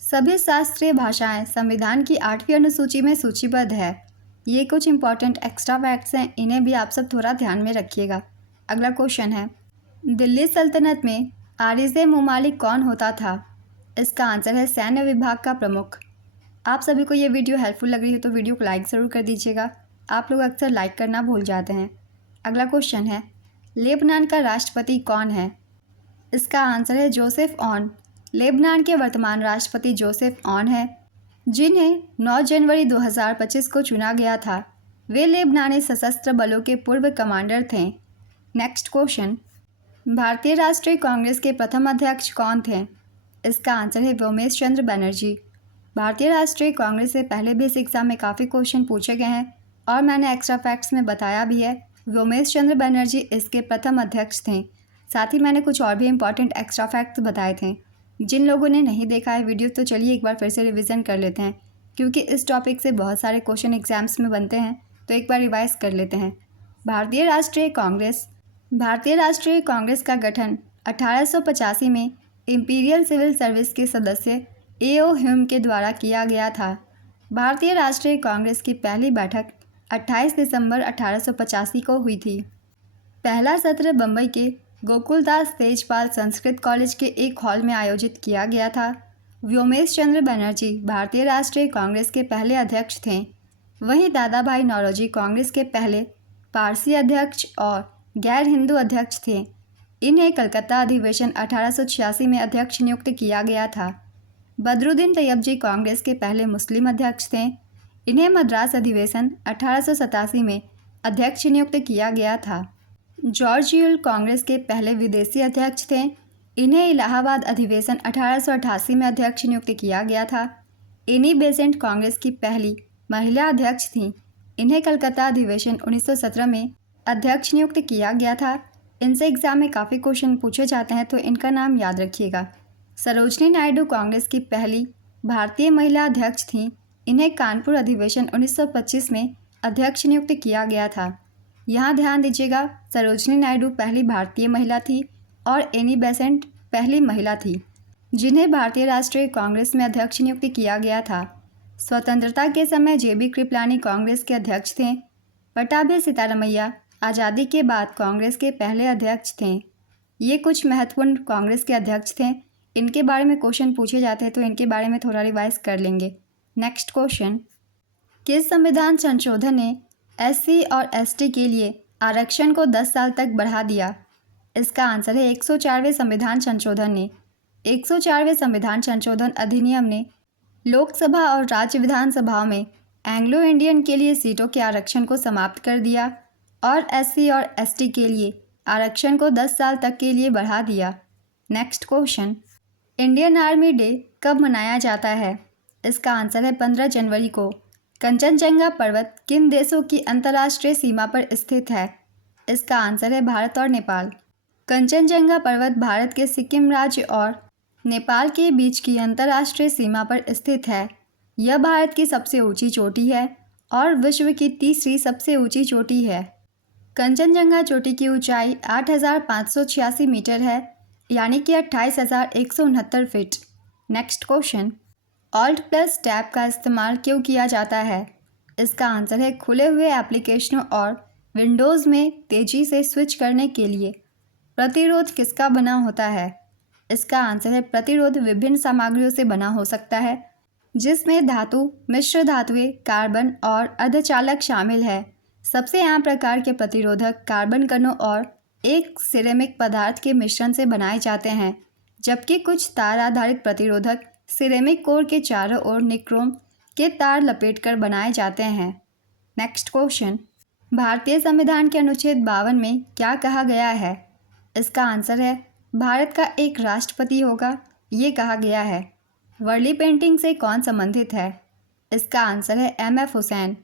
सभी शास्त्रीय भाषाएं संविधान की 8वीं अनुसूची में सूचीबद्ध है। ये कुछ इंपॉर्टेंट एक्स्ट्रा फैक्ट्स हैं, इन्हें भी आप सब थोड़ा ध्यान में रखिएगा। अगला क्वेश्चन है, दिल्ली सल्तनत में आरिज़-ए-मुमालिक कौन होता था? इसका आंसर है सैन्य विभाग का प्रमुख। आप सभी को ये वीडियो हेल्पफुल लग रही है तो वीडियो को लाइक ज़रूर कर दीजिएगा। आप लोग अक्सर लाइक करना भूल जाते हैं। अगला क्वेश्चन है, लेबनान का राष्ट्रपति कौन है? इसका आंसर है जोसेफ ऑन। लेबनान के वर्तमान राष्ट्रपति जोसेफ ऑन है, जिन्हें 9 जनवरी 2025 को चुना गया था। वे लेबनानी सशस्त्र बलों के पूर्व कमांडर थे। नेक्स्ट क्वेश्चन, भारतीय राष्ट्रीय कांग्रेस के प्रथम अध्यक्ष कौन थे? इसका आंसर है व्योमेश चंद्र बनर्जी। भारतीय राष्ट्रीय कांग्रेस से पहले भी इस एग्ज़ाम में काफ़ी क्वेश्चन पूछे गए हैं और मैंने एक्स्ट्रा फैक्ट्स में बताया भी है। व्योमेश चंद्र बनर्जी इसके प्रथम अध्यक्ष थे। साथ ही मैंने कुछ और भी इम्पॉर्टेंट एक्स्ट्रा फैक्ट्स बताए थे। जिन लोगों ने नहीं देखा है वीडियो तो चलिए एक बार फिर से रिवीजन कर लेते हैं, क्योंकि इस टॉपिक से बहुत सारे क्वेश्चन एग्जाम्स में बनते हैं, तो एक बार रिवाइज कर लेते हैं। भारतीय राष्ट्रीय कांग्रेस का गठन 1885 में इंपीरियल सिविल सर्विस के सदस्य A.O. ह्यूम के द्वारा किया गया था। भारतीय राष्ट्रीय कांग्रेस की पहली बैठक 28 दिसंबर 1885 को हुई थी। पहला सत्र बम्बई के गोकुलदास तेजपाल संस्कृत कॉलेज के एक हॉल में आयोजित किया गया था। व्योमेश चंद्र बनर्जी भारतीय राष्ट्रीय कांग्रेस के पहले अध्यक्ष थे। वहीं दादा भाई नौरोजी कांग्रेस के पहले पारसी अध्यक्ष और गैर हिंदू अध्यक्ष थे। इन्हें कलकत्ता अधिवेशन 1886 में अध्यक्ष नियुक्त किया गया था। बदरुद्दीन तैयबजी कांग्रेस के पहले मुस्लिम अध्यक्ष थे। इन्हें मद्रास अधिवेशन 1887 में अध्यक्ष नियुक्त किया गया था। जॉर्ज यूल कांग्रेस के पहले विदेशी अध्यक्ष थे। इन्हें इलाहाबाद अधिवेशन 1888 में अध्यक्ष नियुक्त किया गया था। एनी बेसेंट कांग्रेस की पहली महिला अध्यक्ष थीं। इन्हें कलकत्ता अधिवेशन 1917 में अध्यक्ष नियुक्त किया गया था। इनसे एग्जाम में काफ़ी क्वेश्चन पूछे जाते हैं, तो इनका नाम याद रखिएगा। सरोजनी नायडू कांग्रेस की पहली भारतीय महिला अध्यक्ष थीं। इन्हें कानपुर अधिवेशन 1925 में अध्यक्ष नियुक्त किया गया था। यहाँ ध्यान दीजिएगा, सरोजनी नायडू पहली भारतीय महिला थी और एनी बेसेंट पहली महिला थी जिन्हें भारतीय राष्ट्रीय कांग्रेस में अध्यक्ष नियुक्त किया गया था। स्वतंत्रता के समय जेबी कृपलानी कांग्रेस के अध्यक्ष थे। पटाभी सीतारमैया आज़ादी के बाद कांग्रेस के पहले अध्यक्ष थे। ये कुछ महत्वपूर्ण कांग्रेस के अध्यक्ष थे। इनके बारे में क्वेश्चन पूछे जाते हैं, तो इनके बारे में थोड़ा रिवाइज कर लेंगे। नेक्स्ट क्वेश्चन, किस संविधान संशोधन ने एससी और एसटी के लिए आरक्षण को 10 साल तक बढ़ा दिया? इसका आंसर है 104वें संविधान संशोधन ने। 104वें संविधान संशोधन अधिनियम ने लोकसभा और राज्य विधानसभाओं में एंग्लो इंडियन के लिए सीटों के आरक्षण को समाप्त कर दिया और एससी और एसटी के लिए आरक्षण को 10 साल तक के लिए बढ़ा दिया। Next question, Indian army day कब मनाया जाता है? इसका आंसर है 15 जनवरी को। कंचनजंगा पर्वत किन देशों की अंतर्राष्ट्रीय सीमा पर स्थित है? इसका आंसर है भारत और नेपाल। कंचनजंगा पर्वत भारत के सिक्किम राज्य और नेपाल के बीच की अंतर्राष्ट्रीय सीमा पर स्थित है। यह भारत की सबसे ऊंची चोटी है और विश्व की तीसरी सबसे ऊंची चोटी है। कंचनजंगा चोटी की ऊंचाई 8,586 मीटर है, यानी कि 28,169 feet. Next question, alt plus tab का इस्तेमाल क्यों किया जाता है? इसका आंसर है खुले हुए एप्लीकेशनों और विंडोज़ में तेज़ी से स्विच करने के लिए। प्रतिरोध किसका बना होता है? इसका आंसर है प्रतिरोध विभिन्न सामग्रियों से बना हो सकता है, जिसमें धातु, मिश्र धातुएं, कार्बन और अर्धचालक शामिल है। सबसे आम प्रकार के प्रतिरोधक कार्बन कणों और एक सिरेमिक पदार्थ के मिश्रण से बनाए जाते हैं, जबकि कुछ तार आधारित प्रतिरोधक सिरेमिक कोर के चारों ओर निक्रोम के तार लपेटकर बनाए जाते हैं। नेक्स्ट क्वेश्चन, भारतीय संविधान के अनुच्छेद 52 में क्या कहा गया है? इसका आंसर है भारत का एक राष्ट्रपति होगा, ये कहा गया है। वर्ली पेंटिंग से कौन संबंधित है? इसका आंसर है MF हुसैन।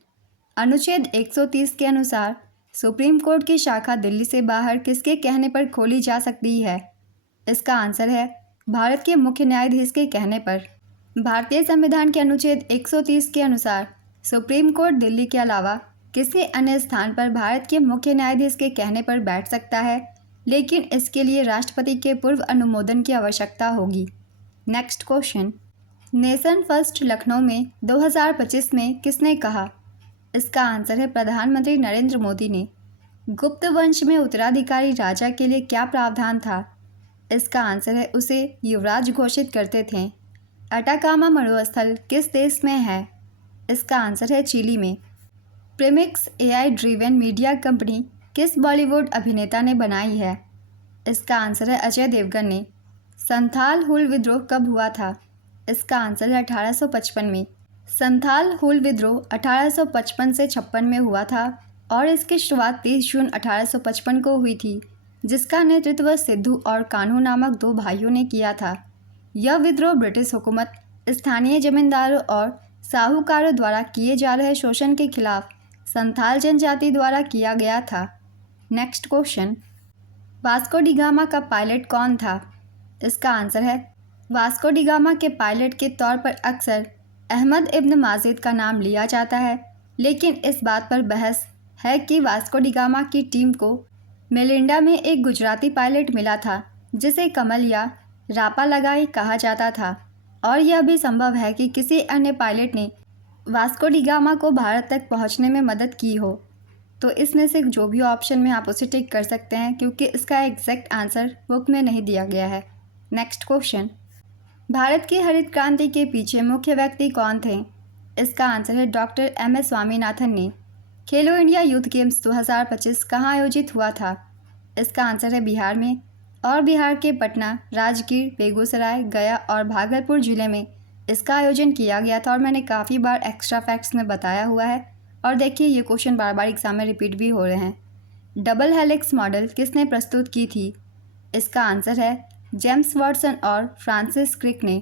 अनुच्छेद 130 के अनुसार सुप्रीम कोर्ट की शाखा दिल्ली से बाहर किसके कहने पर खोली जा सकती है? इसका आंसर है भारत के मुख्य न्यायाधीश के कहने पर। भारतीय संविधान के अनुच्छेद 130 के अनुसार सुप्रीम कोर्ट दिल्ली के अलावा किसी अन्य स्थान पर भारत के मुख्य न्यायाधीश के कहने पर बैठ सकता है, लेकिन इसके लिए राष्ट्रपति के पूर्व अनुमोदन की आवश्यकता होगी। Next question, nation first Lucknow में 2025 में किसने कहा? इसका आंसर है प्रधानमंत्री नरेंद्र मोदी ने। गुप्त वंश में उत्तराधिकारी राजा के लिए क्या प्रावधान था? इसका आंसर है उसे युवराज घोषित करते थे। अटाकामा मरुस्थल किस देश में है? इसका आंसर है चिली में। Premix AI driven media company किस बॉलीवुड अभिनेता ने बनाई है? इसका आंसर है अजय देवगन ने। संथाल हुल विद्रोह कब हुआ था? इसका आंसर है 1855 में। संथाल हुल विद्रोह 1855 से 56 में हुआ था और इसकी शुरुआत 30 जून 1855 को हुई थी, जिसका नेतृत्व सिद्धू और कान्हू नामक 2 भाइयों ने किया था। यह विद्रोह ब्रिटिश हुकूमत, स्थानीय जमींदारों और साहूकारों द्वारा किए जा रहे शोषण के खिलाफ संथाल जनजाति द्वारा किया गया था। Next question, Vasco D gamma का पायलट कौन था? इसका आंसर है वास्को डी गामा के पायलट के तौर पर अक्सर अहमद इब्न माजिद का नाम लिया जाता है, लेकिन इस बात पर बहस है कि वास्को डी गामा की टीम को मेलिंडा में एक गुजराती पायलट मिला था जिसे कमल या रापा लगाई कहा जाता था, और यह भी संभव है कि किसी अन्य पायलट ने वास्को डी गामा को भारत तक पहुंचने में मदद की हो। तो इसमें से जो भी ऑप्शन में आप उसे टिक कर सकते हैं, क्योंकि इसका एग्जैक्ट आंसर बुक में नहीं दिया गया है। नेक्स्ट क्वेश्चन, भारत की हरित क्रांति के पीछे मुख्य व्यक्ति कौन थे? इसका आंसर है डॉक्टर MS स्वामीनाथन ने। खेलो इंडिया यूथ गेम्स 2025 कहाँ आयोजित हुआ था? इसका आंसर है बिहार में। और बिहार के पटना, राजगीर, बेगूसराय, गया और भागलपुर जिले में इसका आयोजन किया गया था और मैंने काफ़ी बार एक्स्ट्रा फैक्ट्स में बताया हुआ है। और देखिए ये क्वेश्चन बार बार एग्जाम में रिपीट भी हो रहे हैं। डबल हेलिक्स मॉडल किसने प्रस्तुत की थी? इसका आंसर है जेम्स वाटसन और फ्रांसिस क्रिक ने।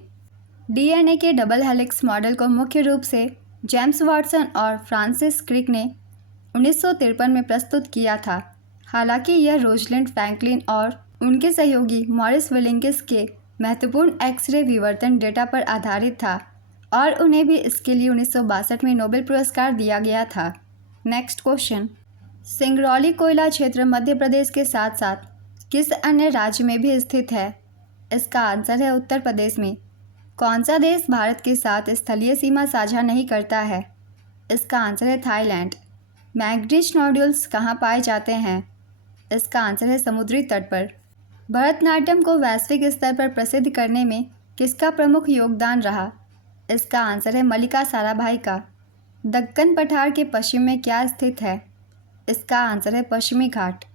डीएनए के डबल हेलिक्स मॉडल को मुख्य रूप से जेम्स वाटसन और फ्रांसिस क्रिक ने 1953 में प्रस्तुत किया था। हालांकि यह रोजलिंड फ्रैंकलिन और उनके सहयोगी मॉरिस विलिंगिस के महत्वपूर्ण एक्सरे विवर्तन डेटा पर आधारित था और उन्हें भी इसके लिए 1962 में नोबेल पुरस्कार दिया गया था। नेक्स्ट क्वेश्चन, सिंगरौली कोयला क्षेत्र मध्य प्रदेश के साथ साथ किस अन्य राज्य में भी स्थित है? इसका आंसर है उत्तर प्रदेश में। कौन सा देश भारत के साथ स्थलीय सीमा साझा नहीं करता है? इसका आंसर है थाईलैंड। मैंगनीज नोड्यूल्स कहाँ पाए जाते हैं? इसका आंसर है समुद्री तट पर। भरतनाट्यम को वैश्विक स्तर पर प्रसिद्ध करने में किसका प्रमुख योगदान रहा? इसका आंसर है मल्लिका साराभाई का। दक्कन पठार के पश्चिम में क्या स्थित है? इसका आंसर है पश्चिमी घाट।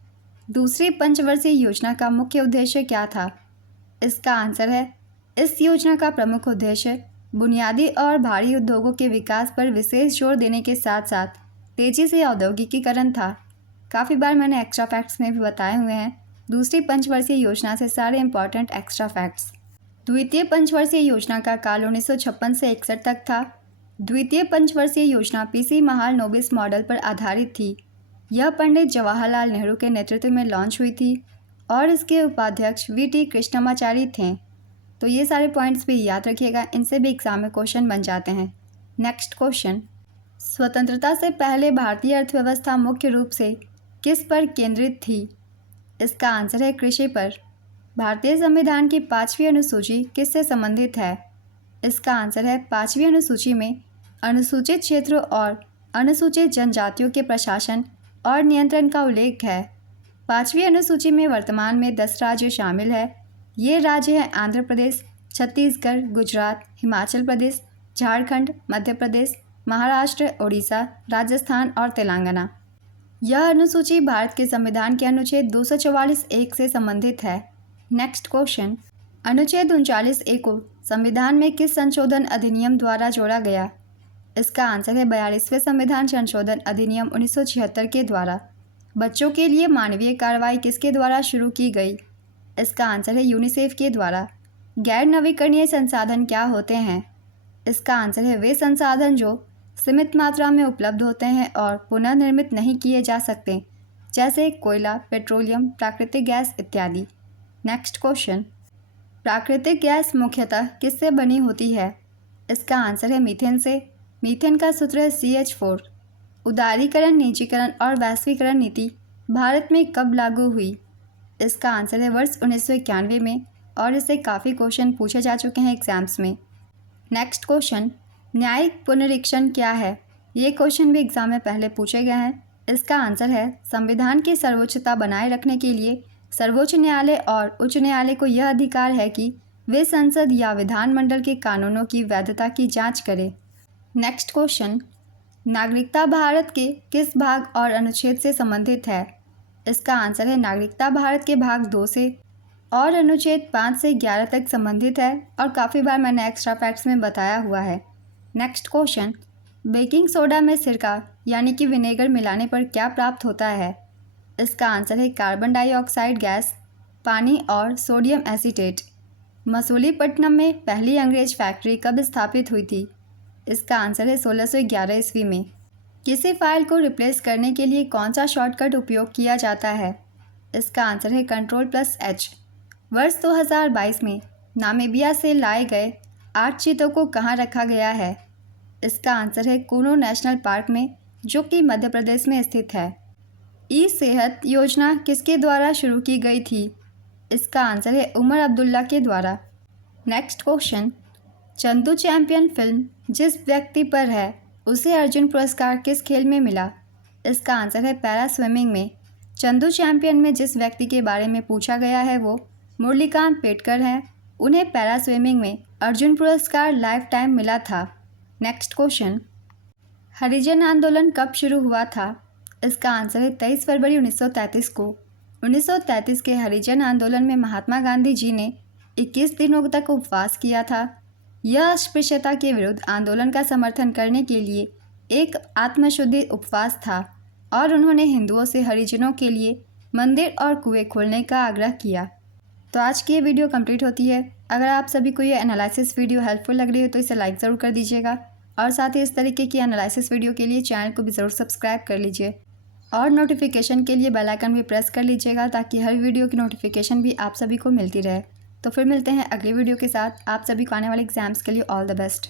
दूसरी पंचवर्षीय योजना का मुख्य उद्देश्य क्या था? इसका आंसर है इस योजना का प्रमुख उद्देश्य बुनियादी और भारी उद्योगों के विकास पर विशेष जोर देने के साथ साथ तेजी से औद्योगिकीकरण था। काफ़ी बार मैंने एक्स्ट्रा फैक्ट्स में भी बताए हुए हैं दूसरी पंचवर्षीय योजना से सारे इंपॉर्टेंट एक्स्ट्रा फैक्ट्स। द्वितीय पंचवर्षीय योजना का काल 1956 से 61 तक था। द्वितीय पंचवर्षीय योजना पीसी महालनोबिस मॉडल पर आधारित थी। यह पंडित जवाहरलाल नेहरू के नेतृत्व में लॉन्च हुई थी और इसके उपाध्यक्ष वीटी कृष्णमाचारी थे। तो ये सारे पॉइंट्स भी याद रखिएगा, इनसे भी एग्जाम में क्वेश्चन बन जाते हैं। नेक्स्ट क्वेश्चन, स्वतंत्रता से पहले भारतीय अर्थव्यवस्था मुख्य रूप से किस पर केंद्रित थी? इसका आंसर है कृषि पर। भारतीय संविधान की 5वीं अनुसूची किससे संबंधित है? इसका आंसर है 5वीं अनुसूची में अनुसूचित क्षेत्रों और अनुसूचित जनजातियों के प्रशासन और नियंत्रण का उल्लेख है। 5वीं अनुसूची में वर्तमान में 10 राज्य शामिल है। ये राज्य हैं आंध्र प्रदेश, छत्तीसगढ़, गुजरात, हिमाचल प्रदेश, झारखंड, मध्य प्रदेश, महाराष्ट्र, उड़ीसा, राजस्थान और तेलंगाना। यह अनुसूची भारत के संविधान के अनुच्छेद 244(1) से संबंधित है। नेक्स्ट क्वेश्चन, अनुच्छेद 39(a) को संविधान में किस संशोधन अधिनियम द्वारा जोड़ा गया? इसका आंसर है 42वें संविधान संशोधन अधिनियम 1976 के द्वारा। बच्चों के लिए मानवीय कार्रवाई किसके द्वारा शुरू की गई? इसका आंसर है यूनिसेफ के द्वारा। गैर नवीकरणीय संसाधन क्या होते हैं? इसका आंसर है वे संसाधन जो सीमित मात्रा में उपलब्ध होते हैं और पुनर्निर्मित नहीं किए जा सकते, जैसे कोयला, पेट्रोलियम, प्राकृतिक गैस इत्यादि। नेक्स्ट क्वेश्चन, प्राकृतिक गैस मुख्यतः किससे बनी होती है? इसका आंसर है मीथेन से। मीथेन का सूत्र है CH4। उदारीकरण, निजीकरण और वैश्वीकरण नीति भारत में कब लागू हुई? इसका आंसर है वर्ष 1991 में और इससे काफ़ी क्वेश्चन पूछे जा चुके हैं एग्जाम्स में। नेक्स्ट क्वेश्चन, न्यायिक पुनरीक्षण क्या है? ये क्वेश्चन भी एग्जाम में पहले पूछे गए हैं। इसका आंसर है संविधान की सर्वोच्चता बनाए रखने के लिए सर्वोच्च न्यायालय और उच्च न्यायालय को यह अधिकार है कि वे संसद या विधानमंडल के कानूनों की वैधता की जांच करें। नेक्स्ट क्वेश्चन, नागरिकता भारत के किस भाग और अनुच्छेद से संबंधित है? इसका आंसर है नागरिकता भारत के भाग 2 से और अनुच्छेद 5 से 11 तक संबंधित है और काफ़ी बार मैंने एक्स्ट्रा फैक्ट्स में बताया हुआ है। नेक्स्ट क्वेश्चन, बेकिंग सोडा में सिरका यानी कि विनेगर मिलाने पर क्या प्राप्त होता है? इसका आंसर है कार्बन डाइऑक्साइड गैस, पानी और सोडियम एसीटेट। मसूलीपट्टनम में पहली अंग्रेज फैक्ट्री कब स्थापित हुई थी? इसका आंसर है 1611 ईस्वी में। किसी फाइल को रिप्लेस करने के लिए कौन सा शॉर्टकट उपयोग किया जाता है? इसका आंसर है Ctrl+H। वर्ष 2022 में नामीबिया से लाए गए 8 चीतों को कहाँ रखा गया है? इसका आंसर है कूनो नेशनल पार्क में, जो कि मध्य प्रदेश में स्थित है। ई सेहत योजना किसके द्वारा शुरू की गई थी? इसका आंसर है उमर अब्दुल्ला के द्वारा। Next question, Chandu champion film जिस व्यक्ति पर है उसे अर्जुन पुरस्कार किस खेल में मिला? इसका आंसर है पैरा स्विमिंग में। चंदू चैंपियन में जिस व्यक्ति के बारे में पूछा गया है वो मुरलीकांत पेटकर हैं। उन्हें पैरा स्विमिंग में अर्जुन पुरस्कार लाइफ टाइम मिला था। नेक्स्ट क्वेश्चन, हरिजन आंदोलन कब शुरू हुआ था? इसका आंसर है 23 फरवरी 1933 को। 1933 के हरिजन आंदोलन में महात्मा गांधी जी ने 21 दिनों तक उपवास किया था। यह अस्पृश्यता के विरुद्ध आंदोलन का समर्थन करने के लिए एक आत्मशुद्धि उपवास था और उन्होंने हिंदुओं से हरिजनों के लिए मंदिर और कुएं खोलने का आग्रह किया। तो आज की ये वीडियो कंप्लीट होती है। अगर आप सभी को ये एनालिसिस वीडियो हेल्पफुल लग रही हो तो इसे लाइक ज़रूर कर दीजिएगा और साथ ही इस तरीके की एनालिसिस वीडियो के लिए चैनल को भी ज़रूर सब्सक्राइब कर लीजिए और नोटिफिकेशन के लिए बेल आइकन भी प्रेस कर लीजिएगा ताकि हर वीडियो की नोटिफिकेशन भी आप सभी को मिलती रहे। तो फिर मिलते हैं अगली वीडियो के साथ। आप सभी को आने वाले एग्जाम्स के लिए ऑल द बेस्ट।